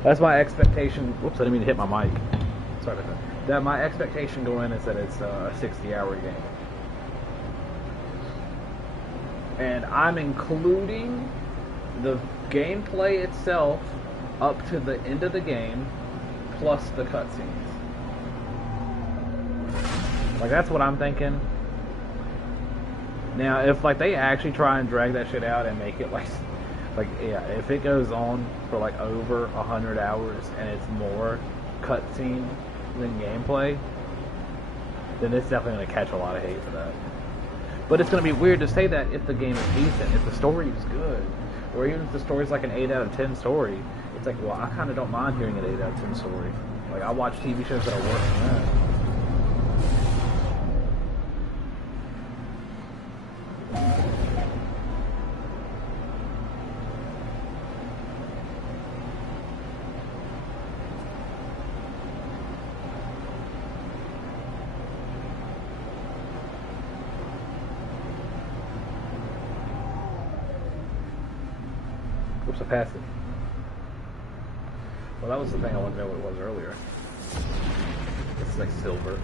That's my expectation. Whoops, I didn't mean to hit my mic. Sorry about that. That my expectation going in is that it's a 60-hour game. And I'm including the gameplay itself up to the end of the game, plus the cutscenes. Like, that's what I'm thinking. Now, if like they actually try and drag that shit out and make it like yeah, if it goes on for like over 100 hours and it's more cutscene than gameplay, then it's definitely gonna catch a lot of hate for that. But it's gonna be weird to say that if the game is decent, if the story is good, or even if the story's like an 8 out of 10 story. It's like, well, I kind of don't mind hearing an 8 out of 10 story. Like, I watch TV shows that are worse than that. Oops, I passed it. Well, that was the thing I wanted to know what it was earlier. It's like silver.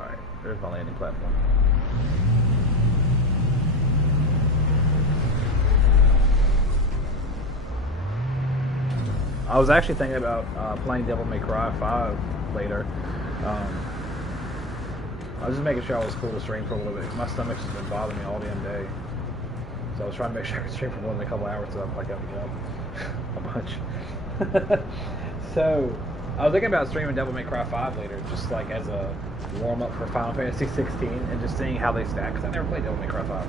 Alright, there's my landing platform. I was actually thinking about playing Devil May Cry 5 later. I was just making sure I was cool to stream for a little bit. My stomach's just been bothering me all damn day. So I was trying to make sure I could stream for more than a couple hours so I'm like having to get up a bunch. So I was thinking about streaming Devil May Cry 5 later, just like as a warm-up for Final Fantasy 16 and just seeing how they stack, because I never played Devil May Cry 5.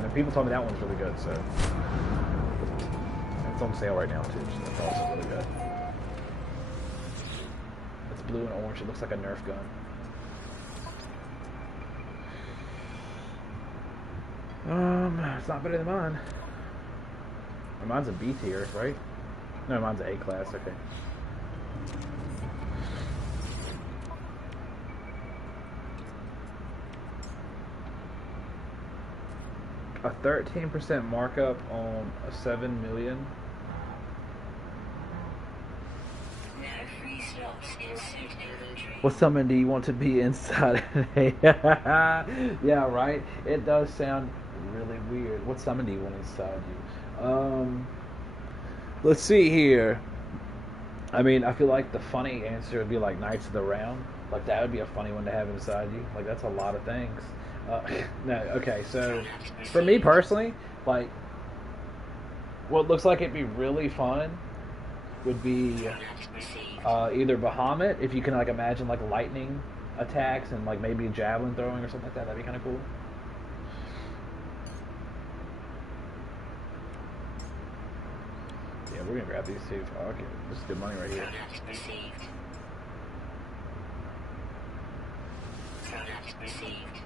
And people told me that one's really good, so... It's on sale right now too, so that's also really good. It's blue and orange, it looks like a Nerf gun. It's not better than mine. Mine's a B tier, right? No, mine's an A class, okay. A 13% markup on a 7 million. What summon do you want to be inside? Yeah, right? It does sound really weird. What summon do you want inside you? Let's see here. I mean, I feel like the funny answer would be like Knights of the Round. Like, that would be a funny one to have inside you. Like, that's a lot of things. No, okay, so for me personally, like, what looks like it'd be really fun would be either Bahamut, if you can like imagine like lightning attacks and like maybe javelin throwing or something like that. That'd be kind of cool. Yeah, we're gonna grab these two. Oh, okay, this is good money right here. received.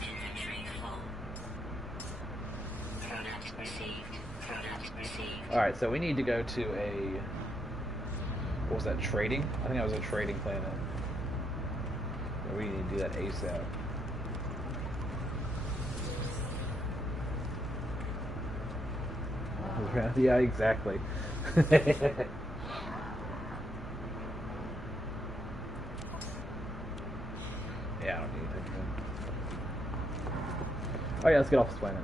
Inventory full. Product received. Product received. Alright, so we need to go to a... What was that, trading? I think that was a trading planet. We need to do that ASAP. Yeah, exactly. Yeah, I don't need anything. Oh yeah, let's get off this planet.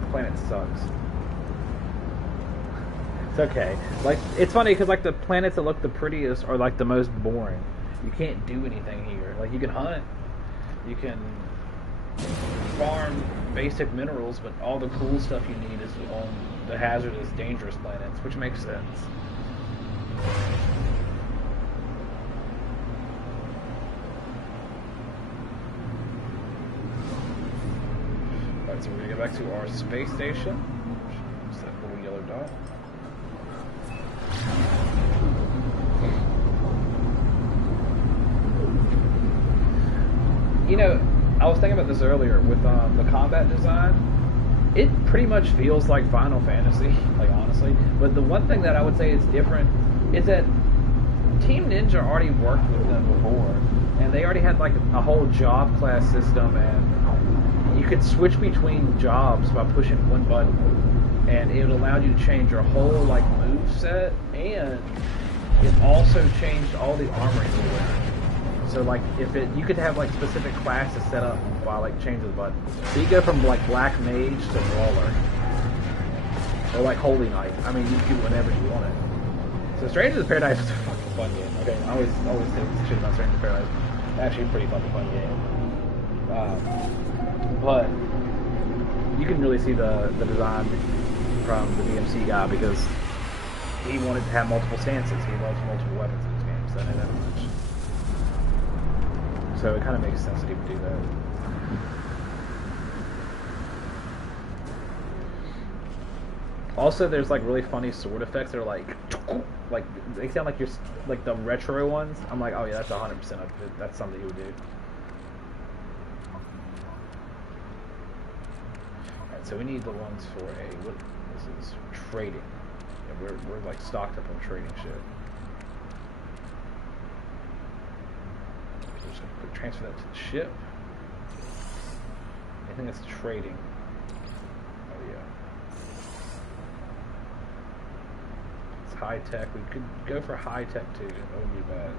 The planet sucks. It's okay. Like, it's funny because like the planets that look the prettiest are like the most boring. You can't do anything here. Like, you can hunt, you can farm basic minerals, but all the cool stuff you need is on the hazardous, dangerous planets, which makes sense. Alright, so we're gonna get back to our space station. It's that little yellow dot. You know, I was thinking about this earlier with the combat design. It pretty much feels like Final Fantasy, like honestly. But the one thing that I would say is different is that Team Ninja already worked with them before, and they already had like a whole job class system, and you could switch between jobs by pushing one button, and it allowed you to change your whole like move set, and it also changed all the armor you were wearing. So like you could have like specific classes set up by like changing the button. So you go from like Black Mage to Brawler, or like Holy Knight. I mean, you can do whatever you want it. So Strangers of Paradise is a fucking fun game. Okay, I always say shit about Strangers of Paradise. It's actually a pretty fucking fun game. But you can really see the design from the DMC guy because he wanted to have multiple stances. He loves multiple weapons in his games. So I know that much. So it kind of makes sense that he would do that. Also, there's like really funny sword effects that are like they sound like you're like the retro ones. I'm like, oh yeah, that's 100%. That's something he would do. Alright, so we need the ones for what this is trading. Yeah, we're like stocked up on trading shit. Just gonna quick transfer that to the ship. I think that's trading. Oh yeah. It's high tech. We could go for high tech too. That wouldn't be bad.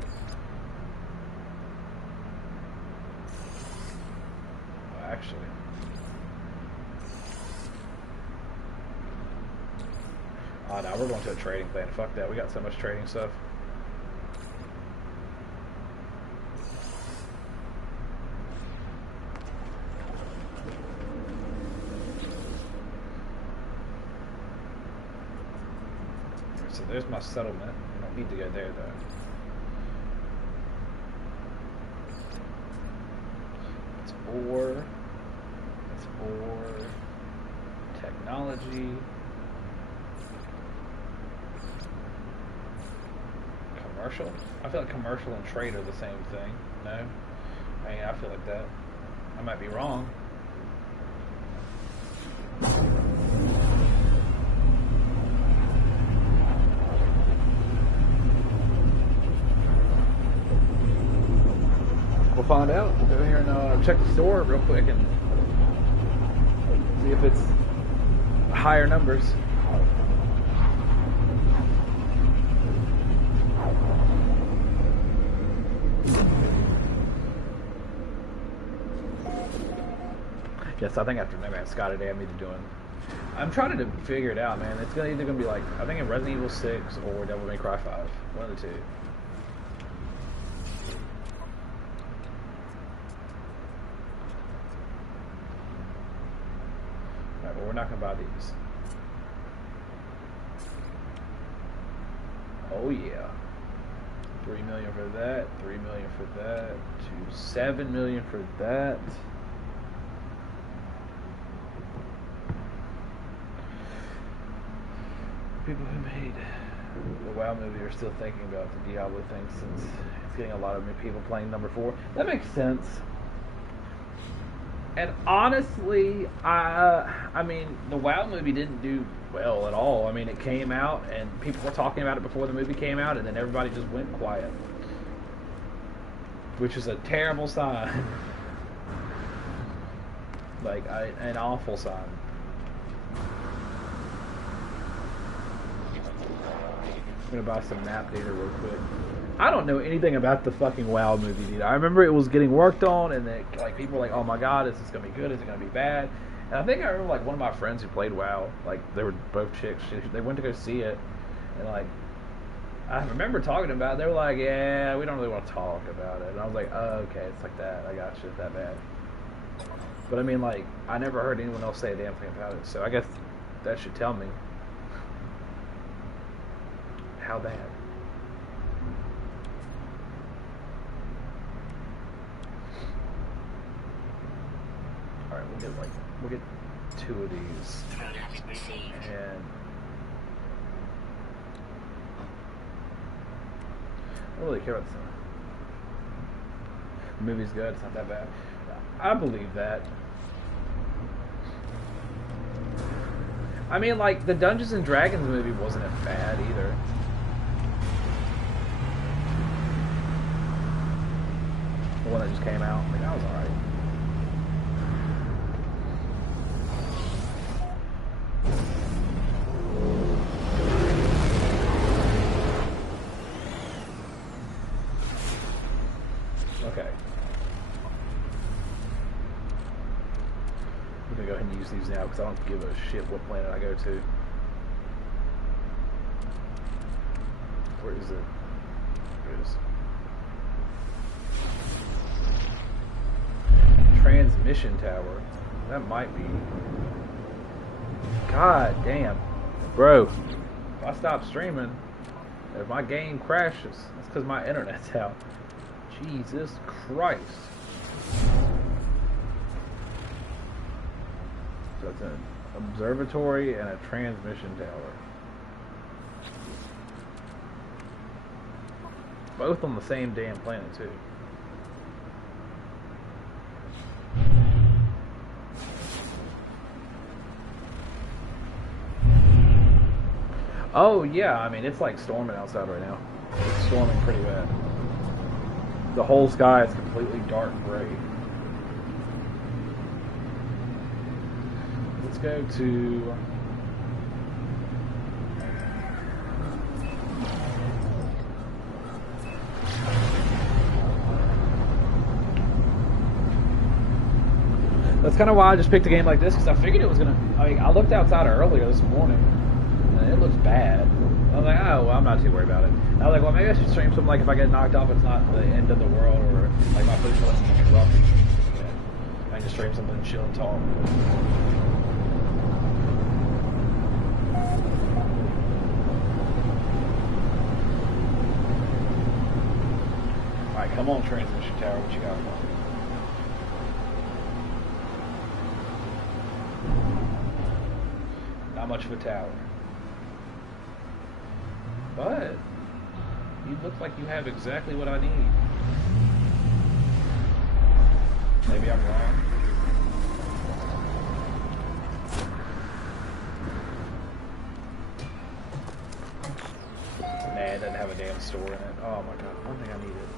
Actually. Oh no, we're going to a trading planet. Fuck that. We got so much trading stuff. So there's my settlement. I don't need to go there though. It's ore. It's ore. Technology. Commercial? I feel like commercial and trade are the same thing. No? I mean, I feel like that. I might be wrong. We'll find out. We'll go here and check the store real quick and see if it's higher numbers. Yes, I think after No Man's Sky today I need to do it. I'm trying to figure it out, man. It's either going to be like, I think in Resident Evil 6 or Devil May Cry 5. One of the two. Alright, but we're not going to buy these. Oh yeah. 3 million for that, 3 million for that, 7 million for that. People who made the WoW movie are still thinking about the Diablo thing since it's getting a lot of new people playing number 4. That makes sense. And honestly, I mean, the WoW movie didn't do well at all. I mean, it came out and people were talking about it before the movie came out, and then everybody just went quiet, which is a terrible sign. Like, an awful sign. I'm gonna buy some map data real quick. I don't know anything about the fucking WoW movie, dude. I remember it was getting worked on, and then like people were like, "Oh my god, is this gonna be good? Is it gonna be bad?" And I think I remember like one of my friends who played WoW, like they were both chicks. They went to go see it, and like I remember talking about it. They were like, "Yeah, we don't really want to talk about it." And I was like, "Oh, okay, it's like that. I got you. It's that bad." But I mean, like, I never heard anyone else say a damn thing about it. So I guess that should tell me how bad. All right, we'll get 2 of these, Product received. and I don't really care about this. The movie's good. It's not that bad. I believe that. I mean, like, the Dungeons and Dragons movie wasn't bad either. The one that just came out, like, that was alright. Okay. I'm gonna go ahead and use these now because I don't give a shit what planet I go to. Where is it? There it is. Transmission tower. That might be. God damn. Bro, if I stop streaming, if my game crashes, that's because my internet's out. Jesus Christ. So it's an observatory and a transmission tower. Both on the same damn planet, too. Oh, yeah, I mean, it's like storming outside right now. It's storming pretty bad. The whole sky is completely dark gray. Let's go to... That's kind of why I just picked a game like this, because I figured it was going to... I mean, I looked outside earlier this morning, and it looks bad. I was like, oh, well, I'm not too worried about it. And I was like, well, maybe I should stream something like if I get knocked off, it's not the end of the world, or like my food wasn't interrupted. Yeah. I can just stream something and chill and talk. Alright, come on, transmission tower, what you got? Not much of a tower. But you look like you have exactly what I need. Maybe I'm wrong. Nah, it doesn't have a damn store in it. Oh my god, I don't think I need it.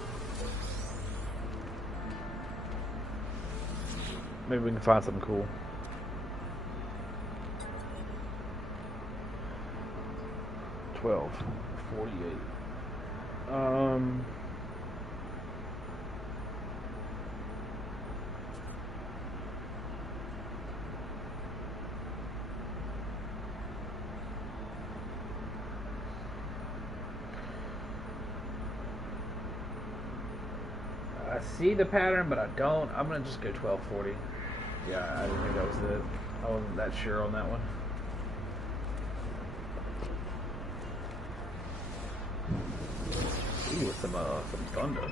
Maybe we can find something cool. $12.48. I see the pattern, but I don't. I'm gonna just go 1240. Yeah, I didn't think that was it. I wasn't that sure on that one. Ooh, with some thunder.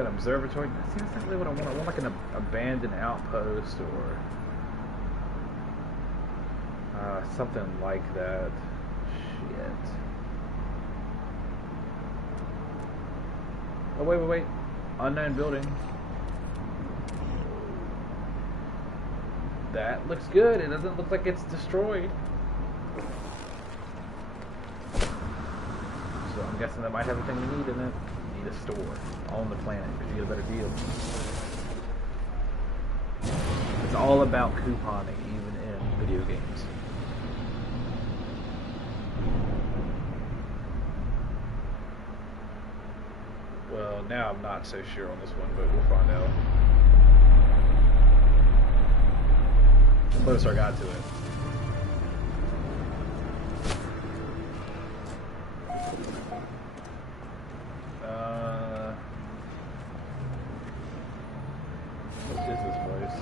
an observatory. See, that's not really what I want. I want like an abandoned outpost or something like that. Shit. Oh, wait. Unknown building. That looks good. It doesn't look like it's destroyed. So I'm guessing that might have everything we need in it. Need a store on the planet because you get a better deal. It's all about couponing, even in video games. Well, now I'm not so sure on this one, but we'll find out. The closer I got to it. What is this place?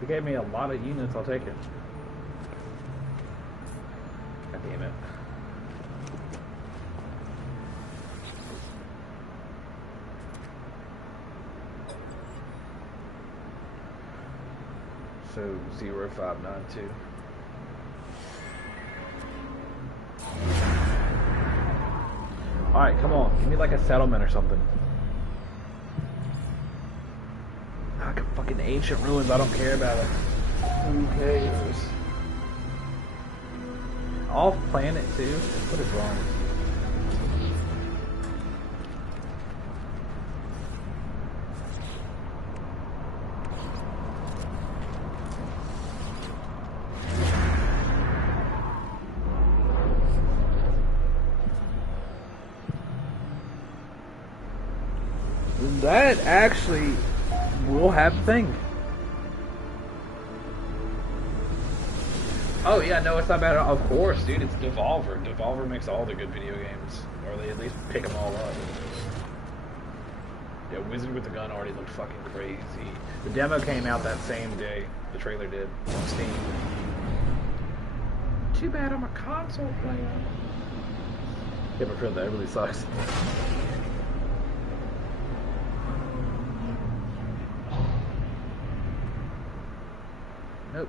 They gave me a lot of units, I'll take it. God damn it. So 0592. Alright, come on. Give me like a settlement or something. Fucking ancient ruins, I don't care about it. Who cares? Off planet too? What is wrong? That actually will have a thing. Oh yeah, no, it's not bad at all. Of course, dude, it's Devolver. Devolver makes all the good video games, or they at least pick them all up. Yeah, Wizard with the Gun already looked fucking crazy. The demo came out that same day. The trailer did on Steam. Too bad I'm a console player. Yeah, but for that really sucks. Nope.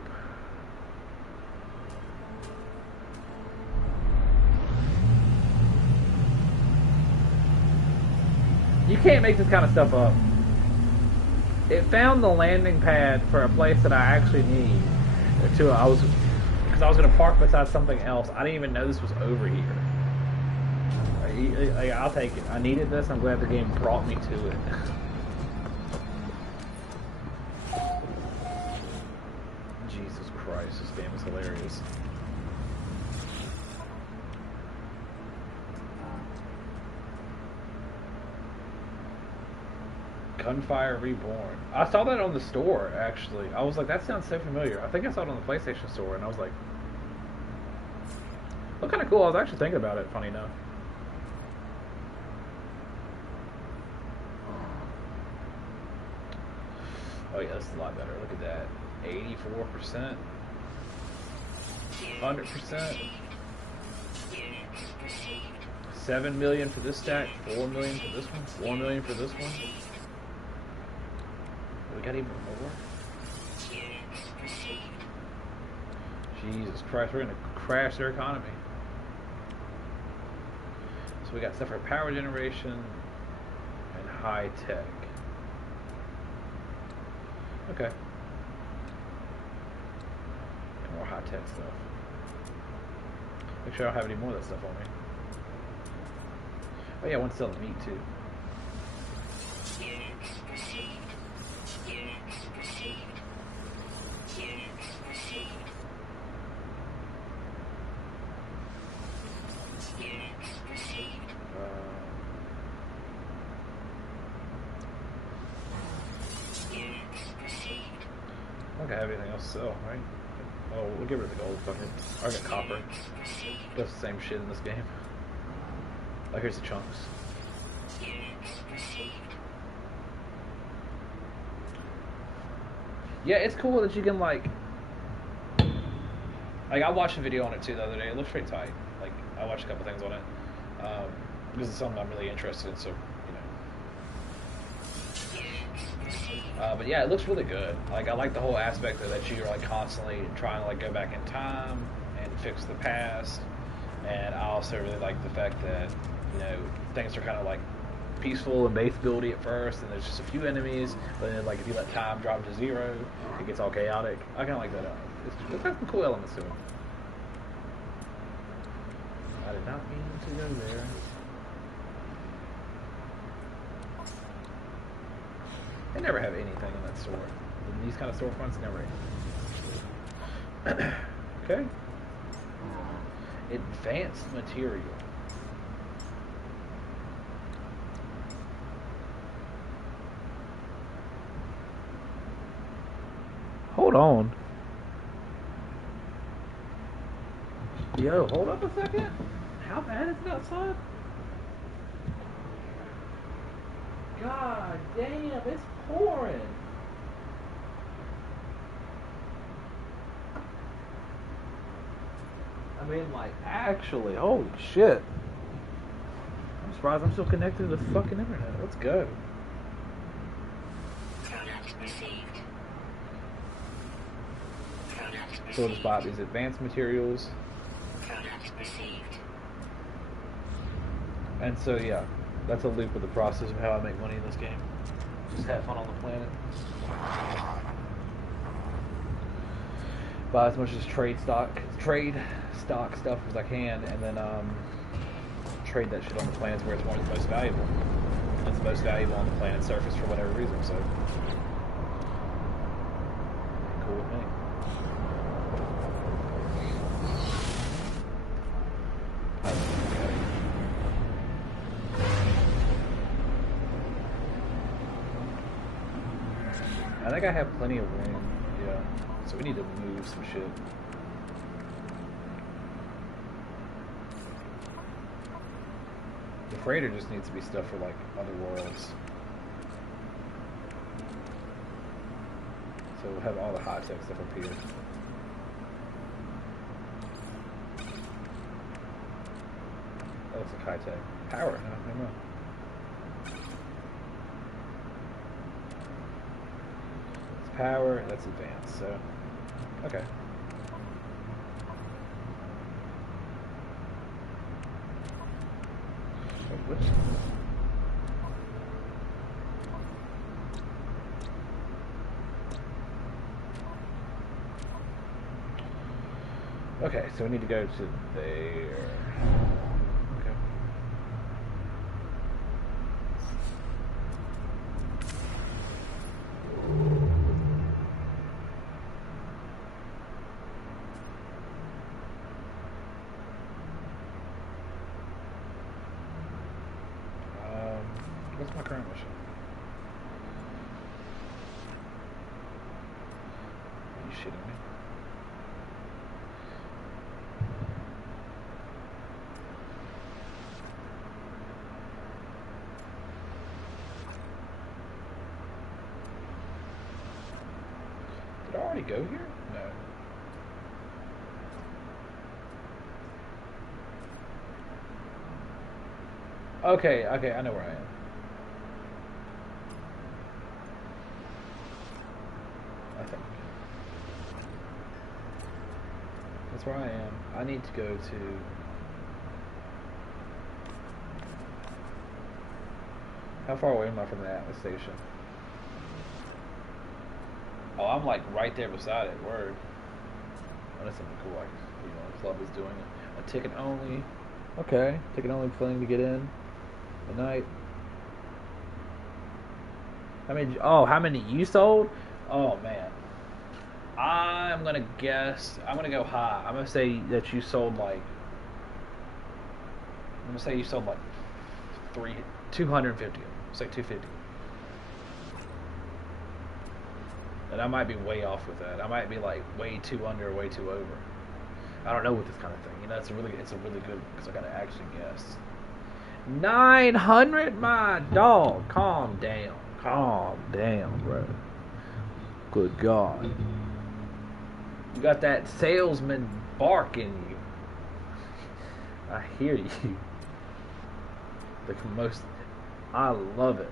You can't make this kind of stuff up. It found the landing pad for a place that I actually need. Because I was going to park beside something else. I didn't even know this was over here. I'll take it. I needed this. I'm glad the game brought me to it. Jesus Christ, this game is hilarious. Gunfire Reborn. I saw that on the store, actually. I was like, that sounds so familiar. I think I saw it on the PlayStation Store, and I was like, look kind of cool. I was actually thinking about it, funny enough. Oh yeah, this is a lot better. Look at that. 84%. 100%. 7 million for this stack. 4 million for this one. 4 million for this one. We got even more. Jesus Christ, we're gonna crash their economy. So we got stuff for power generation and high tech. Okay. And more high tech stuff. Make sure I don't have any more of that stuff on me. Oh yeah, I want to sell the meat too. I don't have anything else to sell, right? Oh, we'll get rid of the gold. Fuck it. I got copper. That's the same shit in this game. Like, here's the chunks. Yeah, it's cool that you can, like, I watched a video on it too the other day. It looks pretty tight. Like, I watched a couple things on it. Because it's something I'm really interested in, so, but yeah, it looks really good. Like, I like the whole aspect of that you're, like, constantly trying to, like, go back in time and fix the past. And I also really like the fact that, things are kind of, like, peaceful and base buildy at first, and there's just a few enemies, but then, like, if you let time drop to 0, it gets all chaotic. I kind of like that. It's got some cool elements to it. I did not mean to go there. They never have anything in that store. In these kind of storefronts, never anything. Okay. Advanced material. Hold on. Yo, hold up a second. How bad is it outside? God damn, it's pouring. I mean, like, actually, holy shit. I'm surprised I'm still connected to the fucking internet. Let's go. So we'll just buy these advanced materials. And so, yeah, that's a loop of the process of how I make money in this game. Just have fun on the planet. Buy as much as trade stock stuff as I can, and then trade that shit on the planets where it's one of the most valuable. It's the most valuable on the planet's surface for whatever reason, so cool with me. I think I have plenty of room, yeah. So we need to move some shit. The freighter just needs to be stuff for, like, other worlds. So we'll have all the high-tech stuff up here. That looks like high-tech. Power, no, never mind. Power, that's advanced, so okay. Whoops. Okay, so we need to go to there. Okay. What's my current mission? Are you shitting me? Did I already go here? No. Okay, I know where I am. I think. That's where I am. I need to go to... How far away am I from the Atlas station? Oh, I'm like right there beside it. Word. Oh, that's something cool. Like, the club is doing it. A ticket only. Okay, ticket only thing to get in at night. How many you sold? Oh man. I'm gonna guess. I'm gonna go high. I'm gonna say that you sold like. I'm gonna say you sold like 250. Say 250. And I might be way off with that. I might be like way too under, way too over. I don't know with this kind of thing. You know, it's a really good because I gotta actually guess. 900, my dog. Calm down, bro. Good God. You got that salesman bark in you. I hear you. The most. I love it.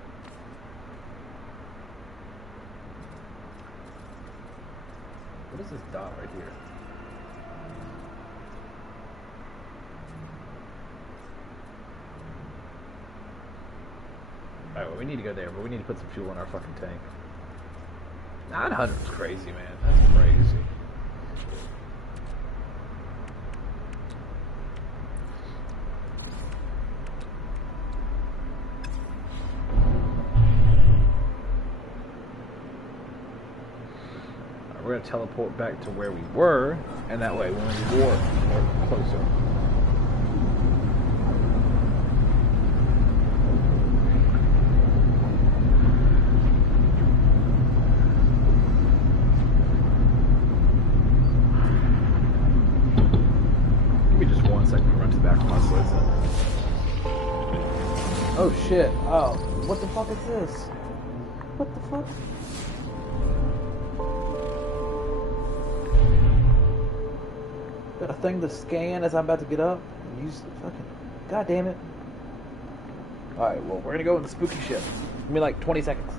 What is this dot right here? Alright, well, we need to go there, but we need to put some fuel in our fucking tank. 900 is crazy, man. That's crazy. We're going to teleport back to where we were, and that way when we warp, we're closer. Give me just 1 second to run to the back of my sled center. Oh shit. Oh, what the fuck is this? What the fuck? Got a thing to scan as I'm about to get up. Use the fucking. God damn it. Alright, well, we're gonna go in the spooky ship. Give me like 20 seconds.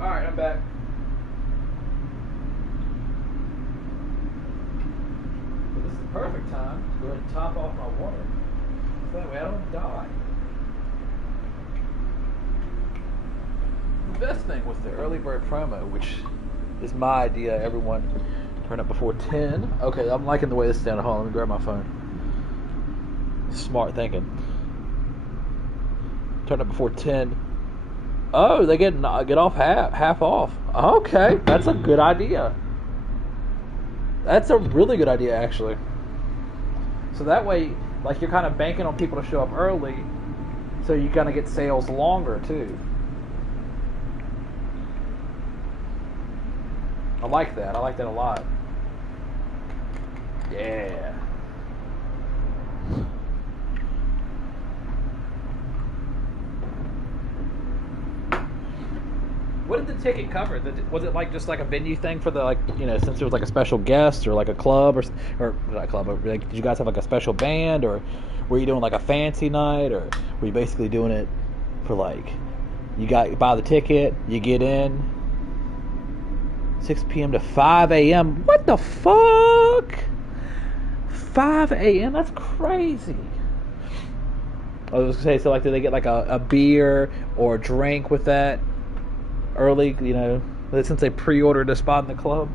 Alright, I'm back. Well, this is the perfect time to go ahead and top off my water. So that way I don't die. The best thing was the early bird promo, which is my idea. Everyone turn up before 10. Okay, I'm liking the way this is down. Hold on, let me grab my phone. Smart thinking. Turn up before 10. Oh, they get off half off. Okay, that's a good idea. That's a really good idea, actually. So that way, like, you're kind of banking on people to show up early, so you kind of get sales longer too. I like that. I like that a lot. Yeah. What did the ticket cover? Was it like just like a venue thing for the, like, you know, since there was like a special guest or like a club or not a club, but like, did you guys have like a special band, or were you doing like a fancy night, or were you basically doing it for like, you buy the ticket, you get in 6 p.m. to 5 a.m. What the fuck? 5 a.m. That's crazy. I was gonna say, so like, did they get like a beer or a drink with that early, you know, since they pre-ordered a spot in the club?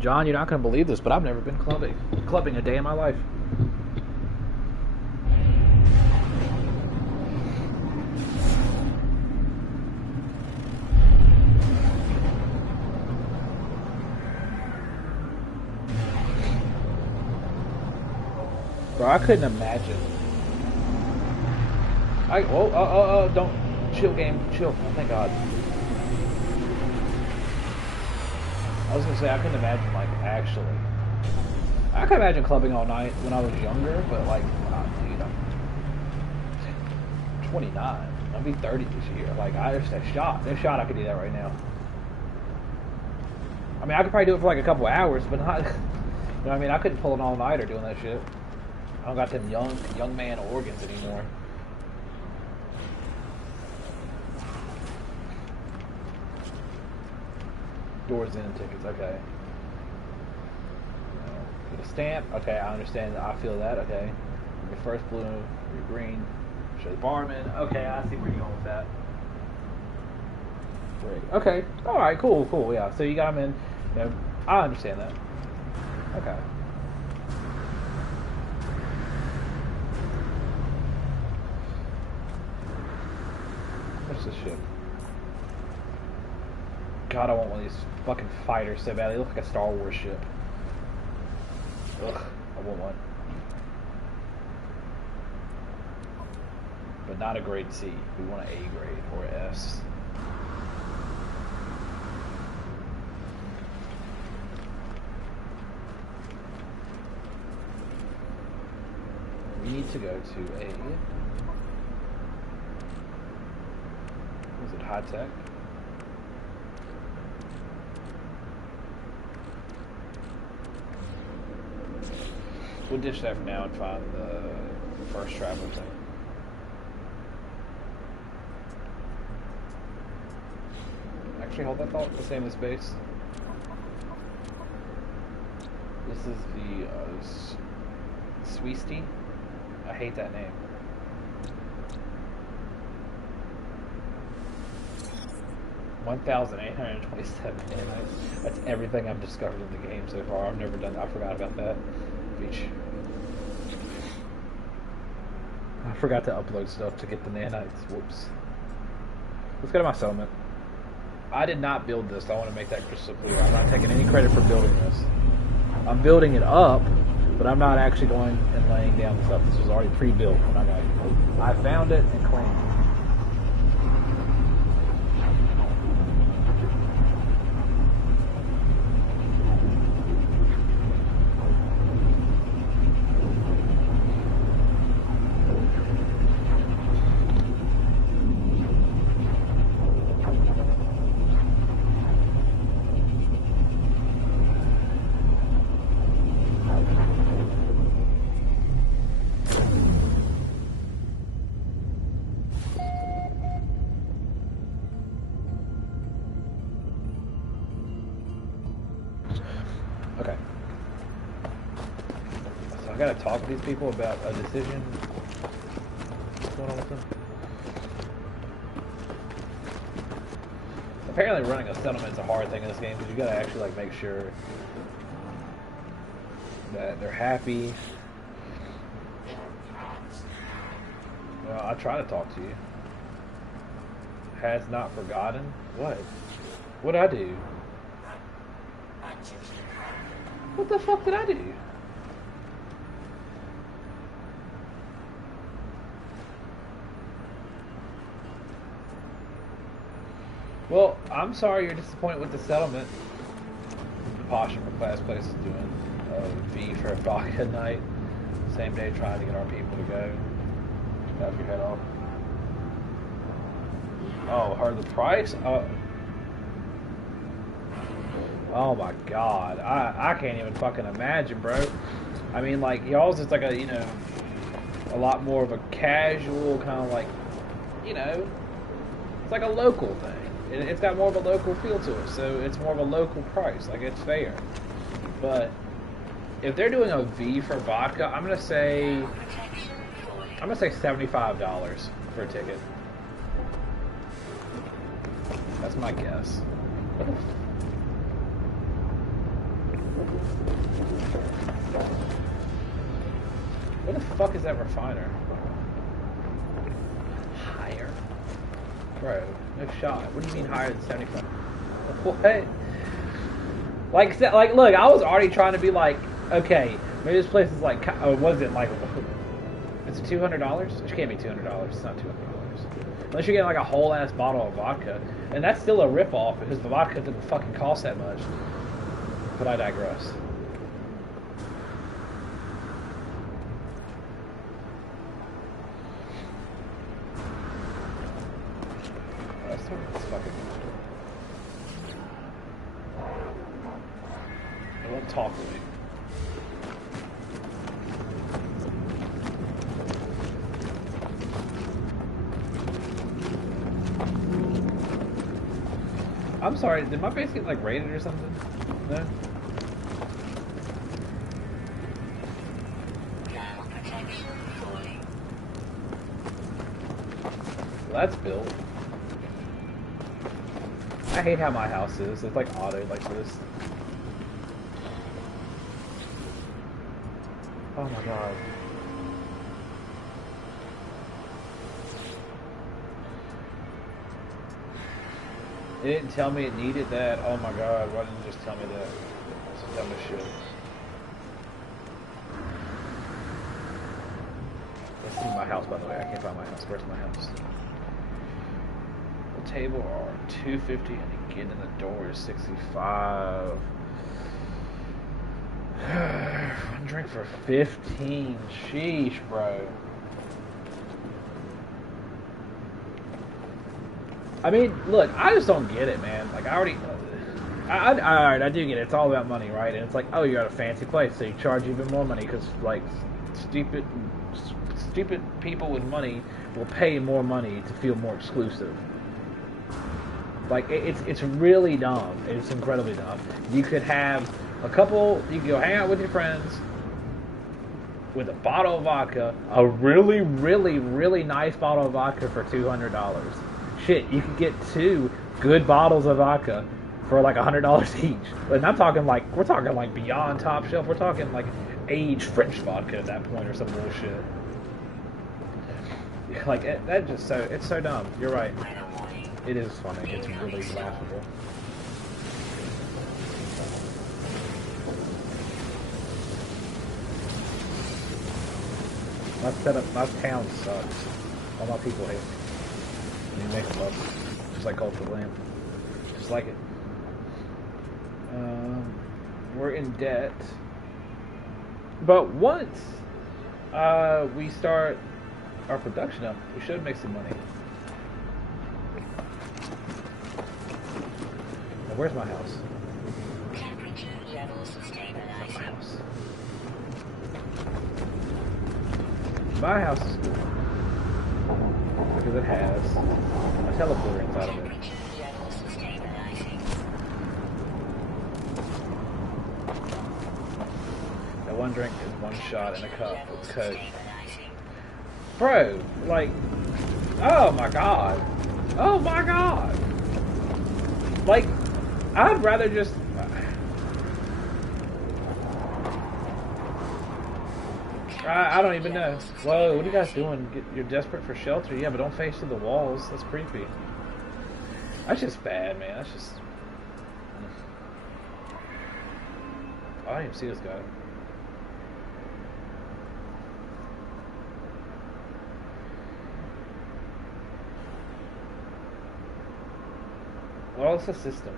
John, you're not going to believe this, but I've never been clubbing a day in my life. Bro, I couldn't imagine. Don't. Chill, game. Chill. Oh, thank God. I was going to say, I couldn't imagine, like, actually. I could imagine clubbing all night when I was younger, but, like, dude, I'm 29. I'll be 30 this year. Like, there's a shot I could do that right now. I mean, I could probably do it for, like, a couple hours, but not, you know what I mean? I couldn't pull an all-nighter doing that shit. I don't got them young man organs anymore. Doors in tickets, okay. Get a stamp, okay, I understand, I feel that, okay. Your first blue, your green, show the barman, okay, I see where you're going with that. Great, okay, alright, cool, yeah. So you got them in, you know, I understand that. Okay. What's this ship? God, I want one of these fucking fighters so bad. They look like a Star Wars ship. Ugh, I want one. But not a grade C. We want an A grade or S. We need to go to a... is it high tech? We'll ditch that for now and find the first traveler thing. Actually, hold that thought. Let's name this base. This is the Sweesty. I hate that name. $1,827. That's everything I've discovered in the game so far. I've never done that. I forgot about that feature. I forgot to upload stuff to get the nanites. Whoops. Let's go to my settlement. I did not build this. I want to make that crystal clear. I'm not taking any credit for building this. I'm building it up, but I'm not actually going and laying down the stuff. This was already pre-built when I got here. I found it and claimed it. Okay. So I gotta talk to these people about a decision. What's going on with them? Apparently running a settlement is a hard thing in this game because you gotta actually like make sure that they're happy. Well, I try to talk to you. Has not forgotten? What? What'd I do? What the fuck did I do? Well, I'm sorry you're disappointed with the settlement. The Posh Upper Class Place is doing a V for a vodka night. Same day trying to get our people to go. Cut your head off. Oh, heard the price? Oh my god, I can't even fucking imagine, bro. I mean, like, y'all's is like a, you know, a lot more of a casual kind of like, you know, it's like a local thing. It's got more of a local feel to it, so it's more of a local price, like it's fair. But if they're doing a V for vodka, I'm gonna say $75 for a ticket. That's my guess. Where the fuck is that refiner? Higher? Bro, no shot. What do you mean higher than 75? What? Like, look, I was already trying to be like, okay, maybe this place is like, oh, was it like, is it $200? It can't be $200. It's not $200. Unless you're getting like a whole ass bottle of vodka. And that's still a ripoff because the vodka didn't fucking cost that much. But I digress. Let's start with this fucking... It won't talk to me. I'm sorry, did my base get like raided or something? No? Now protection falling. Well, that's built. I hate how my house is. It's like auto like this. Oh my god. It didn't tell me it needed that. Oh my god, why didn't you just tell me that? That's dumb as shit. Let's see my house, by the way. I can't find my house. Where's my house? The table are 250 and to get in the door is 65. One drink for 15. Sheesh, bro. I mean, look, I just don't get it, man. Like, alright, I do get it. It's all about money, right? And it's like, oh, you're at a fancy place, so you charge even more money because, like, stupid people with money will pay more money to feel more exclusive. Like, it's really dumb. It's incredibly dumb. You could have you can go hang out with your friends with a bottle of vodka, a really, really, really nice bottle of vodka for $200. Shit, you could get 2 good bottles of vodka for like $100 each. And I'm talking like, we're talking like beyond top shelf. We're talking like aged French vodka at that point or some bullshit. Like, that just it's so dumb. You're right. It is funny. It's really laughable. My town sucks. All my people hate me. You make them up. Just like Culture Land. Just like it. We're in debt. But once we start our production up, we should make some money. Now, where's my house? Temperature levels stabilizing. My house. My house is good. Because it has a teleporter inside of it. Temperature levels stabilizing. That one drink is one shot in a cup with Coke. Bro, like, oh my god. Oh my god. Like, I'd rather just... I don't even know. Whoa, what are you guys doing? You're desperate for shelter? Yeah, but don't face to the walls. That's creepy. That's just bad, man. That's just... I don't even see this guy. Well, it's a system.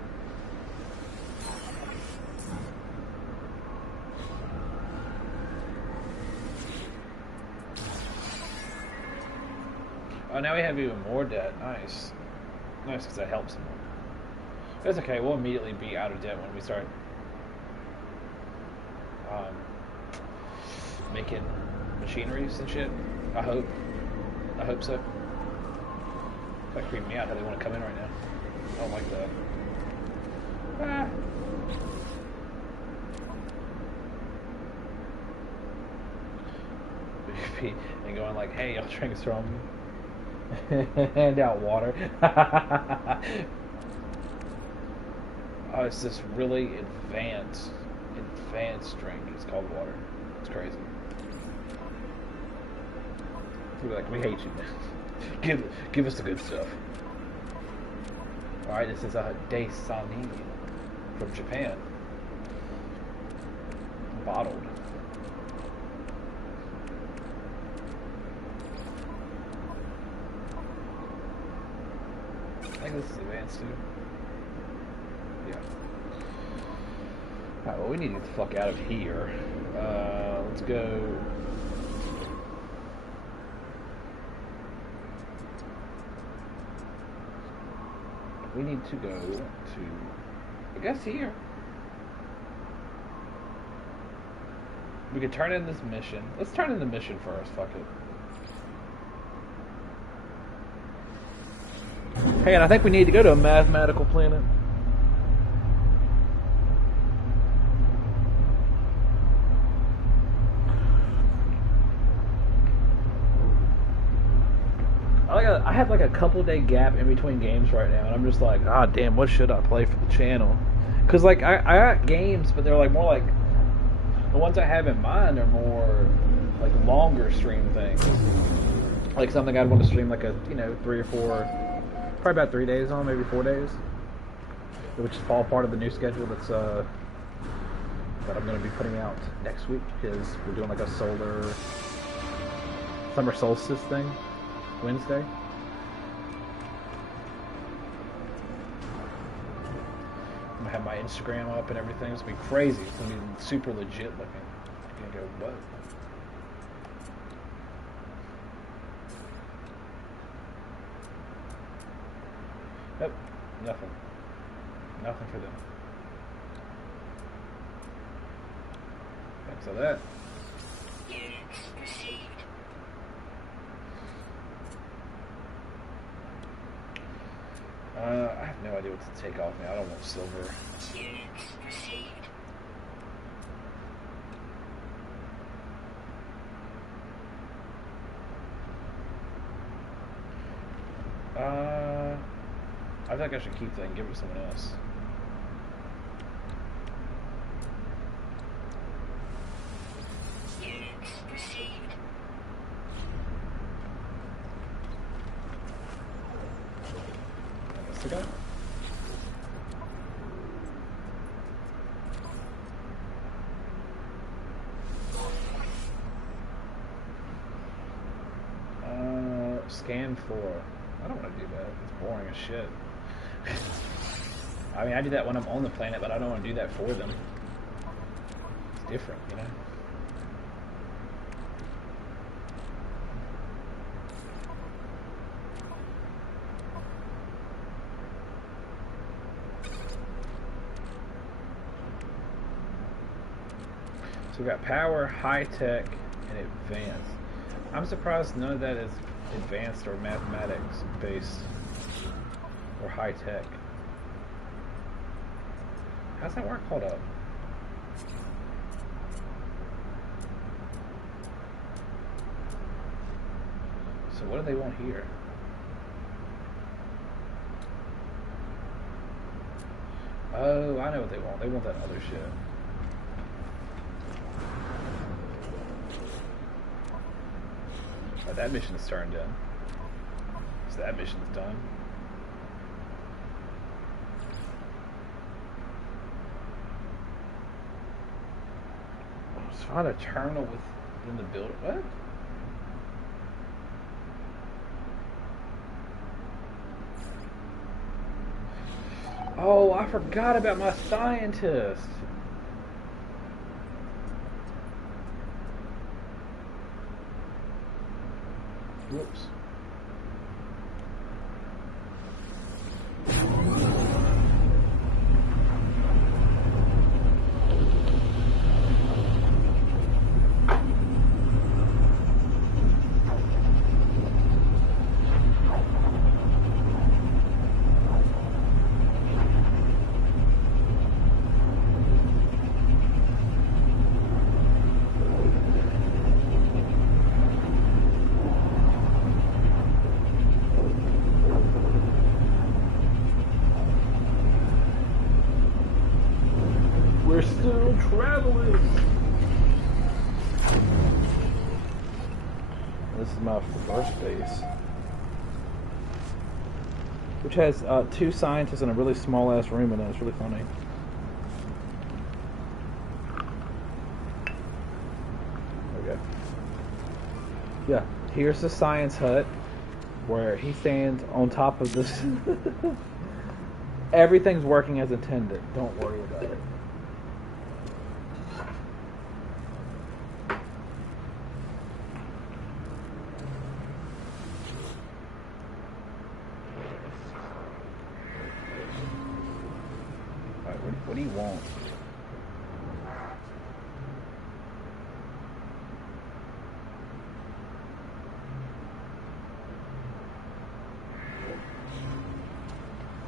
Oh, now we have even more debt. Nice. Nice, because that helps more. That's okay. We'll immediately be out of debt when we start making machineries and shit. I hope. I hope so. It's like creeping me out how they want to come in right now. I don't like that. Ah. And going like, hey, y'all drink from hand out water. Oh, it's this really advanced drink. It's called water. It's crazy. We're like, we hate you. Give us the good stuff. Alright, this is a Dasani from Japan. Bottled. I think this is advanced too. Yeah. Alright, well, we need to get the fuck out of here. Let's go. We need to go to, I guess, here. We could turn in this mission. Let's turn in the mission first. Fuck it. Hey, and I think we need to go to a mathematical planet. I have like a couple day gap in between games right now, and I'm just like, ah, damn, what should I play for the channel? Because like I got games, but they're like more like the ones I have in mind are more like longer stream things. Like something I'd want to stream like a 3 or 4, probably about 3 days on, maybe 4 days, which is all part of the new schedule that I'm going to be putting out next week because we're doing like a summer solstice thing Wednesday. I'm gonna have my Instagram up and everything. It's gonna be crazy. It's gonna be super legit looking. You're gonna go, what? Nope, nothing. Nothing for them. Thanks for that. Units received. I have no idea what to take off me. I don't want silver. Units received. I think I should keep that and give it to someone else. Units received. That's the guy. Scan for. I don't want to do that. It's boring as shit. I mean, I do that when I'm on the planet, but I don't want to do that for them. It's different, you know? So we got power, high tech, and advanced. I'm surprised none of that is advanced or mathematics based or high tech. How's that work? Hold up. So what do they want here? Oh, I know what they want. They want that other shit. Oh, that mission's turned in. So that mission's done. Let's find a terminal within the building. What? Oh, I forgot about my scientist. Whoops. We're still traveling. This is my first base, which has 2 scientists in a really small ass room in it. It's really funny. Okay. Yeah, here's the science hut where he stands on top of this. Everything's working as intended. Don't worry about it. What do you want?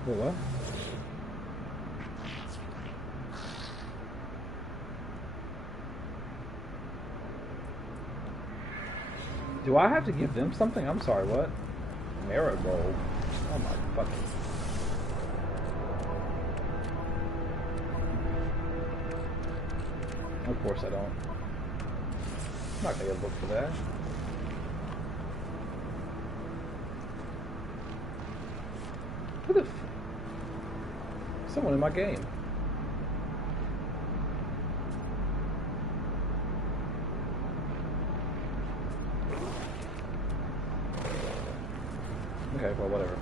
Wait, what? Do I have to give them something? I'm sorry, what? Marrow bowl. Oh my fucking. Of course I don't. I'm not gonna get a book for that. Who the f... Someone in my game. Okay, well, whatever.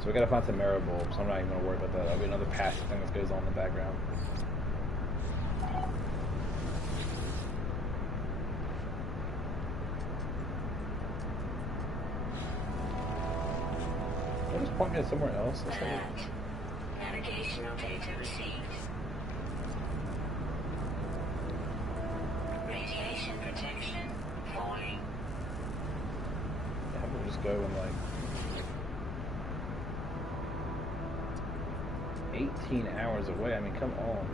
So we gotta find some marrow bulbs. I'm not even gonna worry about that. That'll be another passive thing that goes on in the background. I'll just point me to somewhere else. Navigational data received. Radiation protection falling. Yeah, we'll just go and like 18 hours away. I mean, come on.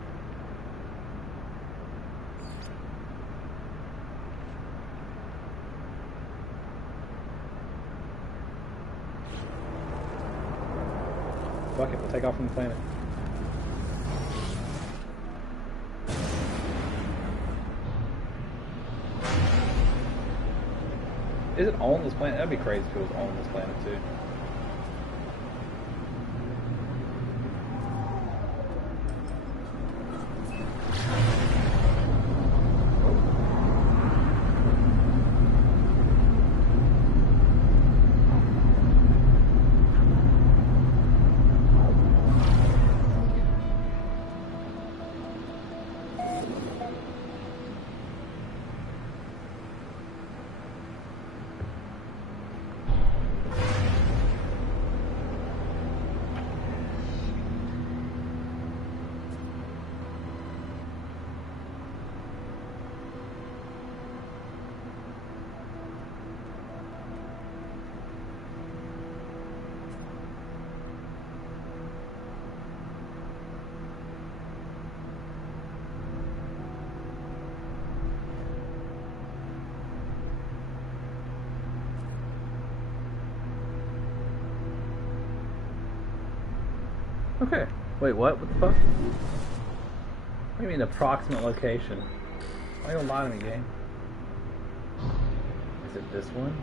Fuck it, we'll take off from the planet. Is it on this planet? That'd be crazy if it was on this planet too. Okay. Wait, what? What the fuck? What do you mean approximate location? Why are you gonna lie to me, game? Is it this one?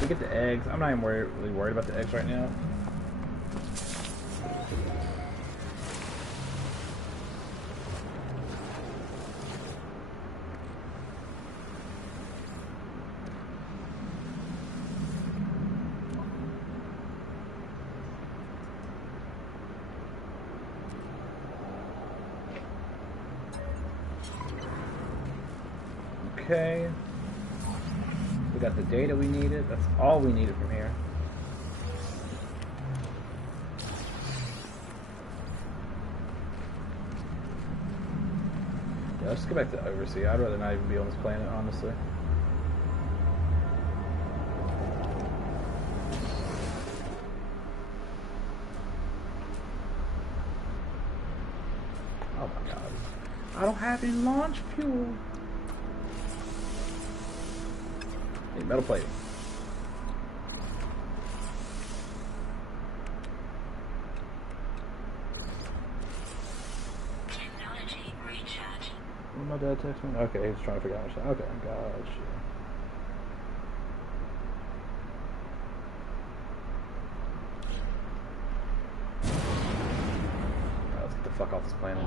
We get the eggs. I'm not even really worried about the eggs right now. Okay. We got the data we needed. That's all we needed from here. Yeah, let's go back to Oversea. I'd rather not even be on this planet, honestly. Oh my god. I don't have any launch fuel. Need metal plate. Technology recharge. What did my dad text me? Okay, he was trying to figure out what. Okay, gotcha. Alright, let's get the fuck off this planet.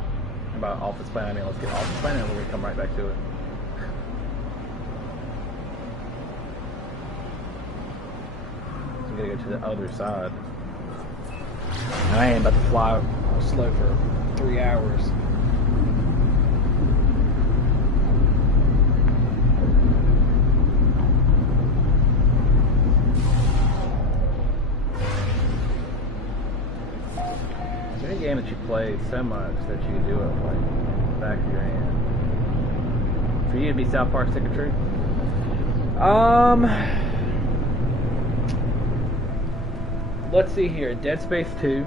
And by off this planet, I mean let's get off this planet and we're gonna come right back to it. We gotta go to the other side. And I ain't about to fly slow for 3 hours. Is there any game that you played so much that you can do it like back of your hand? For you to be South Park Stick of Truth? let's see here. Dead Space 2.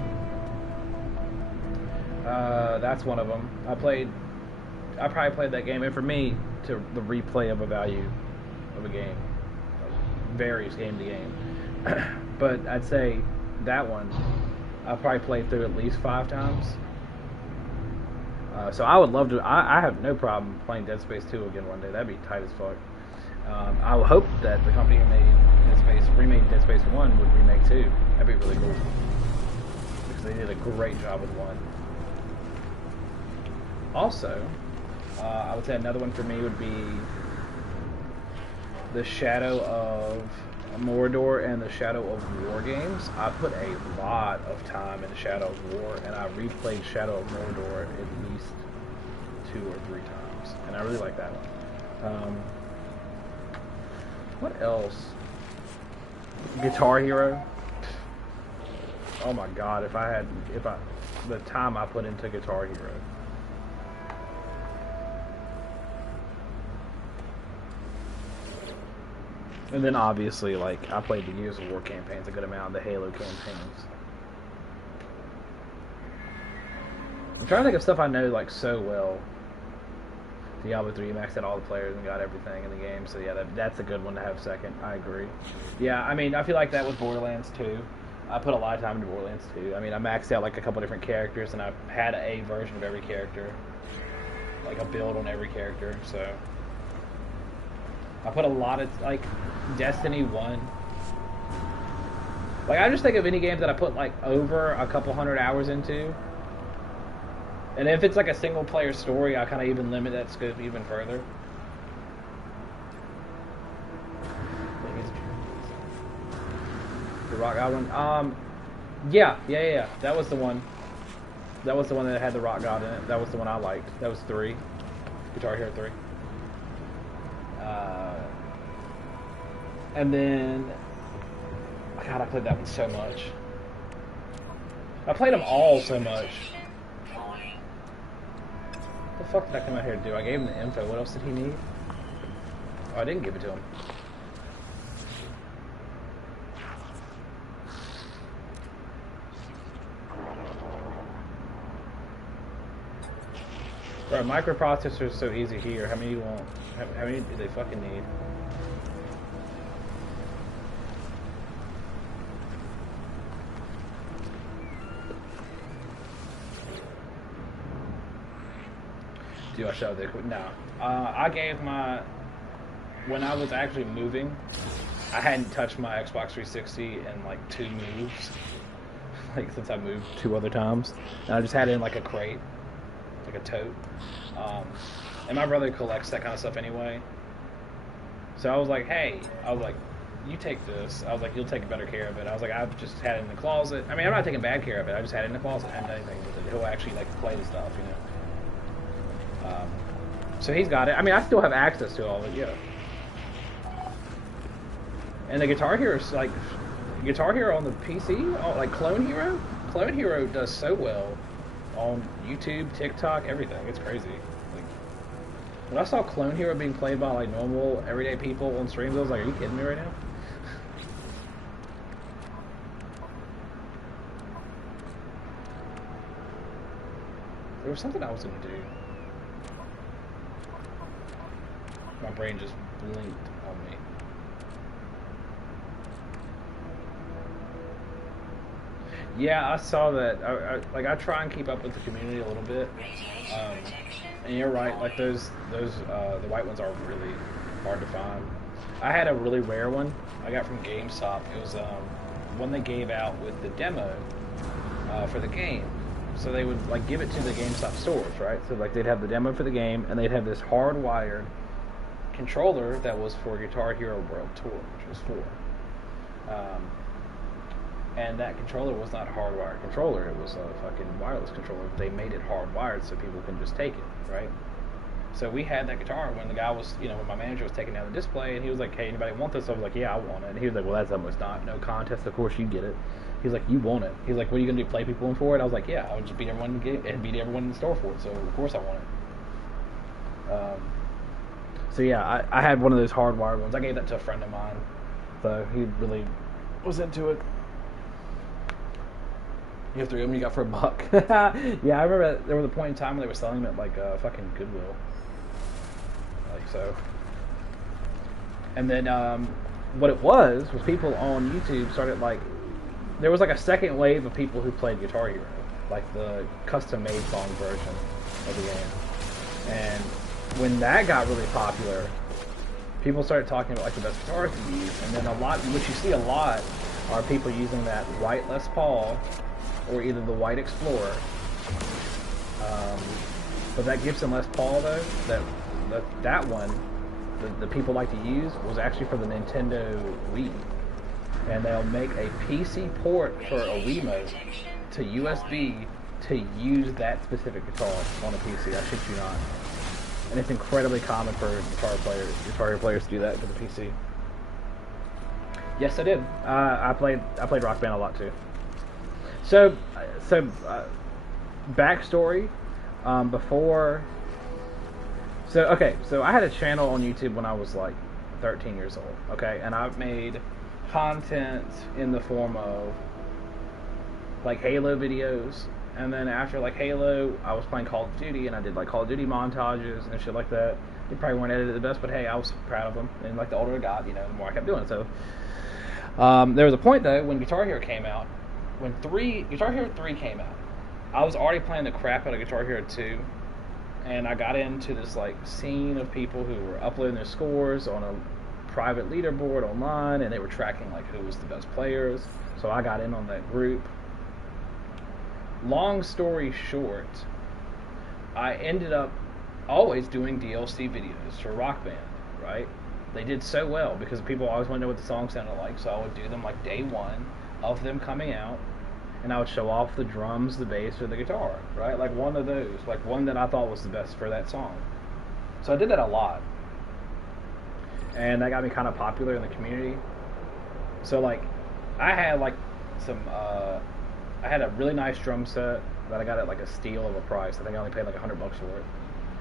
That's one of them. I probably played that game, and for me, to the replay of a value of a game, varies game to game. But I'd say that one I probably played through at least 5 times. So I would love to. I have no problem playing Dead Space 2 again one day. That'd be tight as fuck. I would hope that the company who remade Dead Space 1 would remake 2. That'd be really cool. Because they did a great job with 1. Also, I would say another one for me would be the Shadow of Mordor and the Shadow of War games. I put a lot of time in Shadow of War, and I replayed Shadow of Mordor at least 2 or 3 times, and I really like that one. What else? Guitar Hero. Oh my God! The time I put into Guitar Hero. And then obviously, like, I played the Gears of War campaigns a good amount, the Halo campaigns. I'm trying to think of stuff I know, like, so well. Diablo 3 maxed out all the players and got everything in the game, so yeah, that's a good one to have second. I agree. Yeah, I mean, I feel like that with Borderlands 2. I put a lot of time into Borderlands 2. I mean, I maxed out, like, a couple different characters, and I had a version of every character. Like, a build on every character, so... I put a lot of, like, Destiny 1. Like, I just think of any games that I put, like, over a couple hundred hours into. And if it's, like, a single-player story, I kind of even limit that scope even further. The Rock God one? Yeah. That was the one. That was the one that had the Rock God in it. That was the one I liked. That was 3. Guitar Hero 3. And then, God, I played that one so much. I played them all so much. What the fuck did I come out here to do? I gave him the info. What else did he need? Oh, I didn't give it to him. Bro, microprocessors so easy here. How many do you want? How many do they fucking need? Do I show the no? I gave my when I was actually moving. I hadn't touched my Xbox 360 in like 2 moves, like since I moved 2 other times, and I just had it in like a crate, like a tote. And my brother collects that kind of stuff anyway. So I was like, hey, you take this. I was like, you'll take better care of it. I was like, I've just had it in the closet. I mean, I'm not taking bad care of it. I just had it in the closet. I haven't done anything with it. He'll actually like play the stuff, you know. So he's got it. I mean, I still have access to all of it, yeah. And the Guitar Hero, like, Guitar Hero on the PC, like Clone Hero? Clone Hero does so well on YouTube, TikTok, everything. It's crazy. Like, when I saw Clone Hero being played by, like, normal, everyday people on streams, I was like, are you kidding me right now? There was something I was going to do. My brain just blinked on me. Yeah, I saw that. I try and keep up with the community a little bit. And you're right. Like the white ones are really hard to find. I had a really rare one I got from GameStop. It was one they gave out with the demo for the game. So they would like give it to the GameStop stores, right? So like they'd have the demo for the game, and they'd have this hardwired controller that was for Guitar Hero World Tour, which was 4. And that controller was not a hardwired controller, it was a fucking wireless controller. They made it hardwired so people can just take it, right? So we had that guitar when the guy was, when my manager was taking down the display, and he was like, hey, anybody want this? I was like, yeah, I want it. And he was like, well, that's almost not no contest, of course you get it. He's like, you want it. He's like, what are you going to do, play people in for it? I was like, yeah, I would just beat everyone in the store for it, so of course I want it. So yeah, I had one of those hardwired ones. I gave that to a friend of mine, so he really was into it. You have 3 of them you got for $1. Yeah, I remember there was a point in time when they were selling them at like fucking Goodwill. Like so. And then what it was people on YouTube started like, there was like a second wave of people who played Guitar Hero, like the custom-made song version of the game. And when that got really popular, people started talking about like the best guitars to use. And then a lot, which you see a lot, are people using that white Les Paul or either the white Explorer. But that Gibson Les Paul though, that one, the people like to use was actually for the Nintendo Wii. And they'll make a PC port for a Wiimote to USB to use that specific guitar on a PC. I shit you not. And it's incredibly common for guitar players to do that to the PC. Yes, I did. I played Rock Band a lot too. So backstory. Before. So I had a channel on YouTube when I was like 13 years old. Okay, and I've made content in the form of like Halo videos, and then after like Halo, I was playing Call of Duty, and I did like Call of Duty montages and shit like that. They probably weren't edited the best, but hey, I was proud of them. And like the older I got, the more I kept doing it. So there was a point though when Guitar Hero came out, when Guitar Hero 3 came out, I was already playing the crap out of Guitar Hero 2, and I got into this like scene of people who were uploading their scores on a private leaderboard online, and they were tracking like who was the best players. So I got in on that group. Long story short, I ended up always doing DLC videos for Rock Band, right? They did so well because people always wanted to know what the song sounded like, so I would do them like day one of them coming out, and I would show off the drums, the bass, or the guitar, right? Like one of those, like one that I thought was the best for that song. So I did that a lot. And that got me kind of popular in the community. So like, I had like some, I had a really nice drum set that I got at like a steal of a price. I think I only paid like $100 for it.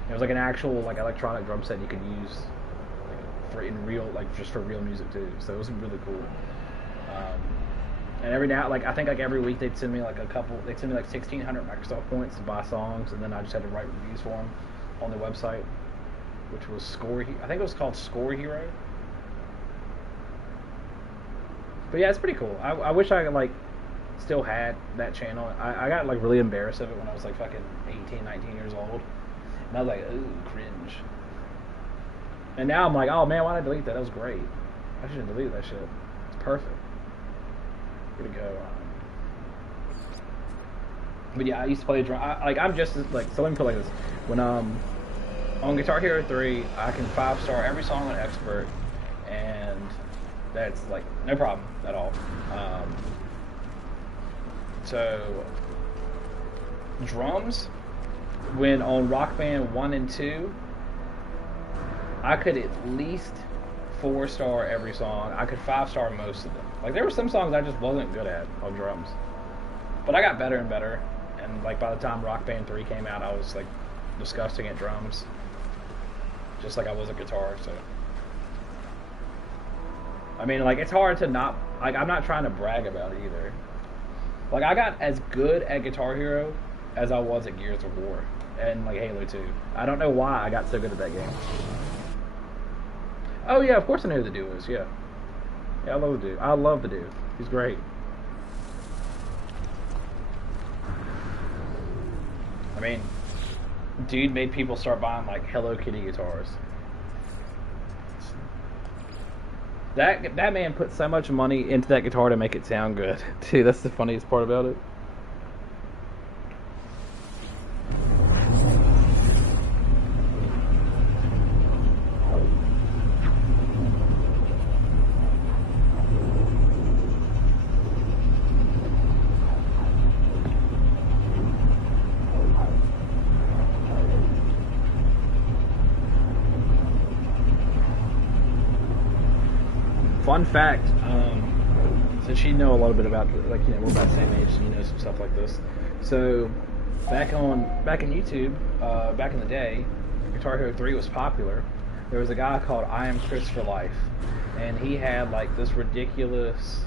It was like an actual like electronic drum set you could use like, for in real, like just for real music too. So it was really cool. And every now, like I think like every week they'd send me like they'd send me like 1,600 Microsoft points to buy songs, and then I just had to write reviews for them on their website, which was I think it was called Score Hero. But yeah, it's pretty cool. I wish I like still had that channel. I got like really embarrassed of it when I was like fucking 18, 19 years old, and I was like, ooh, cringe. And now I'm like, oh man, why did I delete that? That was great. I shouldn't delete that shit. It's perfect. Way to go. But yeah, I used to play drum. I'm just like, so let me put it like this. When on Guitar Hero 3, I can 5-star every song on Expert, and that's like no problem at all. So drums, when on Rock Band 1 and 2, I could at least 4-star every song. I could 5-star most of them. Like there were some songs I just wasn't good at on drums, but I got better and better. And like by the time Rock Band 3 came out, I was like disgusting at drums, just like I was at guitar. So I mean, like it's hard to not, like I'm not trying to brag about it either. Like I got as good at Guitar Hero as I was at Gears of War and like Halo 2. I don't know why I got so good at that game. Oh yeah, of course I know who the dude is. Yeah, I love the dude. I love the dude. He's great. I mean, dude made people start buying like Hello Kitty guitars. That man put so much money into that guitar to make it sound good. Dude, that's the funniest part about it. Fun fact, since you know a little bit about, like, we're about the same age, and you know some stuff like this. So, back in YouTube, back in the day, Guitar Hero 3 was popular. There was a guy called I Am Chris for Life, and he had like this ridiculous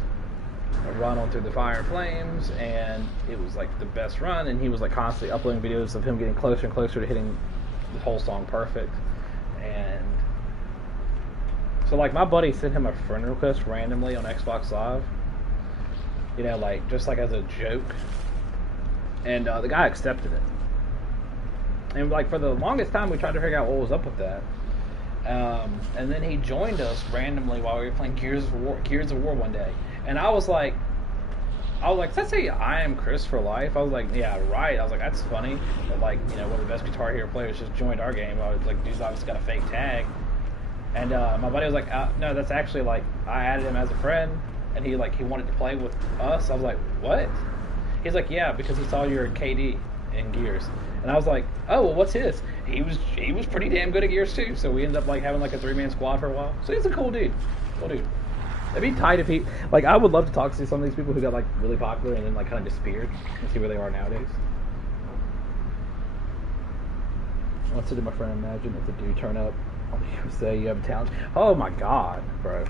a run on Through the Fire and Flames, and it was like the best run, and he was like constantly uploading videos of him getting closer and closer to hitting the whole song perfect. And so like my buddy sent him a friend request randomly on Xbox Live, you know, like just like as a joke, and the guy accepted it. And like for the longest time we tried to figure out what was up with that. And then he joined us randomly while we were playing Gears of War one day. And I was like, does that say I am Chris for life? I was like, yeah, right. I was like, that's funny. But like, you know, one of the best Guitar Hero players just joined our game. I was like, dude's obviously got a fake tag. And my buddy was like, no, that's actually like, I added him as a friend. And he wanted to play with us. I was like, what? He's like, yeah, because he saw your KD in Gears. And I was like, oh, well, what's his? He was pretty damn good at Gears too. So we ended up like having like a 3-man squad for a while. So he's a cool dude. It'd be tight if he, like, I would love to talk to some of these people who got like really popular and then like kind of disappeared and see where they are nowadays. Once did my friend imagine if the dude turn up on the USA, you have a talent? Oh my god, bro.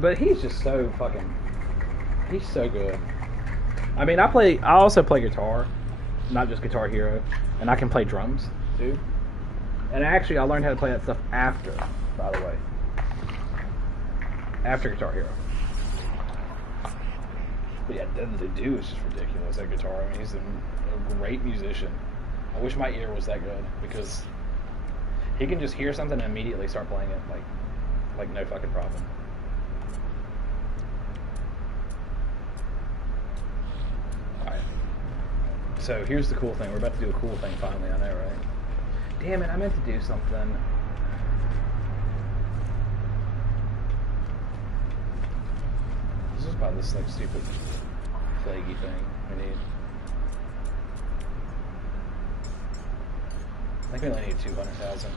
But he's just so fucking, he's so good. I mean, I also play guitar, not just Guitar Hero, and I can play drums too. And actually, I learned how to play that stuff after, by the way, after Guitar Hero. But yeah, the dude is just ridiculous at guitar. I mean, he's a great musician. I wish my ear was that good because he can just hear something and immediately start playing it like no fucking problem. So here's the cool thing. We're about to do a cool thing finally, I know, right? Damn it, I meant to do something. This is about this like stupid flaky thing we need. I think we only need 200,000.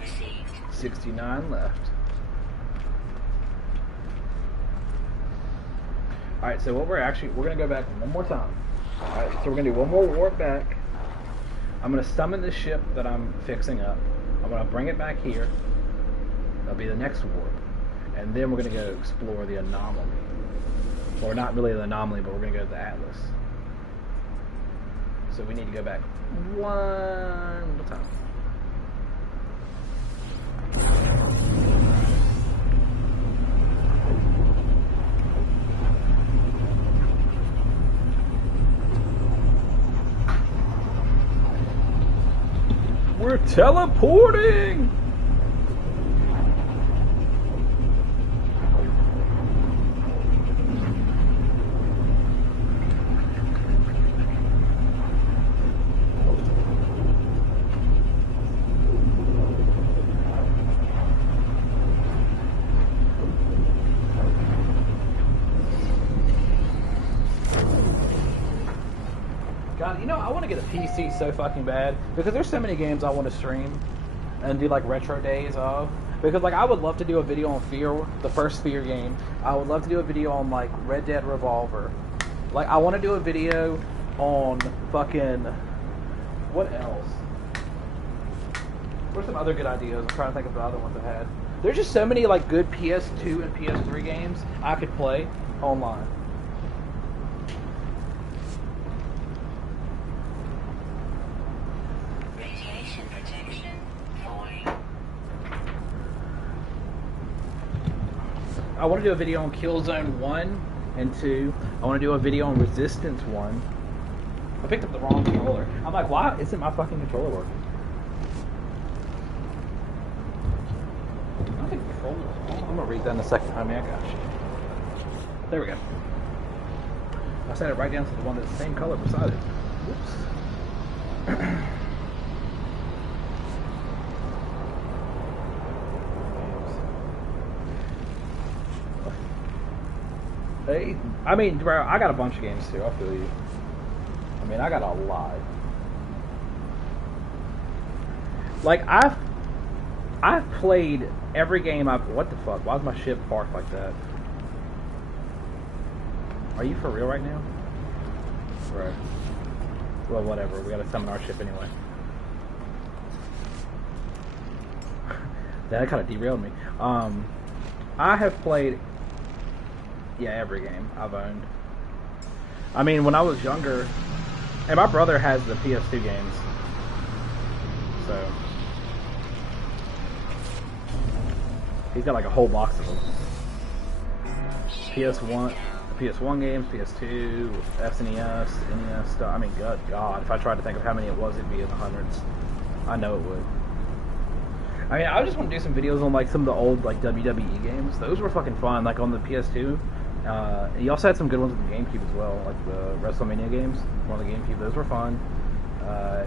Received. 69 left. Alright, so what we're going to go back one more time. Alright, so we're going to do one more warp back. I'm going to summon this ship that I'm fixing up. I'm going to bring it back here. That'll be the next warp. And then we're going to go explore the anomaly. Or not really the anomaly, but we're going to go to the Atlas. So we need to go back one more time. We're teleporting! God, you know, I want to get a PC so fucking bad because there's so many games I want to stream and do like retro days of. Because like I would love to do a video on Fear, the first Fear game. I would love to do a video on like Red Dead Revolver. Like I want to do a video on fucking what else? What are some other good ideas? I'm trying to think of the other ones I had. There's just so many like good PS2 and PS3 games I could play online. Radiation protection falling. I want to do a video on Killzone 1 and 2. I want to do a video on Resistance 1. I picked up the wrong controller. I'm like, why isn't my fucking controller working? I think the controller's wrong. I'm going to read that in a second, honey. I got you. There we go. I set it right down to the one that's the same color beside it. Whoops. Hey, I mean, bro, I got a bunch of games too. I feel you. I mean, I got a lot. Like I've played every game I've. What the fuck? Why's my ship parked like that? Are you for real right now? Right. Well, whatever. We gotta summon our ship anyway. That kind of derailed me. I have played, yeah, every game I've owned. I mean, when I was younger, and my brother has the PS2 games, so he's got like a whole box of them. PS1 games, PS2, SNES, NES stuff. I mean, good God, if I tried to think of how many it was, it'd be in the hundreds. I know it would. I mean, I just want to do some videos on like some of the old like WWE games. Those were fucking fun, like on the PS2. You also had some good ones with the GameCube as well, like the WrestleMania games on the GameCube. Those were fun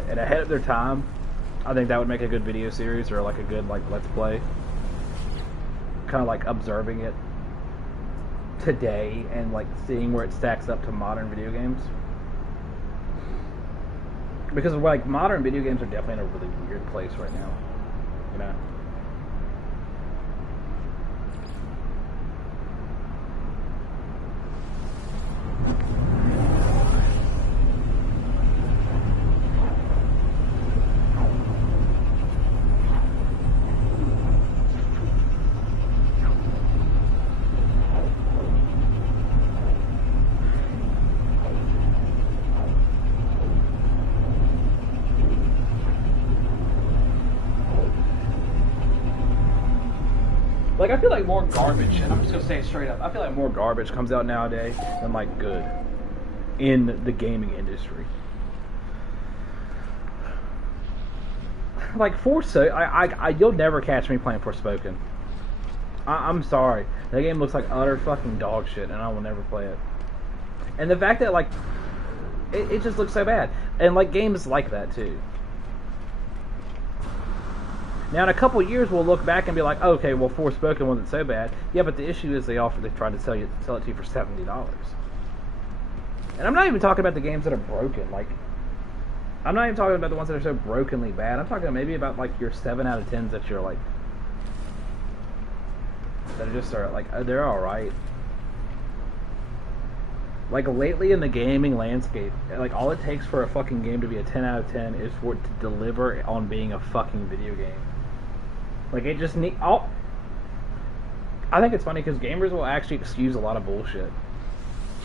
and ahead of their time. I think that would make a good video series or like a good like let's play. Kind of like observing it today and like seeing where it stacks up to modern video games. Because like modern video games are definitely in a really weird place right now. You know? Like, I feel like more garbage, and I'm just gonna say it straight up, I feel like more garbage comes out nowadays than, like, good in the gaming industry. Like, you'll never catch me playing Forspoken. I'm sorry. That game looks like utter fucking dog shit, and I will never play it. And the fact that, like, it just looks so bad. And, like, games like that, too. Now, in a couple of years, we'll look back and be like, okay, well, Forspoken wasn't so bad. Yeah, but the issue is they tried to sell it to you for $70. And I'm not even talking about the games that are broken. Like, I'm not even talking about the ones that are so brokenly bad. I'm talking maybe about, like, your 7 out of 10s that you're, like, that are just, like, they're alright. Like, lately in the gaming landscape, like, all it takes for a fucking game to be a 10 out of 10 is for it to deliver on being a fucking video game. Like, it just I think it's funny because gamers will actually excuse a lot of bullshit.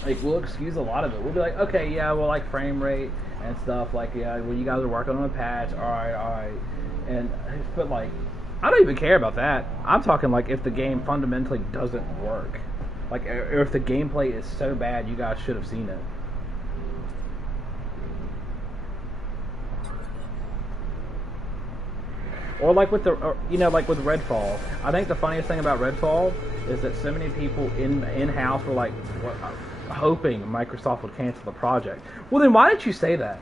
Like, we'll excuse a lot of it. We'll be like, okay, yeah, well, like, frame rate and stuff. Like, yeah, well, you guys are working on a patch. Alright. But, like, I don't even care about that. I'm talking, like, if the game fundamentally doesn't work. Like, or if the gameplay is so bad, you guys should have seen it. Or like with like with Redfall. I think the funniest thing about Redfall is that so many people in-house were like hoping Microsoft would cancel the project. Well, then why didn't you say that?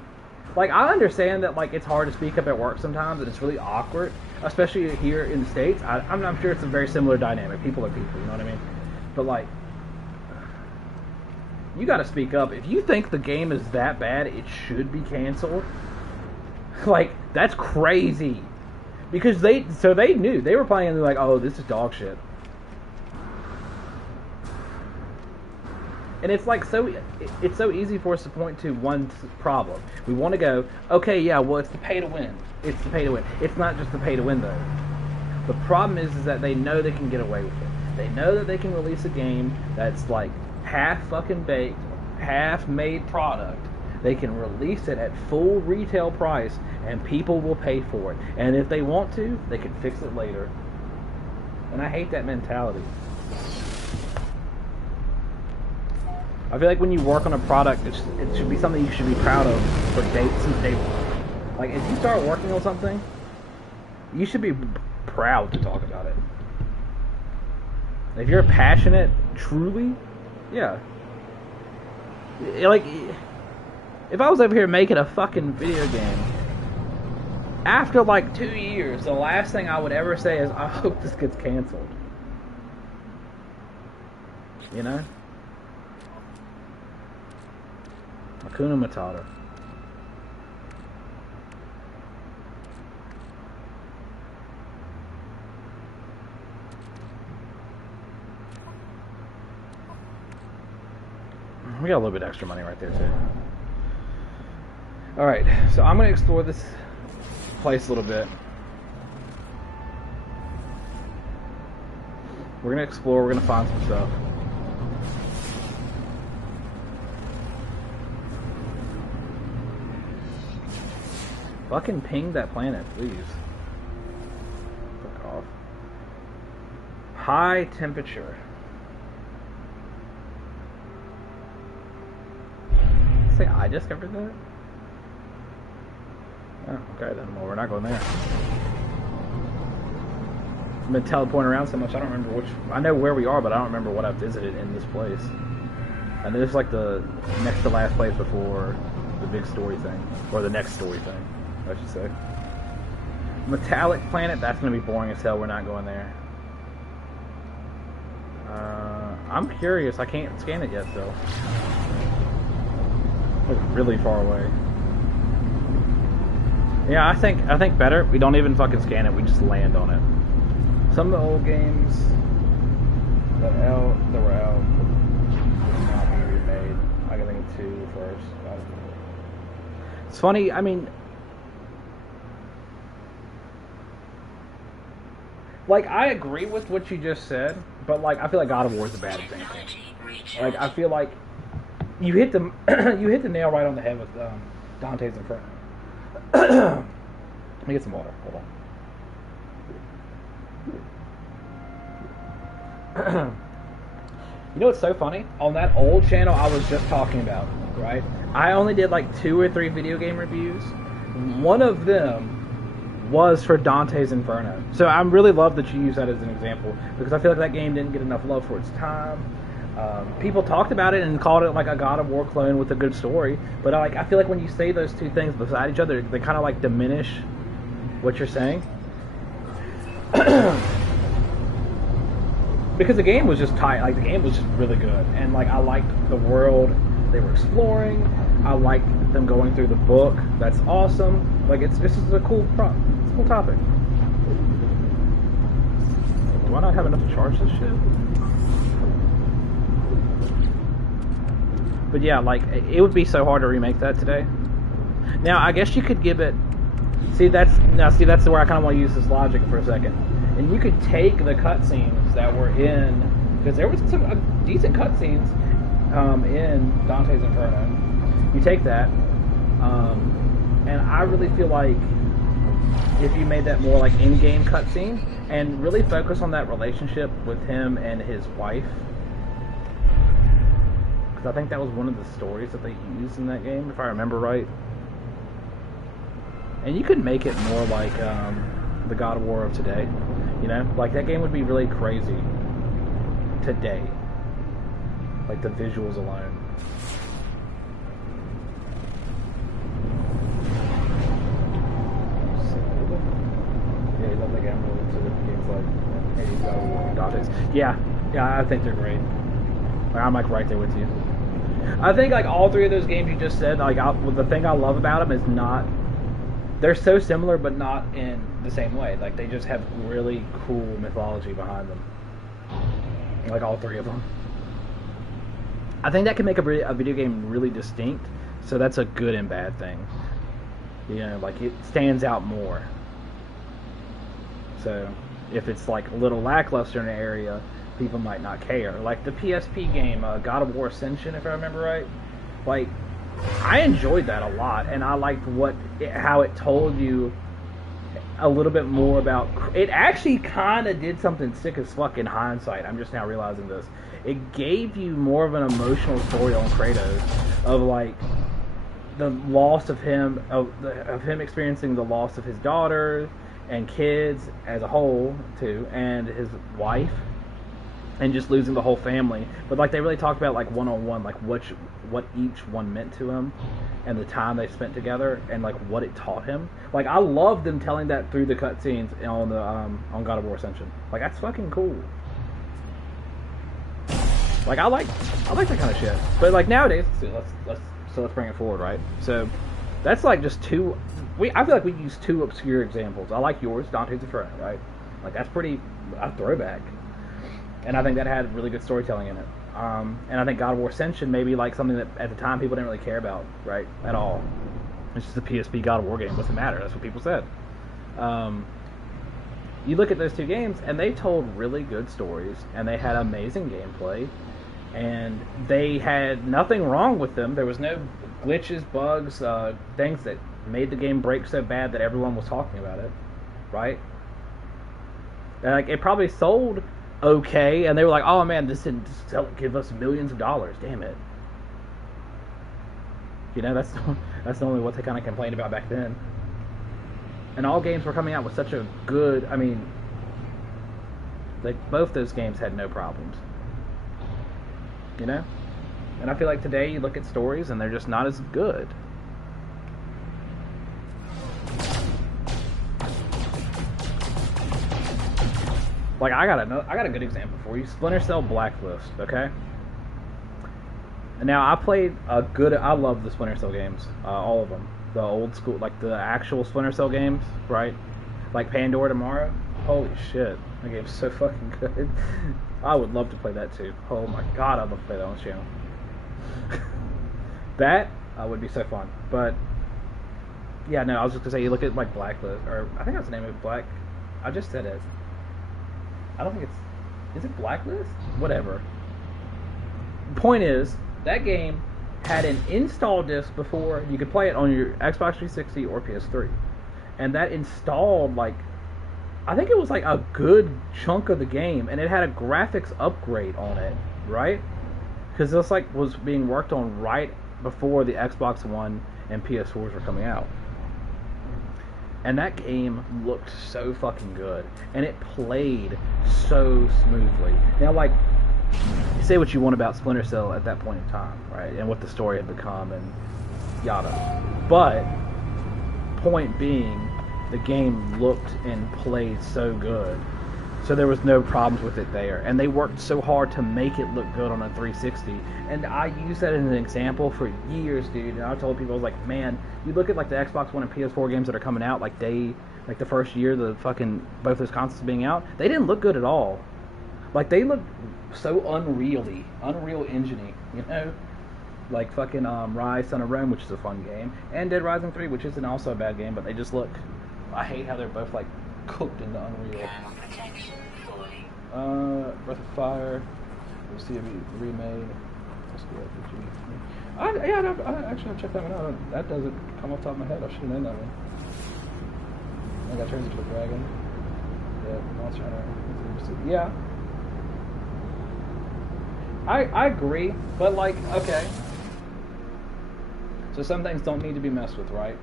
Like, I understand that, like, it's hard to speak up at work sometimes, and it's really awkward, especially here in the States. I'm sure it's a very similar dynamic. People are people, you know what I mean? But, like, you gotta speak up. If you think the game is that bad, it should be canceled. Like, that's crazy. Because they knew. They were playing and they're like, oh, this is dog shit. And it's like it's so easy for us to point to one problem. We want to go, okay, yeah, well, it's the pay to win. It's the pay to win. It's not just the pay to win, though. The problem is that they know they can get away with it. They know that they can release a game that's like half fucking baked, half made product. They can release it at full retail price, and people will pay for it. And if they want to, they can fix it later. And I hate that mentality. I feel like when you work on a product, it should be something you should be proud of since day one. Like, if you start working on something, you should be proud to talk about it. If you're passionate, truly, yeah. Like, if I was over here making a fucking video game, after like 2 years, the last thing I would ever say is, I hope this gets canceled. You know? Hakuna Matata. We got a little bit extra money right there too. Alright, so I'm going to explore this place a little bit. We're going to explore, we're going to find some stuff. Fucking ping that planet, please. Fuck off. High temperature. Say I discovered that? Oh, okay then. Well, we're not going there. I've been teleporting around so much, I don't remember which... I know where we are, but I don't remember what I visited in this place. And this is like the next to last place before the big story thing. Or the next story thing, I should say. Metallic planet, that's going to be boring as hell. We're not going there. I'm curious. I can't scan it yet, though. It's really far away. Yeah, I think better. We don't even fucking scan it. We just land on it. Some of the old games that were out did not be remade. I can think of 2 first. It's funny. I mean, like, I agree with what you just said, but like, I feel like God of War is a bad example. Like, I feel like you hit the you hit the nail right on the head with Dante's Inferno. Let me get some water. Hold on. You know what's so funny? On that old channel I was just talking about, right? I only did like 2 or 3 video game reviews. One of them was for Dante's Inferno. So I really love that you use that as an example, because I feel like that game didn't get enough love for its time. People talked about it and called it like a God of War clone with a good story, but I feel like when you say those 2 things beside each other, they kind of like diminish what you're saying. Because the game was just tight, like the game was just really good, and like I liked the world they were exploring. I liked them going through the book. That's awesome. Like it's just a cool it's a cool topic. Do I not have enough to charge this shit? But yeah, like it would be so hard to remake that today. Now I guess you could give it. See that's where I kind of want to use this logic for a second. And you could take the cutscenes that were in, because there was some decent cutscenes in Dante's Inferno. You take that, and I really feel like if you made that more like in-game cutscene and really focus on that relationship with him and his wife, because I think that was one of the stories that they used in that game, if I remember right. And you could make it more like the God of War of today. You know, like that game would be really crazy today. Like the visuals alone. Yeah, you love the game really to the games like hey, God of War and Dante's. Yeah, I think they're great. Like, I'm like right there with you. I think like all 3 of those games you just said, like the thing I love about them is not. They're so similar, but not in the same way. Like, they just have really cool mythology behind them. Like, all 3 of them. I think that can make a video game really distinct, so that's a good and bad thing. You know, like, it stands out more. So, if it's, like, a little lackluster in an area, people might not care. Like, the PSP game, God of War Ascension, if I remember right. Like, I enjoyed that a lot, and I liked how it told you a little bit more about. It actually kind of did something sick as fuck in hindsight. I'm just now realizing this. It gave you more of an emotional story on Kratos, of like the loss of him, of him experiencing the loss of his daughter and kids as a whole too, and his wife. And just losing the whole family, but like they really talked about like one-on-one, like what each one meant to him, and the time they spent together, and like what it taught him. Like I love them telling that through the cutscenes on the on God of War Ascension. Like that's fucking cool. Like I like that kind of shit. But like nowadays, let's bring it forward, right? So that's like just 2. I feel like we use 2 obscure examples. I like yours, Dante's Inferno, right? Like that's pretty a throwback. And I think that had really good storytelling in it. And I think God of War Ascension may be like something that at the time people didn't really care about, right, at all. It's just a PSP God of War game. What's the matter? That's what people said. You look at those two games, and they told really good stories, and they had amazing gameplay, and they had nothing wrong with them. There was no glitches, bugs, things that made the game break so bad that everyone was talking about it, right? And, like, it probably sold okay, and they were like, "Oh man, this didn't give us millions of dollars. Damn it!" You know, that's only what they kind of complained about back then. And all games were coming out with such a good. I mean, like both those games had no problems. You know, and I feel like today you look at stories and they're just not as good. Like I got a good example for you. Splinter Cell Blacklist, okay? And now I love the Splinter Cell games, all of them. The old school, like the actual Splinter Cell games, right? Like Pandora Tomorrow. Holy shit, that game's so fucking good. I would love to play that too. Oh my god, I'd love to play that on this channel. That would be so fun. But yeah, no, I was just gonna say you look at like Blacklist, or I think that's the name of it, Black. I just said it. I don't think is it Blacklist? Whatever. Point is, that game had an install disc before you could play it on your Xbox 360 or PS3. And that installed, like, I think it was like a good chunk of the game, and it had a graphics upgrade on it, right? Because this like was being worked on right before the Xbox One and PS4s were coming out. And that game looked so fucking good, and it played so smoothly. Now, like, say what you want about Splinter Cell at that point in time, right? And what the story had become and yada. But, point being, the game looked and played so good. So there was no problems with it there. And they worked so hard to make it look good on a 360. And I use that as an example for years, dude. And I told people, I was like, man, you look at like the Xbox One and PS4 games that are coming out, like the first year, both those consoles being out, they didn't look good at all. Like they looked so Unreal engine-y, you know? Like fucking Rise, Son of Rome, which is a fun game, and Dead Rising 3, which isn't also a bad game, but they just look, I hate how they're both like cooked into Unreal. Breath of Fire, we'll see it remade. I actually checked that one out. That doesn't come off the top of my head. I should have known that one. I got turns into a dragon. Yeah, Monster Hunter. Yeah. I agree, but like, okay. So some things don't need to be messed with, right?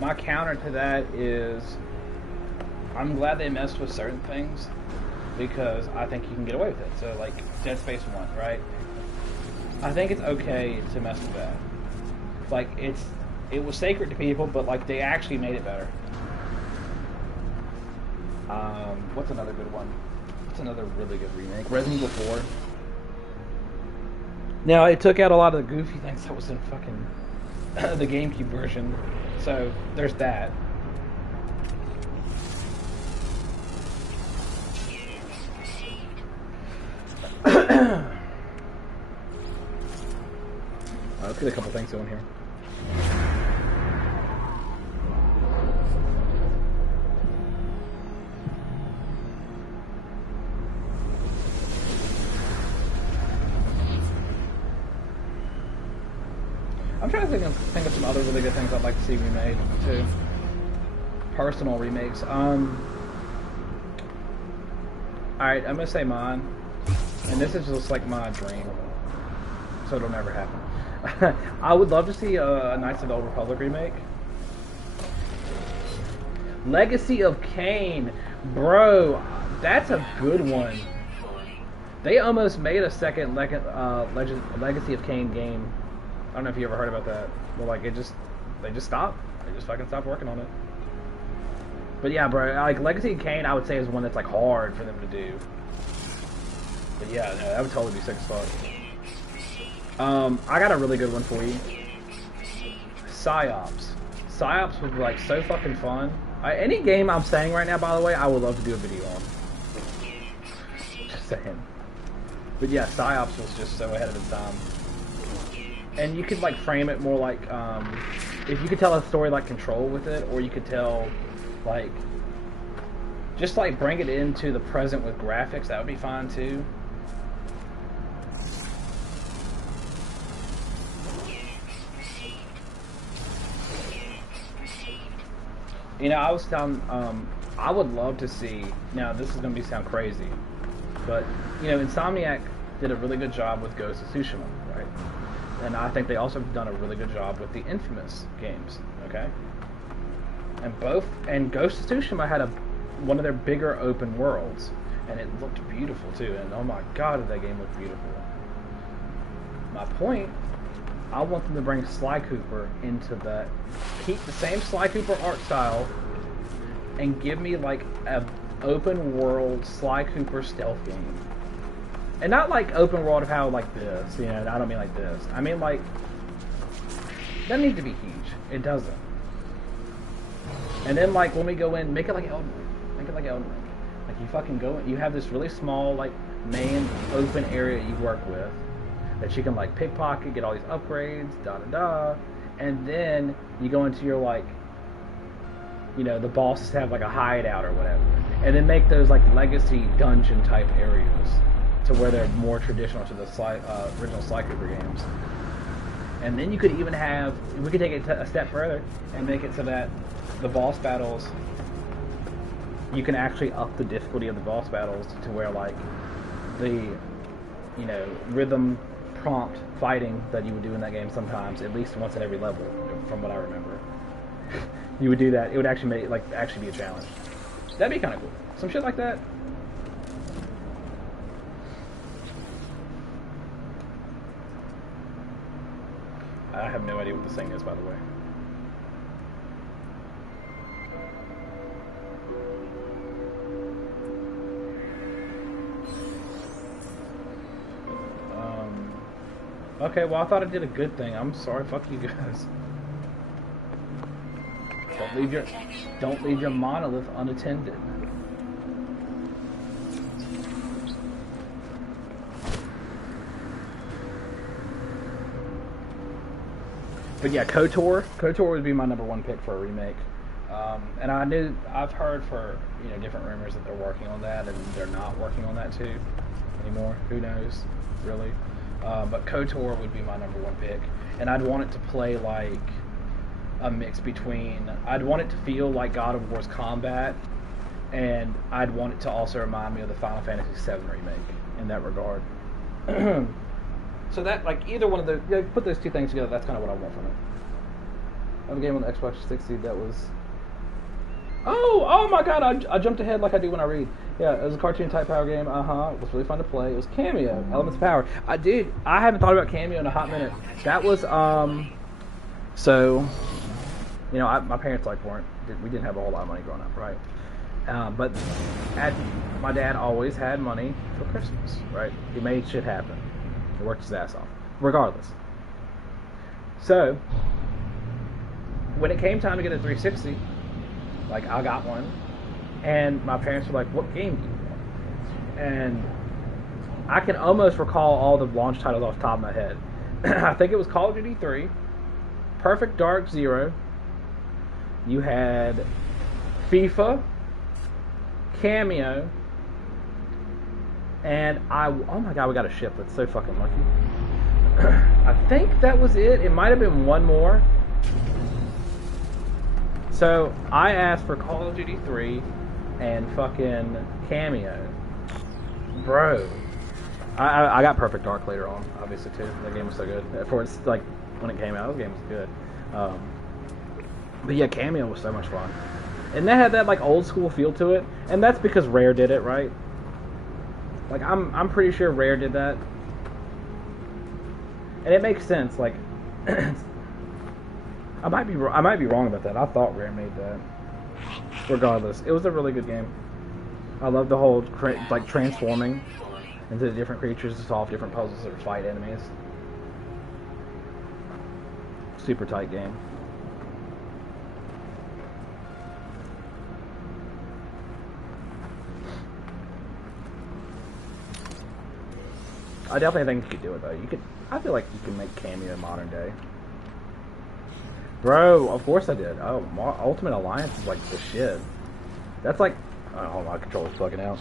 My counter to that is I'm glad they messed with certain things because I think you can get away with it. So like Dead Space 1, right? I think it's okay to mess with that. Like it was sacred to people, but like they actually made it better. What's another good one? What's another really good remake? Resident Evil 4. Now it took out a lot of the goofy things that was in fucking the GameCube version. So there's that. Let's get a couple things going here. I'm trying to think of some other really good things I'd like to see remade too. Personal remakes. Alright, I'm gonna say mine. And this is just like my dream. So it'll never happen. I would love to see a Knights of the Old Republic remake. Legacy of Kain. Bro, that's a good one. They almost made a second Legacy of Kain game. I don't know if you ever heard about that. But like they just stopped. They just fucking stopped working on it. But yeah, bro, like Legacy of Kain I would say is one that's like hard for them to do. But yeah, no, that would totally be sick as fuck. I got a really good one for you. Psyops. Psyops was like so fucking fun. Any game I'm saying right now, by the way, I would love to do a video on. just saying. But yeah, PsyOps was just so ahead of its time. And you could like frame it more like, if you could tell a story like Control with it, or you could tell, like, just like bring it into the present with graphics, that would be fine too. You know, I was telling, I would love to see, now this is going to sound crazy, but, you know, Insomniac did a really good job with Ghost of Tsushima, right? And I think they also have done a really good job with the Infamous games, okay? And Ghost of Tsushima had one of their bigger open worlds, and it looked beautiful too, and oh my god, did that game look beautiful. My point, I want them to bring Sly Cooper into that, keep the same Sly Cooper art style, and give me like a open world Sly Cooper stealth game. And not like open world of how like this, you know, I don't mean like this. I mean like, that needs to be huge. It doesn't. And then like when we go in, make it like Elden Ring. Make it like Elden Ring. Like you fucking go in, you have this really small like main open area you work with, that you can like pickpocket, get all these upgrades, and then you go into your like, you know, the bosses have like a hideout or whatever, and then make those like legacy dungeon type areas to where they're more traditional to the original Sly Cooper games. And then you could even have, we could take it a step further and make it so that the boss battles, you can actually up the difficulty of the boss battles to where like the, you know, rhythm prompt fighting that you would do in that game sometimes, at least once at every level, from what I remember. You would do that. It would actually be a challenge. That'd be kind of cool. Some shit like that. I have no idea what this thing is, by the way. Okay, well I thought I did a good thing. I'm sorry. Fuck you guys. Don't leave your monolith unattended. But yeah, KOTOR. KOTOR would be my #1 pick for a remake. And I've heard for, you know, different rumors that they're working on that, and they're not working on that too anymore. Who knows, really? But KOTOR would be my #1 pick, and I'd want it to play like a mix between, I'd want it to feel like God of War's combat, and I'd want it to also remind me of the Final Fantasy VII remake in that regard. So that, like, either one of those, you know, put those two things together, that's kind of what I want from it. I have a game on the Xbox 360 that was, oh my god, I jumped ahead like I do when I read. Yeah, it was a cartoon type power game, it was really fun to play. It was Cameo, Elements of Power. I haven't thought about Cameo in a hot minute. That was, so, you know, my parents we didn't have a whole lot of money growing up, right? But my dad always had money for Christmas, right? He made shit happen. He worked his ass off, regardless. So, when it came time to get a 360, like, I got one, and my parents were like, what game do you want? And I can almost recall all the launch titles off the top of my head. I think it was Call of Duty 3, Perfect Dark Zero, you had FIFA, Cameo, and oh my god, we got a ship. That's so fucking lucky. I think that was it. It might have been one more. So I asked for Call of Duty 3 and fucking Cameo. Bro. I got Perfect Dark later on, obviously, too. That game was so good. For it's like when it came out, the game was good. But yeah, Cameo was so much fun. And that had that like old school feel to it. And that's because Rare did it, right? Like, I'm pretty sure Rare did that. And it makes sense, like, I might be wrong about that. I thought Rare made that. Regardless, it was a really good game. I love the whole, like, transforming into different creatures to solve different puzzles or fight enemies. Super tight game. I definitely think you could do it though. You could. I feel like you can make Cameo in modern day. Bro, of course I did. Oh, Ultimate Alliance is like the shit. That's like, oh, my controller's fucking out.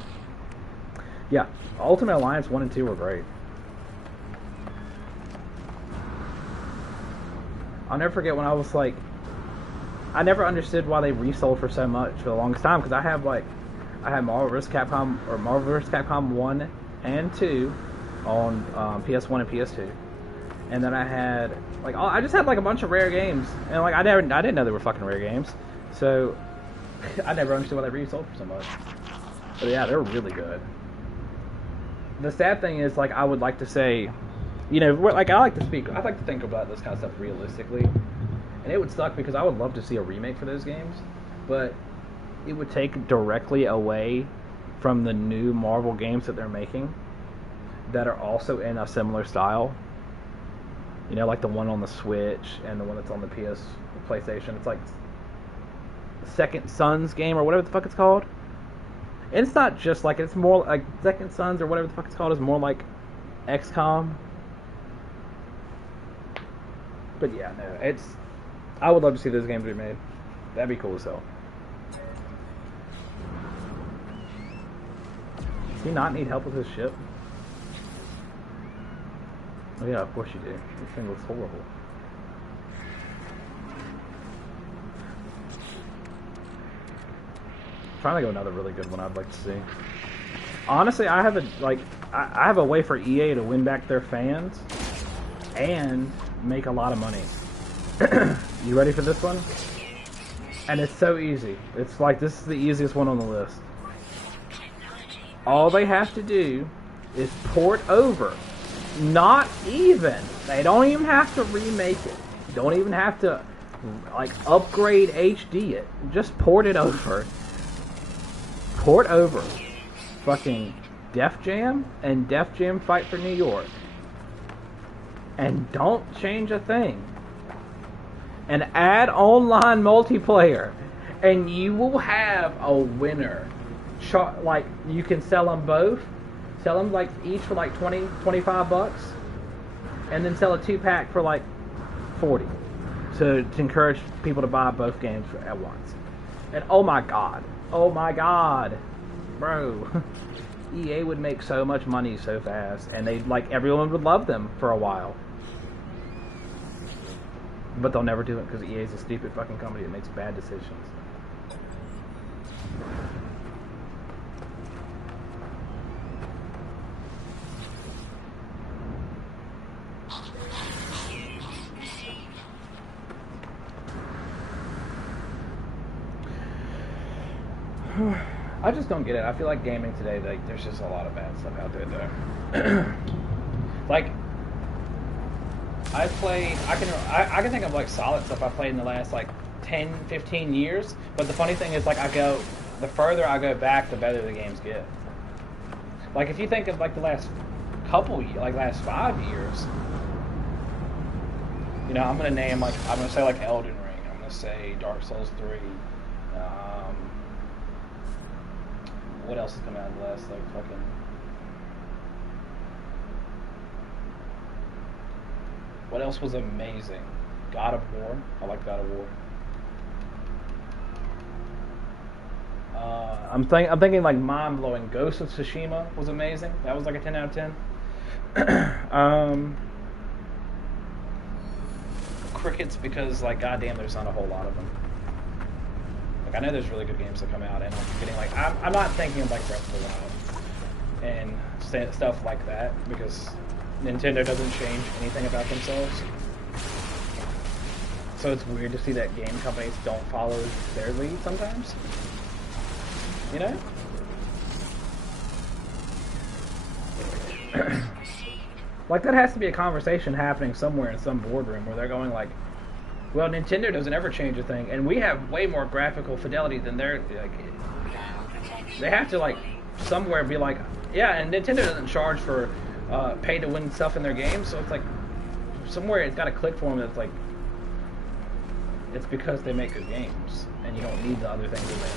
Yeah, Ultimate Alliance 1 and 2 were great. I'll never forget when I was like, I never understood why they resold for so much for the longest time, because I had Marvel vs. Capcom 1 and 2 on PS1 and PS2, and then I had like I just had like a bunch of rare games, and like I didn't know they were fucking rare games, so I never understood why they resold for so much. But yeah, they're really good. The sad thing is, like, I would like to say, you know, like I like to think about this kind of stuff realistically, and it would suck because I would love to see a remake for those games, but it would take directly away from the new Marvel games that they're making that are also in a similar style. You know, like the one on the Switch and the one that's on the PlayStation. It's like Second Sons game or whatever the fuck it's called. And it's not just like, it's more like Second Sons or whatever the fuck it's called is more like XCOM. But yeah, no, I would love to see those games remade. That'd be cool as hell. Does he not need help with his ship? Oh yeah, of course you do. This thing looks horrible. Trying to go another really good one I'd like to see. Honestly, I have a way for EA to win back their fans and make a lot of money. You ready for this one? And it's so easy. It's like, this is the easiest one on the list. All they have to do is port over. Not even. They don't even have to remake it. Don't even have to like upgrade HD it. Just port it over. Port over fucking Def Jam and Def Jam Fight for New York. And don't change a thing. And add online multiplayer. And you will have a winner. Like, you can sell them both. Sell them like each for like 20, 25 bucks. And then sell a 2-pack for like 40. To encourage people to buy both games at once. And oh my god. Oh my god, bro, EA would make so much money so fast, and everyone would love them for a while. But they'll never do it because EA is a stupid fucking company that makes bad decisions. I just don't get it. I feel like gaming today, like, there's just a lot of bad stuff out there, though. Like, I can think of, like, solid stuff I played in the last, like, 10, 15 years, but the funny thing is, like, the further I go back, the better the games get. Like, if you think of, like, the last last 5 years, you know, I'm gonna say, like, Elden Ring, I'm gonna say Dark Souls 3, what else has come out in the last, like, fucking... What else was amazing? God of War. I like God of War. I'm thinking, like, mind-blowing. Ghost of Tsushima was amazing. That was, like, a 10 out of 10. Crickets, because, like, goddamn, there's not a whole lot of them. I know there's really good games that come out, and I'm getting like, I'm not thinking of like Breath of the Wild and stuff like that, because Nintendo doesn't change anything about themselves. So it's weird to see that game companies don't follow their lead sometimes. You know? Like, that has to be a conversation happening somewhere in some boardroom where they're going like, well, Nintendo doesn't ever change a thing, and we have way more graphical fidelity than they're, like, they have to, like, somewhere be like, yeah, and Nintendo doesn't charge for pay-to-win stuff in their games, so it's like, somewhere it's got to click for them that's like, it's because they make good games, and you don't need the other things in there.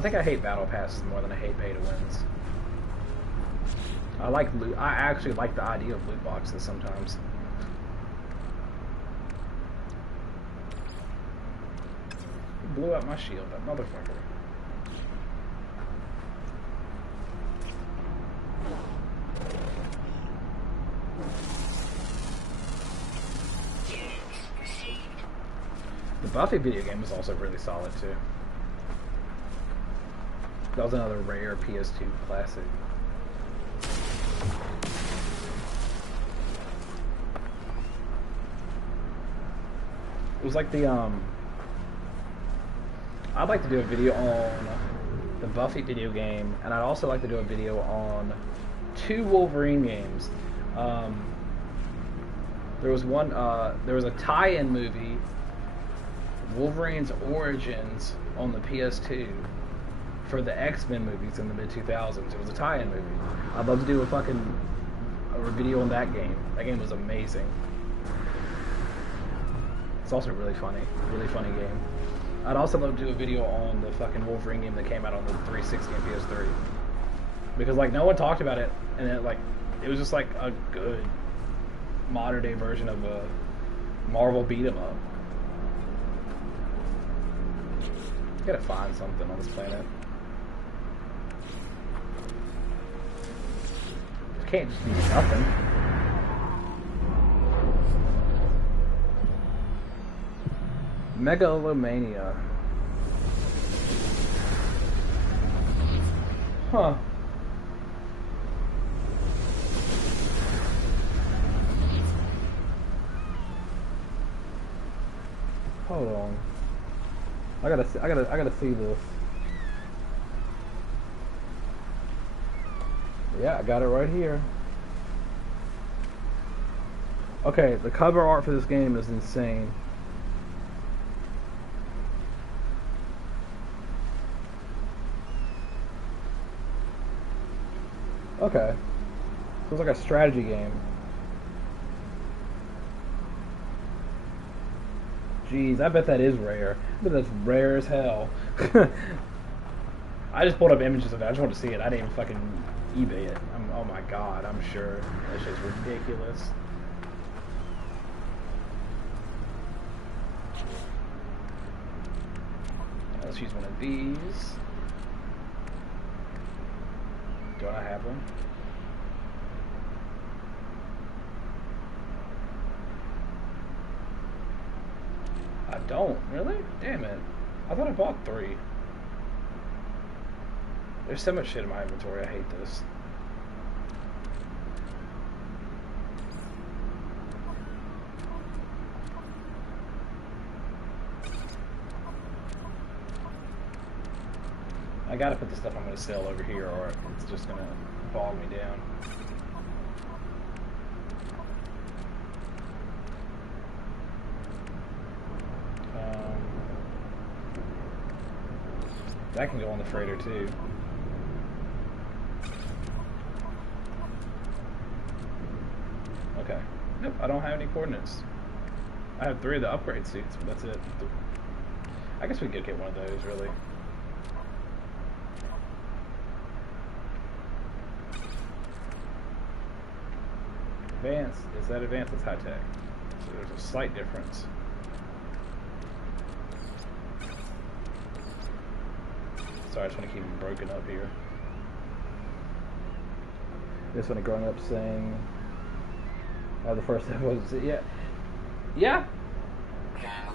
I think I hate battle passes more than I hate pay to wins. I like loot. I actually like the idea of loot boxes sometimes. Blew up my shield, that motherfucker. The Buffy video game was also really solid too. That was another rare PS2 classic. It was like the I'd like to do a video on the Buffy video game, and I'd also like to do a video on 2 Wolverine games. There was one. There was a tie-in movie, Wolverine's Origins, on the PS2 for the X-Men movies in the mid-2000s. It was a tie-in movie. I'd love to do a video on that game. That game was amazing. It's also really funny game. I'd also love to do a video on the fucking Wolverine game that came out on the 360 and PS3. Because, like, no one talked about it, and it was just, like, a good modern-day version of a Marvel beat-em-up. Gotta find something on this planet. It can't just be nothing. Megalomania. Huh. Hold on. I gotta see this. Yeah, I got it right here. Okay, the cover art for this game is insane. Okay. So it's like a strategy game. Jeez, I bet that is rare. I bet that's rare as hell. I just pulled up images of it. I just wanted to see it. I didn't even fucking eBay it. Oh my god, I'm sure. That shit's ridiculous. Let's use one of these. Do I have one? I don't. Really? Damn it. I thought I bought 3. There's so much shit in my inventory. I hate this. I gotta put the stuff I'm gonna sell over here, or it's just gonna bog me down. That can go on the freighter too. Okay. Nope, I don't have any coordinates. I have 3 of the upgrade suits, but that's it. I guess we could get one of those, really. Advanced. Is that advanced? It's high tech. So there's a slight difference. Sorry, I just want to keep them broken up here. This one growing up saying, the first step was, yeah. Yeah.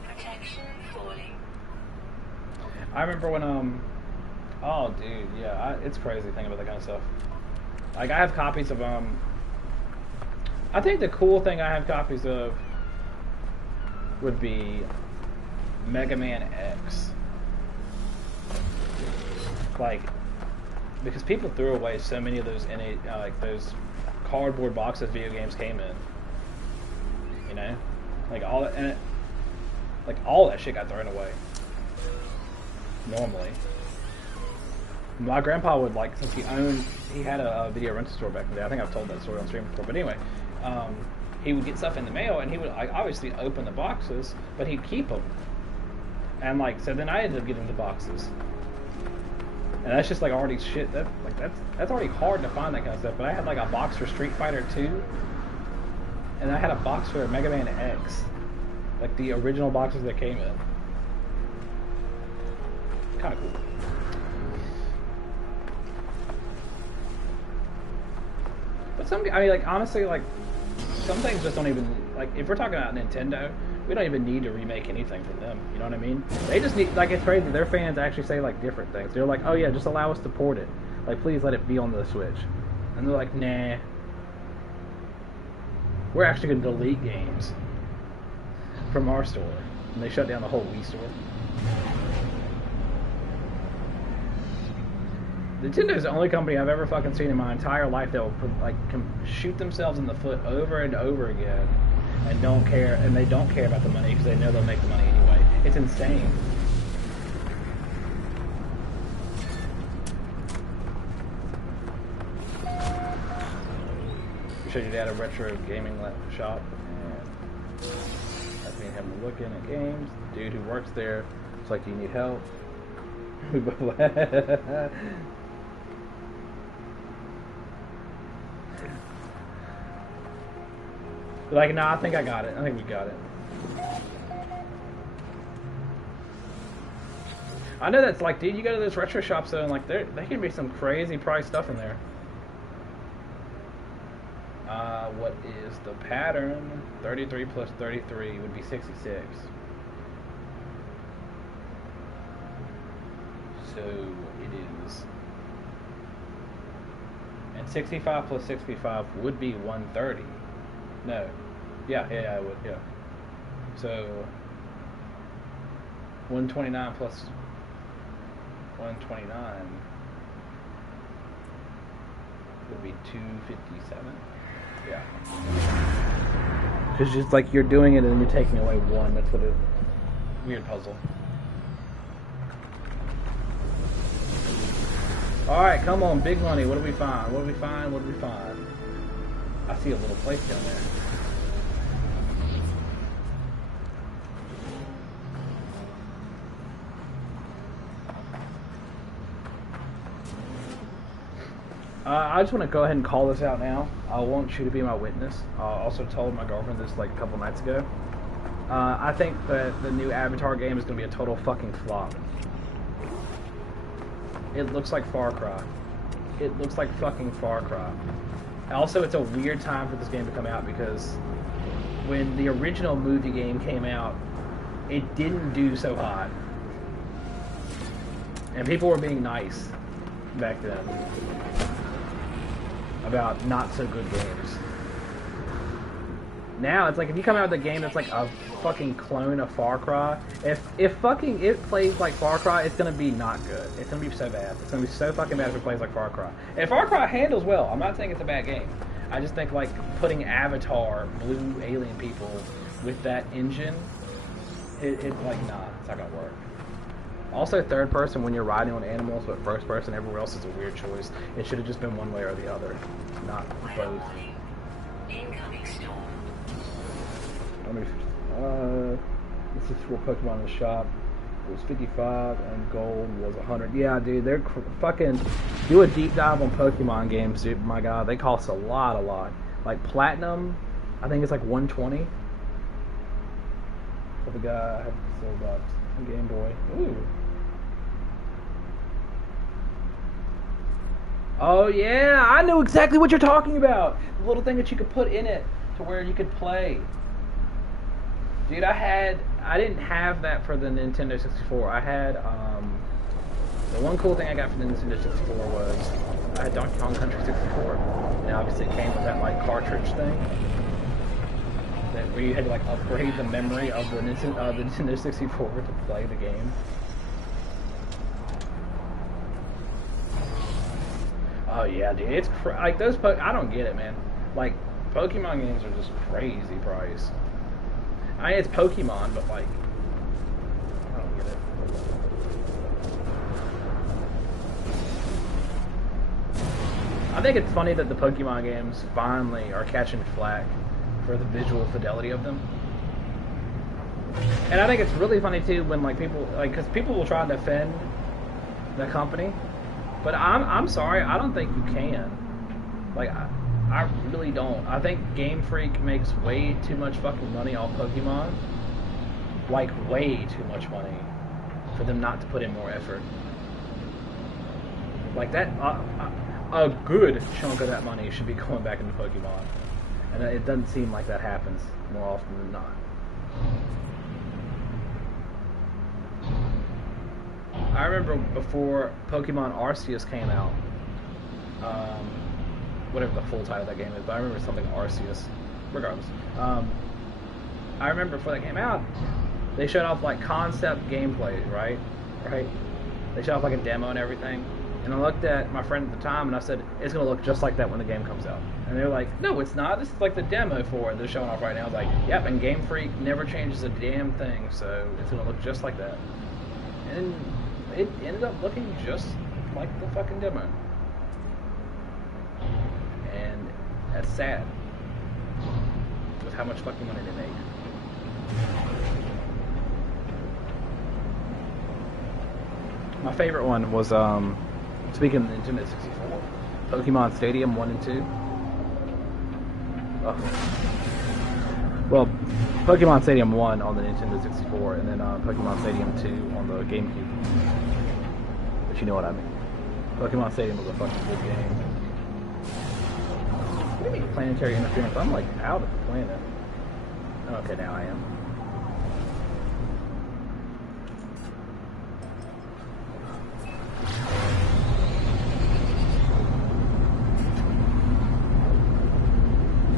Protection falling. I remember when, oh dude, yeah, it's crazy thinking about that kind of stuff. Like, I have copies of, I think the cool thing I have copies of would be Mega Man X. Like, because people threw away so many of those like those cardboard boxes video games came in. You know, like all that shit got thrown away. Normally, my grandpa would, like, since he had a video rental store back in the day. I think I've told that story on stream before. But anyway, he would get stuff in the mail, and he would, like, obviously open the boxes, but he'd keep them. And, like, so then I ended up getting the boxes. And that's just like already shit. That's already hard to find that kind of stuff. But I had like a box for Street Fighter 2, and I had a box for Mega Man X, like the original boxes that came in. Kind of cool. But I mean, like honestly, like some things just don't even like. If we're talking about Nintendo, we don't even need to remake anything from them. You know what I mean? They just need, like, it's crazy. Their fans actually say like different things. They're like, oh yeah, just allow us to port it. Like, please let it be on the Switch. And they're like, nah. We're actually going to delete games from our store. And they shut down the whole Wii store. Nintendo's the only company I've ever fucking seen in my entire life that will like shoot themselves in the foot over and over again and don't care, and they don't care about the money because they know they'll make the money anyway. It's insane. You showed your dad a retro gaming shop, and that's me and him looking at games. The dude who works there, it's like, do you need help? We both like, nah, I think I got it. I think we got it. I know that's like, dude, you go to those retro shops though, and like, there can be some crazy price stuff in there. What is the pattern? 33 plus 33 would be 66. So it is. And 65 plus 65 would be 130. No. Yeah, it would, yeah. So 129 plus 129 would be 257. Yeah. Because just like you're doing it and you're taking away one. That's what it. Weird puzzle. Alright, come on, big money. What do we find? What do we find? What do we find? I see a little place down there. I just want to go ahead and call this out now. I want you to be my witness. I also told my girlfriend this like a couple nights ago. I think that the new Avatar game is going to be a total fucking flop. It looks like Far Cry. It looks like fucking Far Cry. Also, it's a weird time for this game to come out because when the original movie game came out, it didn't do so hot. And people were being nice back then about not so good games. Now it's like if you come out with a game that's like a fucking clone of Far Cry, if fucking it plays like Far Cry, it's gonna be not good. It's gonna be so bad. It's gonna be so fucking bad if it plays like Far Cry. And Far Cry handles well. I'm not saying it's a bad game. I just think like putting Avatar, blue alien people with that engine, it's like nah, it's not gonna work. Also, third person when you're riding on animals, but first person everywhere else is a weird choice. It should have just been one way or the other, not both. Incoming storm. This is for Pokemon in the shop. It was 55 and gold was 100. Yeah, dude, they're fucking do a deep dive on Pokemon games, dude. My God, they cost a lot. Like platinum, I think it's like 120. For the guy I have sold up Game Boy. Ooh. Oh yeah, I know exactly what you're talking about. The little thing that you could put in it to where you could play. Dude, I didn't have that for the Nintendo 64. I had, the one cool thing I got for the Nintendo 64 was I had Donkey Kong Country 64. And obviously it came with that, like, cartridge thing. Where you had to, like, upgrade the memory of the Nintendo 64 to play the game. Oh yeah, dude, it's like those I don't get it, man. Like, Pokemon games are just crazy price. I mean, it's Pokemon, but like, I don't get it. I think it's funny that the Pokemon games finally are catching flack for the visual fidelity of them. And I think it's really funny too when like people, like, because people will try and defend the company, But I'm sorry, I don't think you can. Like I really don't. I think Game Freak makes way too much fucking money off Pokemon. Like way too much money for them not to put in more effort. Like that, a good chunk of that money should be going back into Pokemon, and it doesn't seem like that happens more often than not. I remember before Pokemon Arceus came out, whatever the full title of that game is, but I remember something Arceus. Regardless, I remember before that came out, they showed off like concept gameplay, right? They showed off like a demo and everything. And I looked at my friend at the time and I said, it's going to look just like that when the game comes out. And they were like, no, it's not. This is like the demo for it they're showing off right now. I was like, yep, and Game Freak never changes a damn thing, so it's going to look just like that. And it ended up looking just like the fucking demo. And that's sad. With how much fucking money they made. My favorite one was, speaking of the Nintendo 64, Pokemon Stadium 1 and 2. Oh. Well, Pokemon Stadium 1 on the Nintendo 64, and then Pokemon Stadium 2 on the GameCube. But you know what I mean. Pokemon Stadium was a fucking good game. What do you mean planetary interference? I'm like out of the planet. Okay, now I am.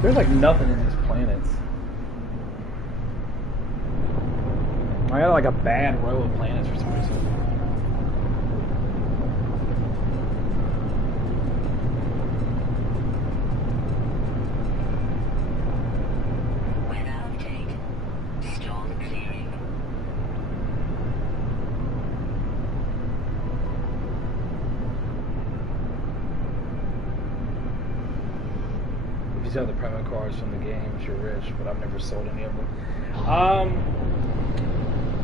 There's like nothing in these planets. I got like a bad row of planets for some reason. Weather update. Storm clearing. You sell the promo cards from the games, you're rich, but I've never sold any of them.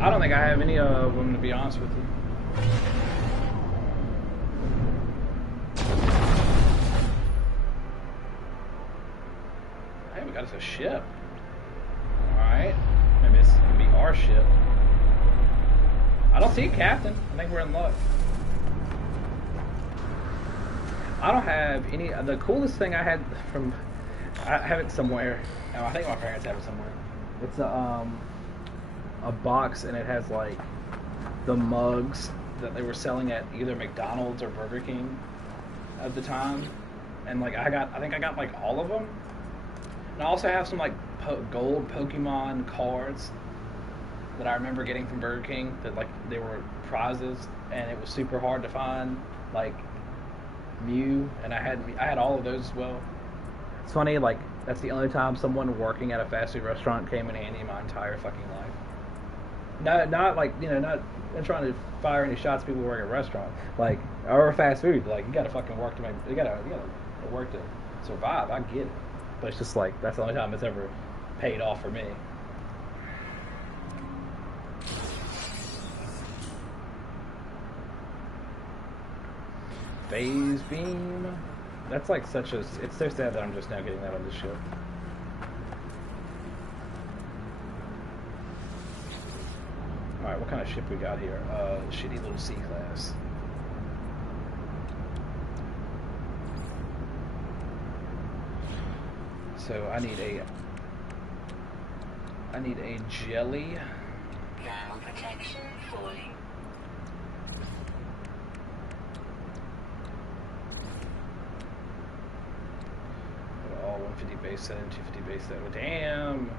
I don't think I have any of them, to be honest with you. Hey, we got us a ship. Alright. Maybe this can be our ship. I don't see a captain. I think we're in luck. I don't have any. The coolest thing I had from. I have it somewhere. I think my parents have it somewhere. It's a box, and it has like the mugs that they were selling at either McDonald's or Burger King at the time, and like I think I got like all of them. And I also have some like gold Pokemon cards that I remember getting from Burger King that like they were prizes, and it was super hard to find, like Mew, and I had all of those as well. It's funny, like, that's the only time someone working at a fast food restaurant came in handy in my entire fucking life. Not like, you know, not trying to fire any shots at people who work at a restaurant. Like, or fast food. Like, you gotta fucking work to make, you gotta work to survive. I get it. But it's just like, that's the only time it's ever paid off for me. Phase beam. That's like such a... It's so sad that I'm just now getting that on this ship. Alright, what kind of ship we got here? Shitty little C-class. So I need a jelly. Now protection falling. All 150 base set and 250 base set. Damn!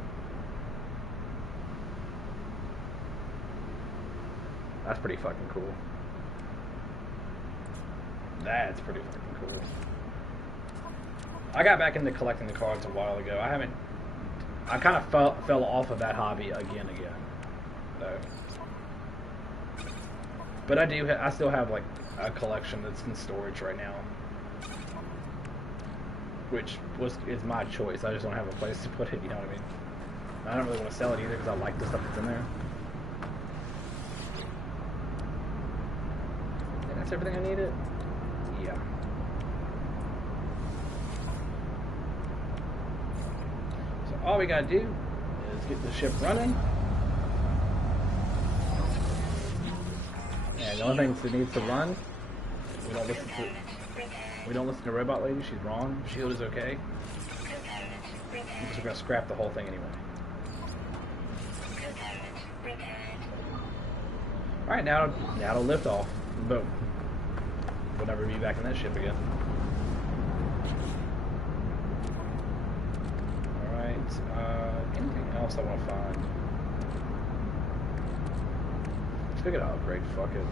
That's pretty fucking cool. That's pretty fucking cool. I got back into collecting the cards a while ago. I kind of fell off of that hobby again, though. But I still have like a collection that's in storage right now, which is my choice. I just don't have a place to put it. You know what I mean? I don't really want to sell it either because I like the stuff that's in there. And that's everything I needed. all we gotta do is get the ship running. And the only thing that needs to run, we don't listen to Robot Lady. She's wrong. Shield is okay. Because we're gonna scrap the whole thing anyway. All right, now to lift off. Boom. We'll never be back in that ship again. All right. Anything else I want to find? Let's get an upgrade. Fuck it.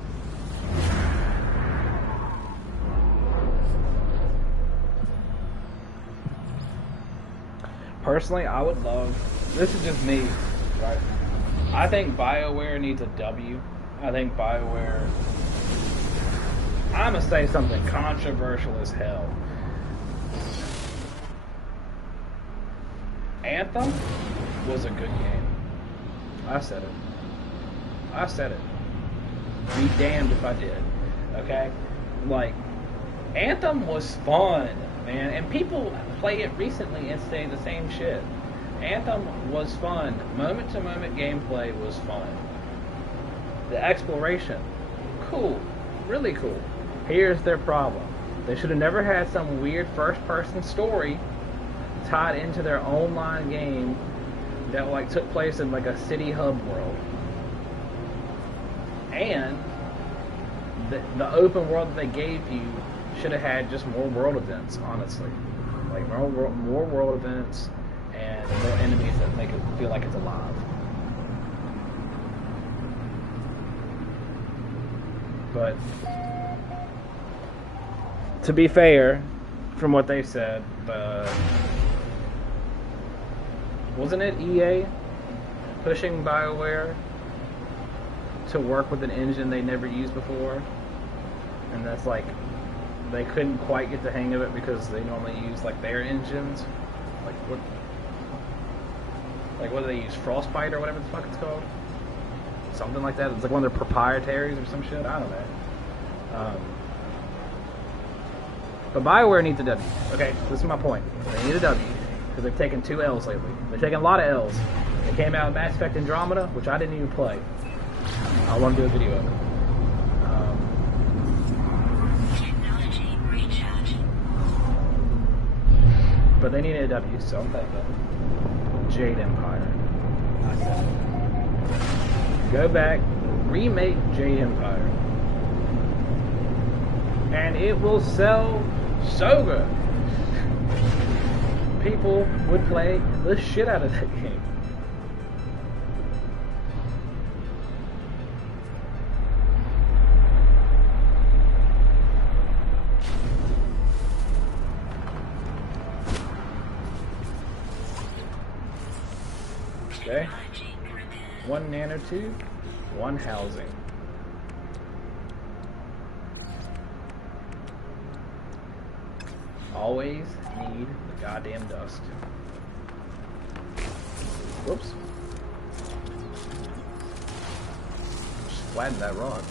Personally, I would love. This is just me, right? I think BioWare needs a W. I think BioWare. I'm gonna say something controversial as hell. Anthem was a good game. I said it. Be damned if I did. Okay? Like, Anthem was fun, man. And people play it recently and say the same shit. Anthem was fun. Moment-to-moment gameplay was fun. The exploration, cool. Really cool. Here's their problem. They should have never had some weird first-person story tied into their online game that like took place in like a city hub world. And the open world that they gave you should have had just more world events, honestly. Like more world events and more enemies that make it feel like it's alive. But to be fair, from what they said, wasn't it EA pushing BioWare to work with an engine they never used before? And that's like, they couldn't quite get the hang of it because they normally use like their engines. Like what do they use? Frostbite or whatever the fuck it's called? Something like that. It's like one of their proprietaries or some shit. I don't know. But BioWare needs a W. Okay, this is my point. They need a W because they've taken 2 L's lately. They've taken a lot of L's. They came out with Mass Effect Andromeda, which I didn't even play. I want to do a video of it. Technology recharge. But they needed a W, so I'm thinking Jade Empire. I said it. Go back, remake Jade Empire. And it will sell so good. People would play the shit out of that game. Okay. 1 nanotube, 1 housing. Always need the goddamn dust. Whoops. Just flattened that rock.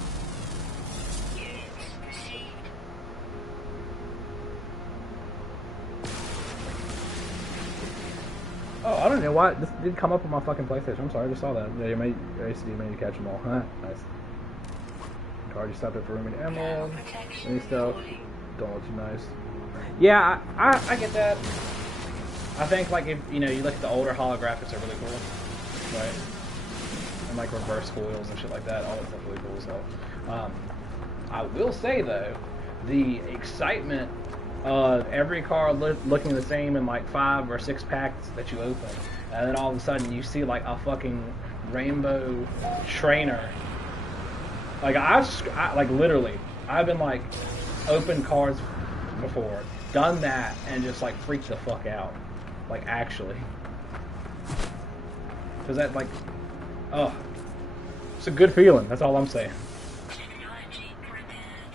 Oh, I don't know why this did come up on my fucking PlayStation. I'm sorry, I just saw that. Yeah, you made you catch them all. Huh? Nice. Card, you stopped it for room and emerald. Any stuff. Don't look too nice. Yeah, I get that. I think like if you look at the older holographics are really cool, right? And like reverse foils and shit like that. All that stuff really cool as hell. I will say though, the excitement of every car looking the same in like 5 or 6 packs that you open, and then all of a sudden you see like a fucking rainbow trainer. Like like literally, I've been like open cars before, done that, and just like freaked the fuck out, like actually, because that like, oh, it's a good feeling. That's all I'm saying. Technology prepared.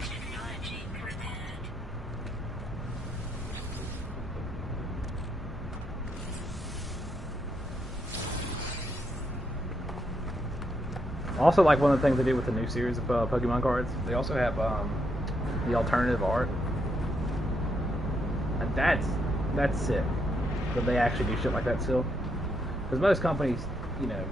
Technology prepared. Also, like one of the things they did with the new series of Pokemon cards, they also have the alternative art. And that's sick. That they actually do shit like that still. Because most companies, you know,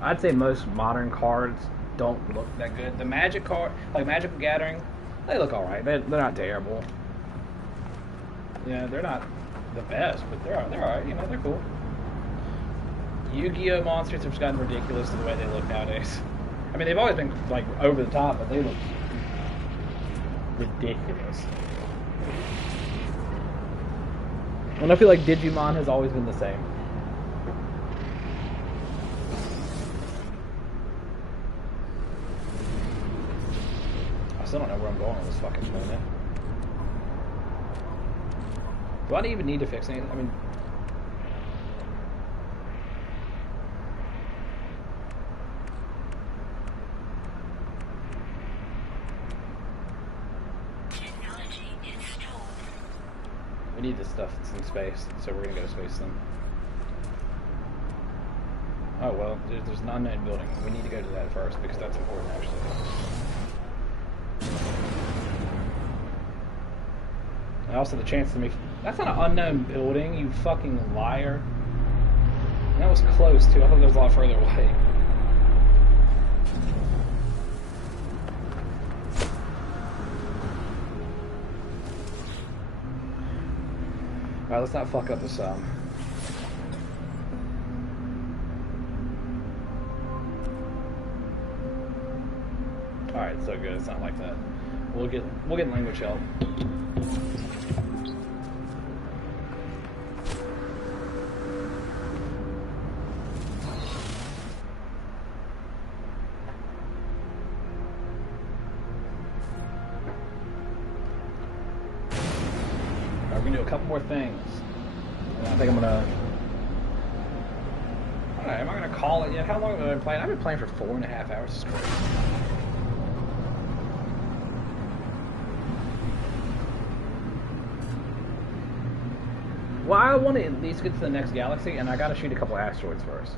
I'd say most modern cards don't look that good. The Magic card, like Magic the Gathering, they look alright. They're not terrible. Yeah, they're not the best, but they're alright. You know, they're cool. Yu-Gi-Oh! Monsters have gotten ridiculous to the way they look nowadays. I mean, they've always been like over the top, but they look ridiculous. And I feel like Digimon has always been the same. I still don't know where I'm going on this fucking planet. Do I even need to fix anything? I mean, Technology installed. we need this stuff that's in space, so we're gonna go to space then. Oh well, there's an unknown building. We need to go to that first because that's important, actually. And also the chance to make... That's not an unknown building, you fucking liar. And that was close, too. I thought that was a lot further away. Alright, let's not fuck up this, Alright, so good. It's not like that. We'll get language help. We're gonna do a couple more things. And I think I'm gonna... I don't know, am I gonna call it yet? How long have I been playing? I've been playing for 4.5 hours. It's crazy. Well, I want to at least get to the next galaxy, and I gotta shoot a couple asteroids first.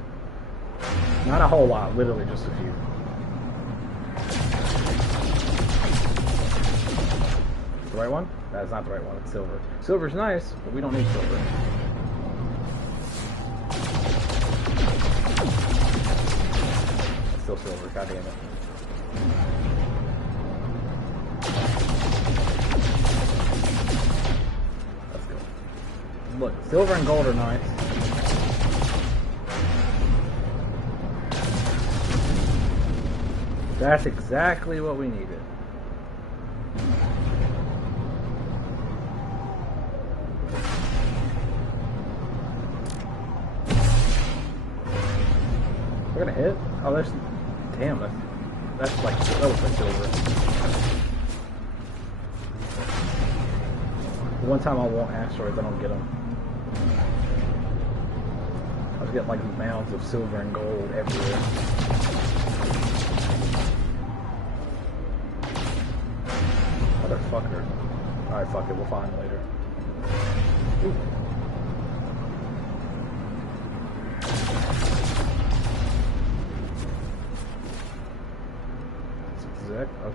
Not a whole lot, literally just a few. The right one? That's not the right one, it's silver. Silver's nice, but we don't need silver. It's still silver, god damn it. Let's go. Look, silver and gold are nice. That's exactly what we needed. We're gonna hit? Oh, there's... Damn, that's like... That looks like silver. The one time I want asteroids, I don't get them. I just get like mounds of silver and gold everywhere. Motherfucker. Alright, fuck it, we'll find it later. Ooh.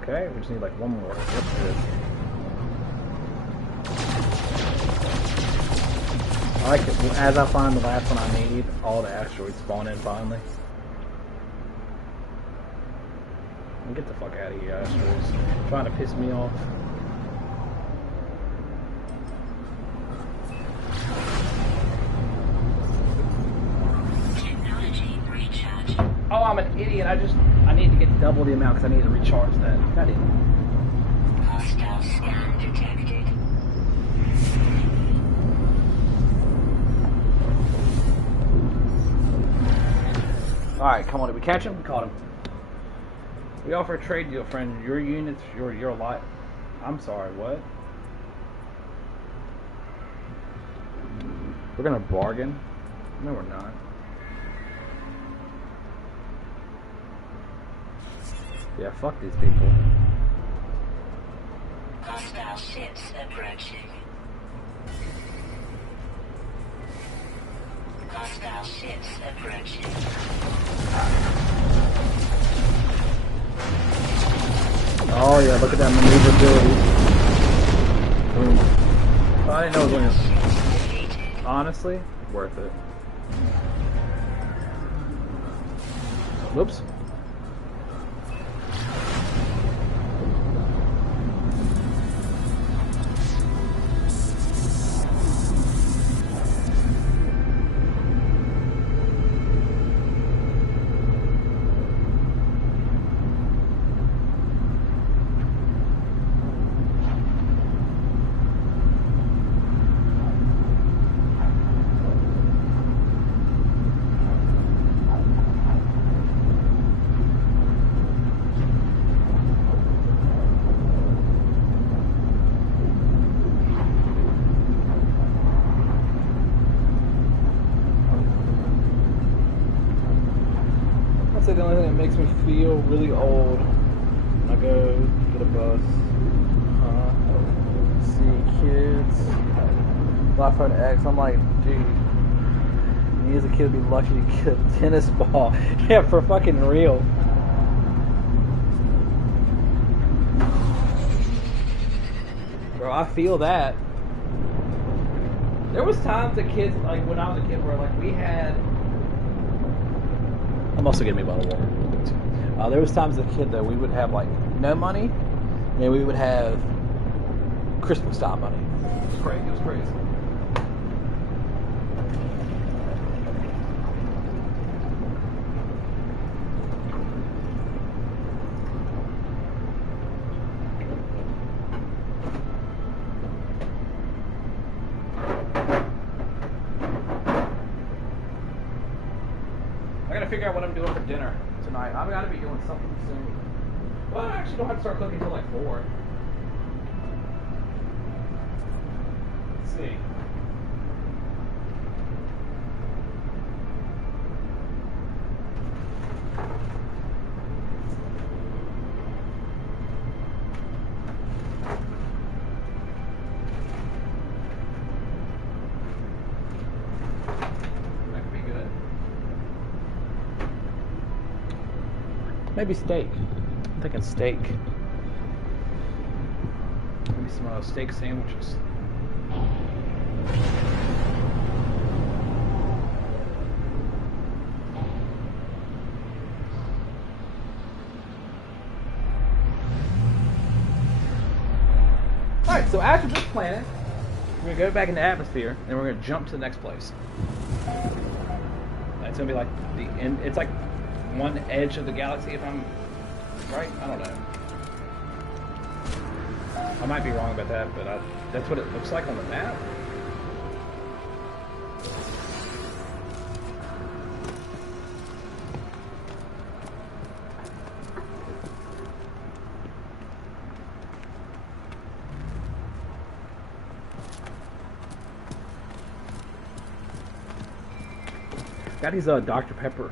Okay, we just need like one more. Yep, it is. I like it. As I find the last one I need, all the asteroids spawn in finally. Get the fuck out of here, asteroids. Trying to piss me off. Technology recharge. Oh, I'm an idiot. I need to get double the amount because I need to recharge that. God damn it. Hostile scan detected. Alright, come on. Did we catch him? We caught him. We offer a trade deal, friend. Your units, your lot. I'm sorry, what? We're gonna bargain? No, we're not. Yeah, fuck these people. Hostile ships approaching. Hostile ships approaching. Oh yeah, look at that maneuverability. Boom. Oh, I didn't know it was going to... Honestly, worth it. Whoops. The only thing that makes me feel really old when I go get a bus. Let's see, kids, Lifeguard X. I'm like, dude, me as a kid would be lucky to get a tennis ball. Yeah, for fucking real. Bro, I feel that. There was times that kids, like when I was a kid, where like we had. I'm also getting me a bottle of water. There was times as a kid that we would have like no money, and we would have Christmas style money. It was crazy. It was crazy. I gotta figure out what I'm doing for dinner tonight. I've got to be doing something soon. Well, I actually don't have to start cooking until like 4. Let's see. That could be good. Maybe steak. I'm thinking steak. Maybe some steak sandwiches. Alright, so after this planet, we're going to go back into the atmosphere, and we're going to jump to the next place. It's going to be like the end. It's like one edge of the galaxy, if I'm right. I don't know. I might be wrong about that, but that's what it looks like on the map. Got these Dr. Pepper,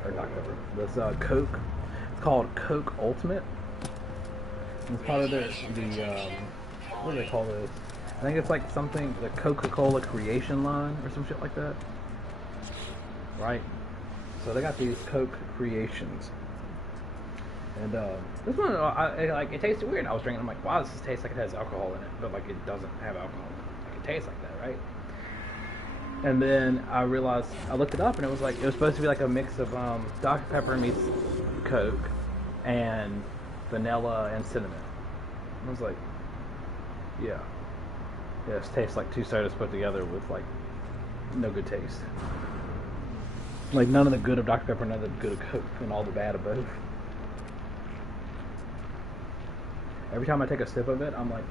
this Coke. It's called Coke Ultimate. And it's part of the what do they call this? I think it's like something, the Coca-Cola creation line or some shit like that. Right? So they got these Coke creations. And this one, like, it tasted weird. I was drinking, I'm like, wow, this tastes like it has alcohol in it. But like, it doesn't have alcohol in it. Like, it tastes like that, right? And then I realized, I looked it up, and it was like, it was supposed to be like a mix of Dr. Pepper meets Coke and vanilla and cinnamon. I was like, yeah, this tastes like 2 sodas put together with like no good taste. Like none of the good of Dr. Pepper, none of the good of Coke, and all the bad of both. Every time I take a sip of it, I'm like,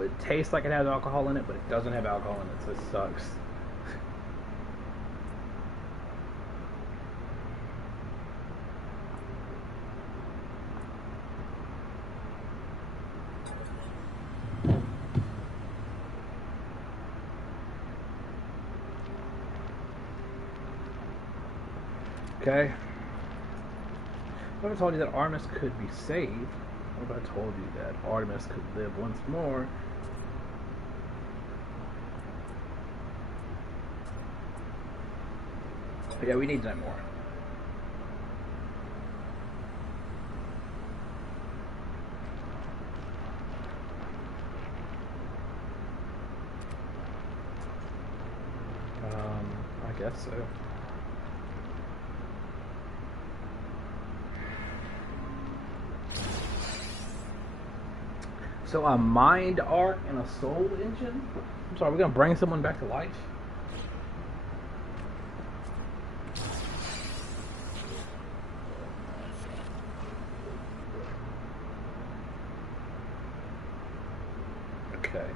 it tastes like it has alcohol in it, but it doesn't have alcohol in it, so it sucks. Okay. What if I told you that Artemis could be saved? What if I told you that Artemis could live once more? But yeah, we need to know more. guess so. So a mind arc and a soul engine? I'm sorry, we're gonna bring someone back to life? Okay.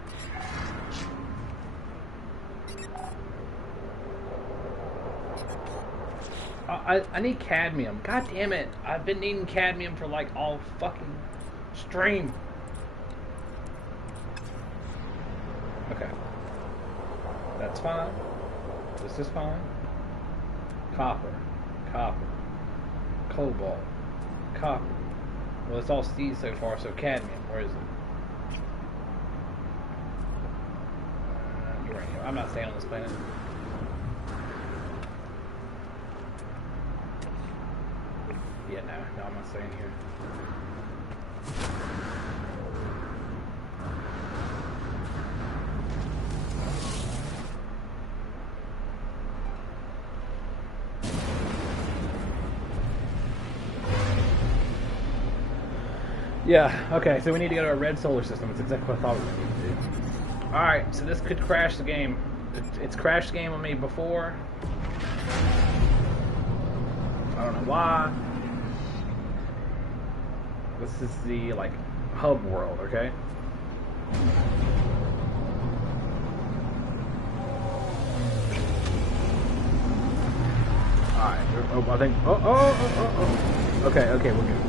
I need cadmium. God damn it. I've been needing cadmium for like all fucking stream. Okay. That's fine. This is fine. Copper. Copper. Cobalt. Copper. Well, it's all Steve so far, so cadmium. Where is it? Uranium. I'm not staying on this planet. Yeah, no, I'm not staying here. Yeah, okay, so we need to go to a red solar system. It's exactly what I thought we were going to need to do. Alright, so this could crash the game. It's crashed the game on me before. I don't know why. This is the, like, hub world, okay? Alright, oh, I think... Oh. Okay, we're good.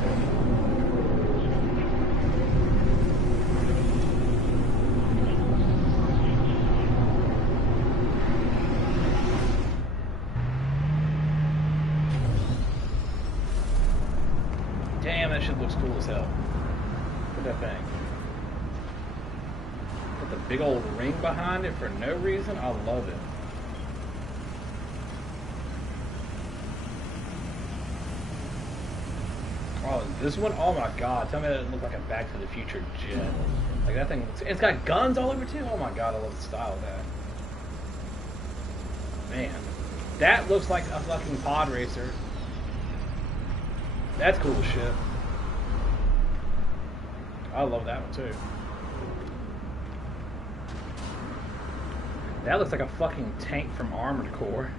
Damn, that shit looks cool as hell. Look at that thing. Put the big old ring behind it for no reason. I love it. Oh, this one? Oh my god. Tell me that it looked like a Back to the Future jet. Like that thing, it's got guns all over too. Oh my god, I love the style of that. Man. That looks like a fucking pod racer. That's cool as shit. I love that one too. That looks like a fucking tank from Armored Core.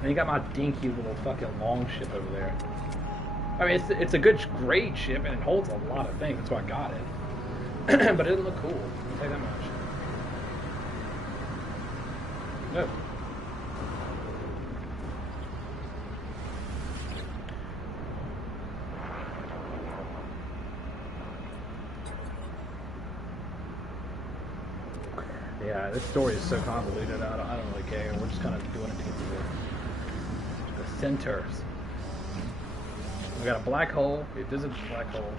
And you got my dinky little fucking long ship over there. I mean, it's a good grade ship and it holds a lot of things. That's why I got it. But it doesn't look cool. I'll tell you that much. No. Yeah, this story is so convoluted. I don't really care. We're just kind of doing it to get to the centers. We got a black hole. We visit the black hole.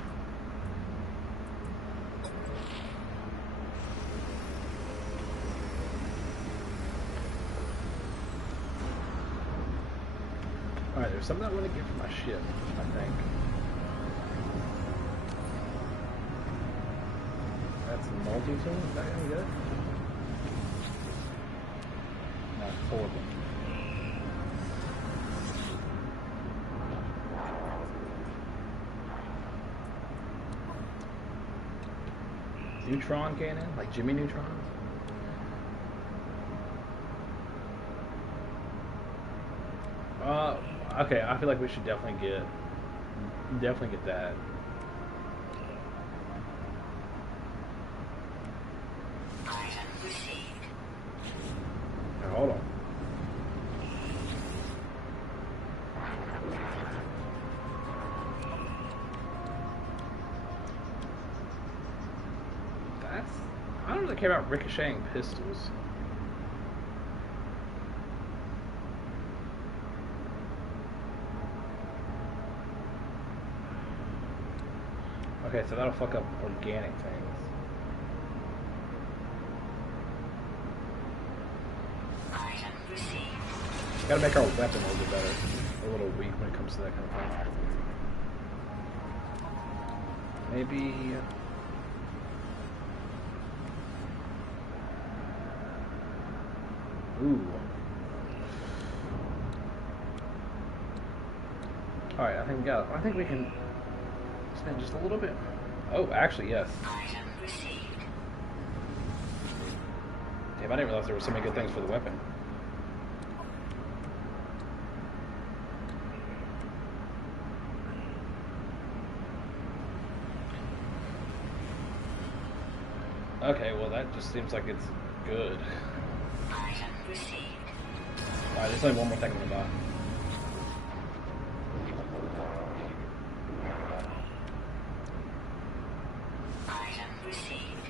Alright, there's something I want to get from my ship, I think. That's a multi-tool? Is that gonna be good? No, 4 of them. Neutron cannon? Like Jimmy Neutron? Okay, I feel like we should definitely get that. Now, hold on. I don't really care about ricocheting pistols. Okay, so that'll fuck up organic things. Gotta make our weapon a little bit better. A little weak when it comes to that kind of thing. Maybe... Ooh. All right, I think we got. I think we can spend just a little bit. Oh, actually, yes. Item received. Damn, I didn't realize there were so many good things for the weapon. Okay, well that just seems like it's good. Item received. Alright, there's only one more thing I'm gonna buy. Item received.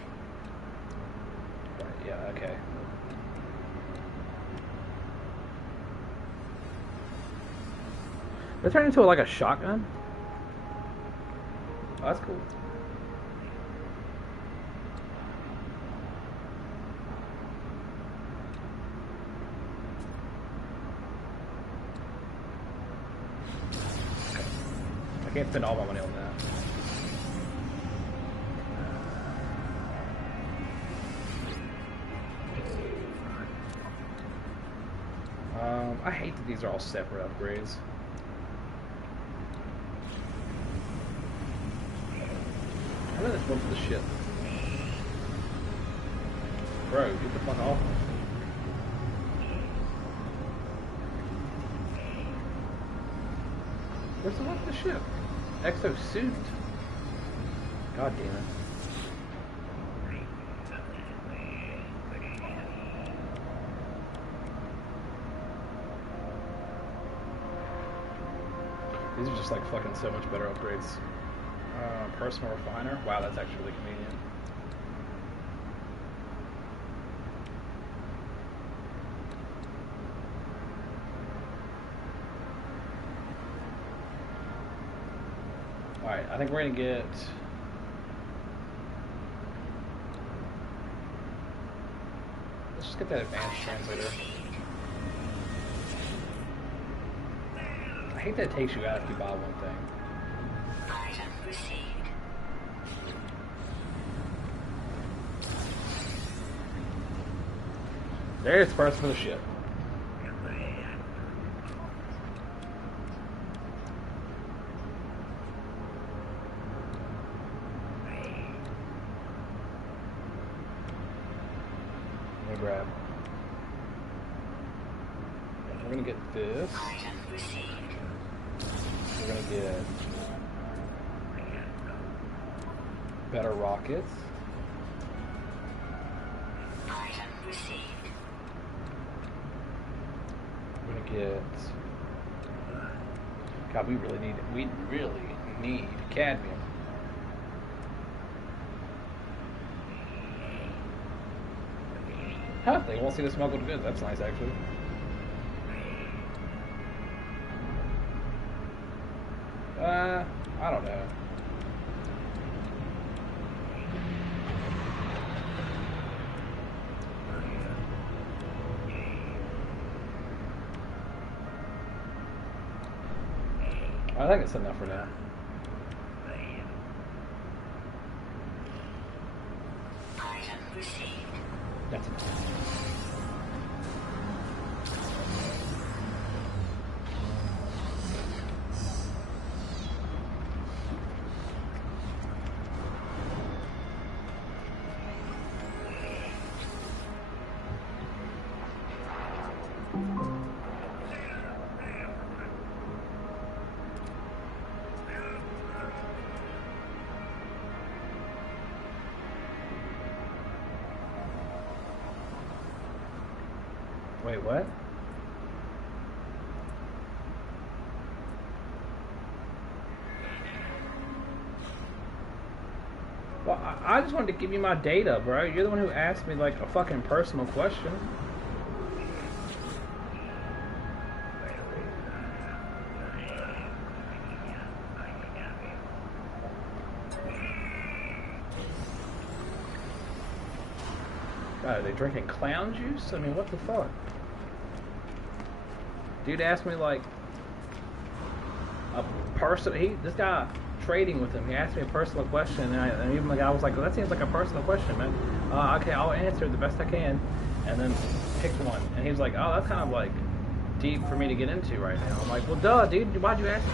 Right, yeah, okay. Did it turn into like a shotgun? Oh, that's cool. I can't spend all my money on that. I hate that these are all separate upgrades. I know this one for the ship. Bro, get the fuck off. Where's the one for the ship? Exo suit. God damn it. These are just like fucking so much better upgrades. Personal refiner. Wow, that's actually really convenient. Alright, I think we're gonna get... Let's just get that advanced translator. I hate that it takes you out if you buy one thing. Item received. There's the first for the ship. Let me grab. We're gonna get this. Item received. We're gonna get better rockets. Item received. We're gonna get. God, we really need cadmium. Huh? They won't see the smuggled goods. That's nice, actually. I don't know. I think it's enough for now. Item received. That's enough. Wait, what? Well, I just wanted to give you my data, bro. You're the one who asked me, like, a fucking personal question. God, are they drinking clown juice? I mean, what the fuck? Dude asked me, like, a person. This guy trading with him. He asked me a personal question, and even the guy was like, well, "That seems like a personal question, man." Okay, I'll answer the best I can. And then picked one. And he was like, oh, that's kind of like deep for me to get into right now. I'm like, well, duh, dude. Why'd you ask me?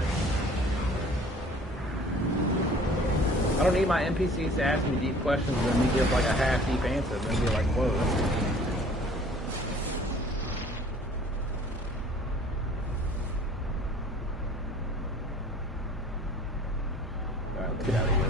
I don't need my NPCs to ask me deep questions and then me give like a half-deep answer and then be like, whoa, that's deep. Alright, let's get out of here.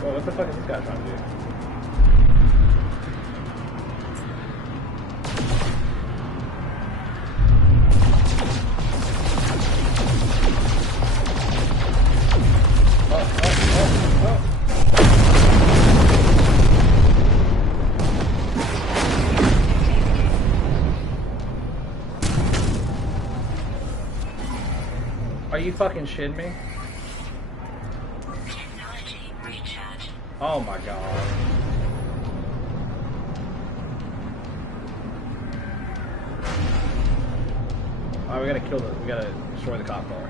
What the fuck is this guy trying to do? Are you fucking shitting me? Oh my god. Alright, we gotta destroy the cop car.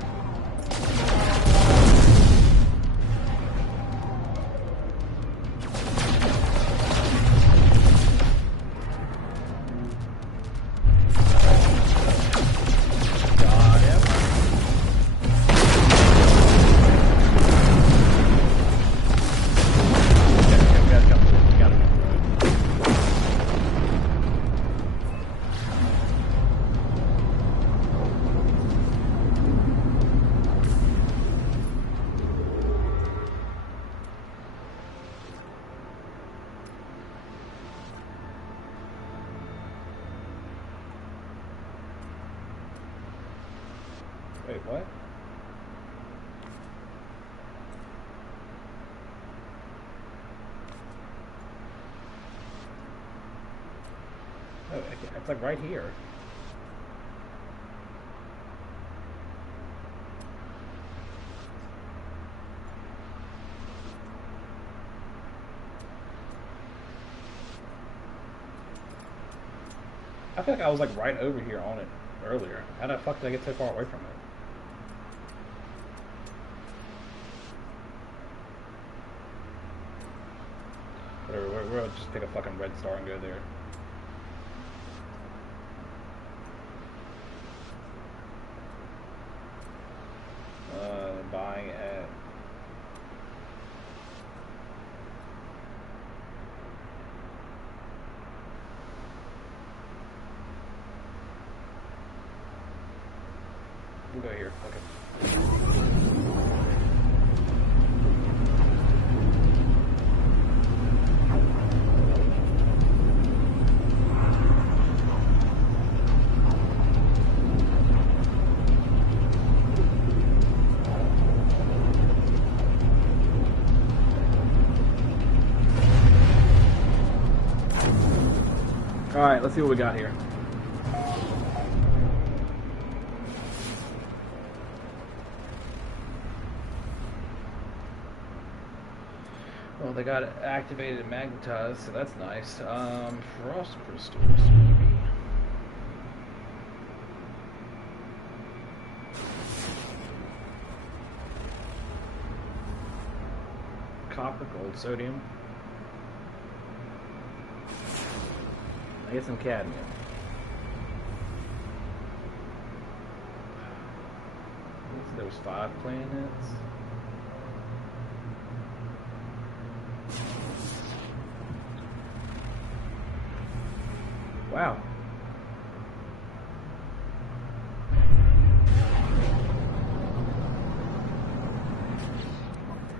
Wait, what? Oh, it's like right here. I feel like I was like right over here on it earlier. How the fuck did I get so far away from it? Whatever, we'll just pick a fucking red star and go there. Buying at... We'll go here. Okay. Alright, let's see what we got here. Well, they got activated and magnetized, so that's nice. Frost crystals, maybe. Copper, gold, sodium. I get some cadmium. There's 5 planets. Wow.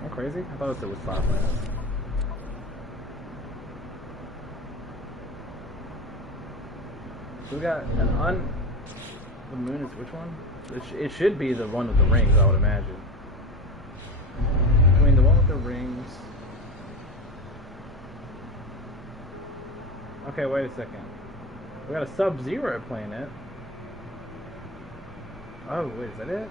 I'm crazy? I thought it was 5 planets. So we got an the moon is which one? It should be the one with the rings, I would imagine. I mean, the one with the rings. Okay, wait a second. We got a Sub-Zero planet. Oh, wait, is that it?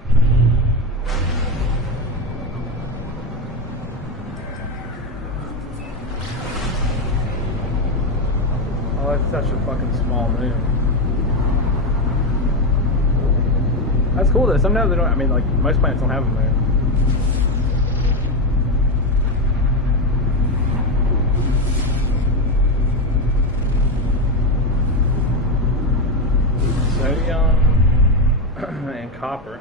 Oh, that's such a fucking small moon. That's cool though. Sometimes they don't. I mean, like most planets don't have a moon. Sodium and copper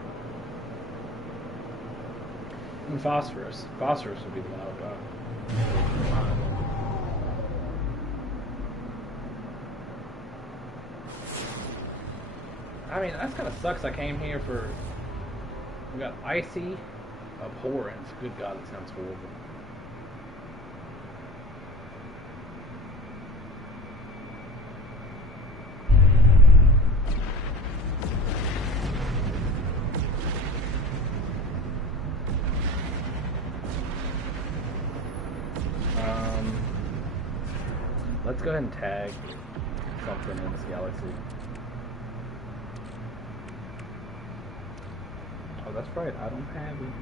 and phosphorus. Phosphorus would be the one I would buy. I mean, that kind of sucks. I came here for. We got icy abhorrence. Good God, it sounds horrible. Let's go ahead and tag something in this galaxy. Oh, that's right. I don't have it.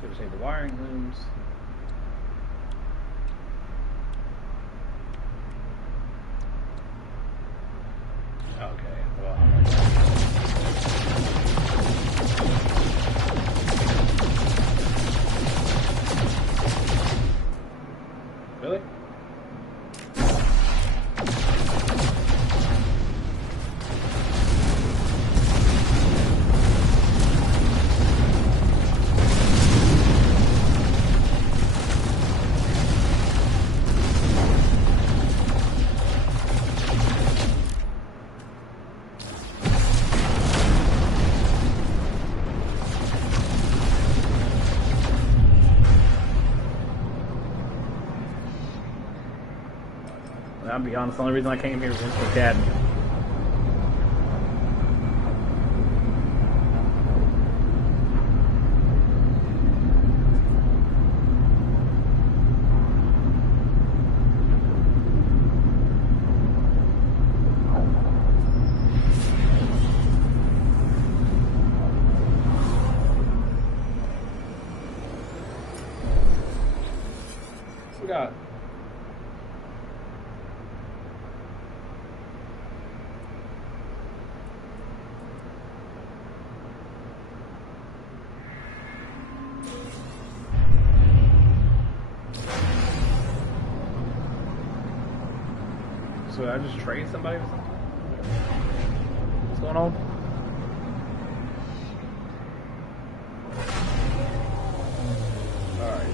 So just need the wiring looms. Okay, well, I'm like really? I'll be honest, the only reason I came here was for cadmium. We got So I just trade somebody or something? What's going on? Alright.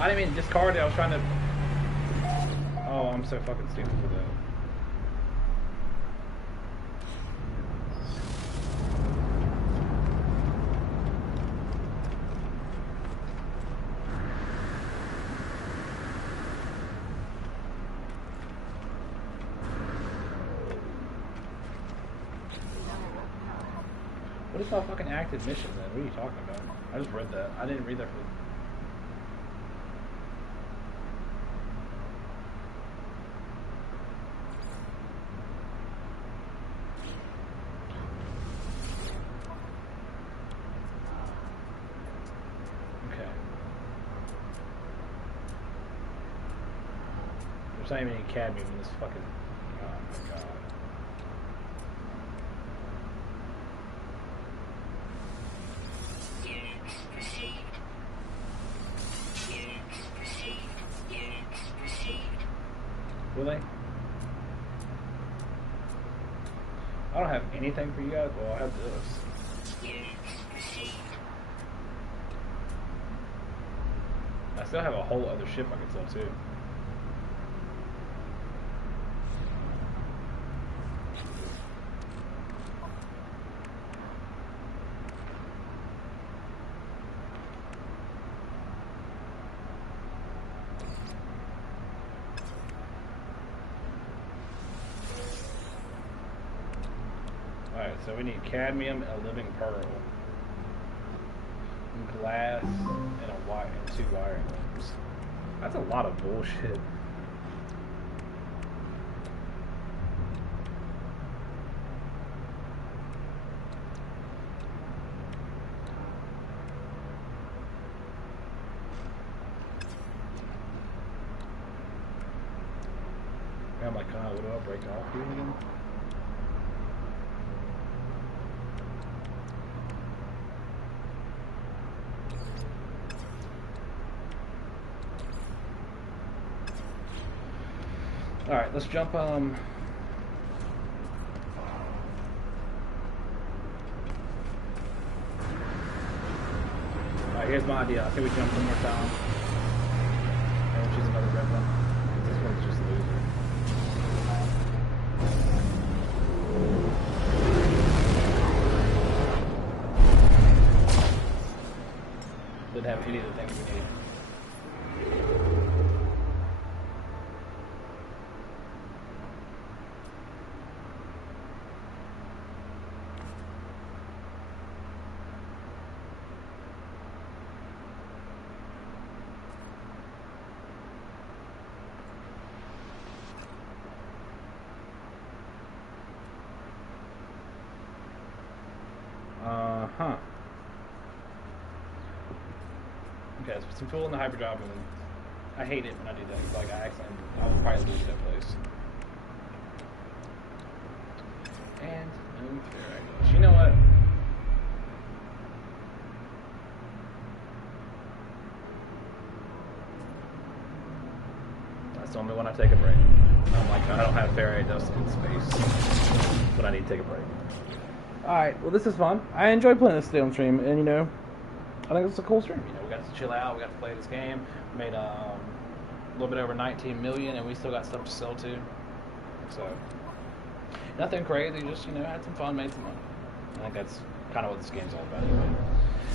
I didn't mean to discard it, I was trying to... Oh, I'm so fucking stupid for that. What is my fucking active mission then? What are you talking about? I just read that. I didn't read that for... Okay. There's not even any cadmium in this fucking... Oh my god. Will they? I don't have anything for you guys. Well, I have this. Units received. I still have a whole other ship I can sell too. Alright, so we need cadmium and a living pearl. And glass and a wire and 2 wiring loops. That's a lot of bullshit. Oh my god, what do I break off here again? Alright, let's jump Alright, here's my idea. I think we jump one more time. And we'll choose another red one. This one's just a loser. Didn't have any of the things we need. Huh. Okay, so some fuel in the hyperdrive, and I hate it when I do that. It's like I will probably lose that place. And move there. You know what? That's only when I take a break. I'm like, I don't have Faraday dust in space, but I need to take a break. Alright, well this is fun. I enjoy playing this on stream, and you know, I think it's a cool stream. You know, we got to chill out, we got to play this game. We made a little bit over 19 million, and we still got stuff to sell too. So, nothing crazy, just, you know, had some fun, made some money. I think that's kind of what this game's all about anyway.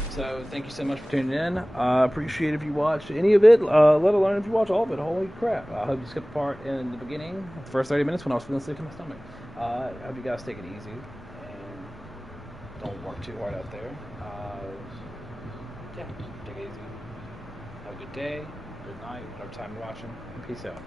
So, thank you so much for tuning in. I appreciate if you watched any of it, let alone if you watch all of it. Holy crap. I hope you skipped the part in the beginning, the first 30 minutes when I was feeling sick in my stomach. I hope you guys take it easy. Don't work too hard out there. Yeah, take it easy. Have a good day, good night, whatever time you're watching, and peace out.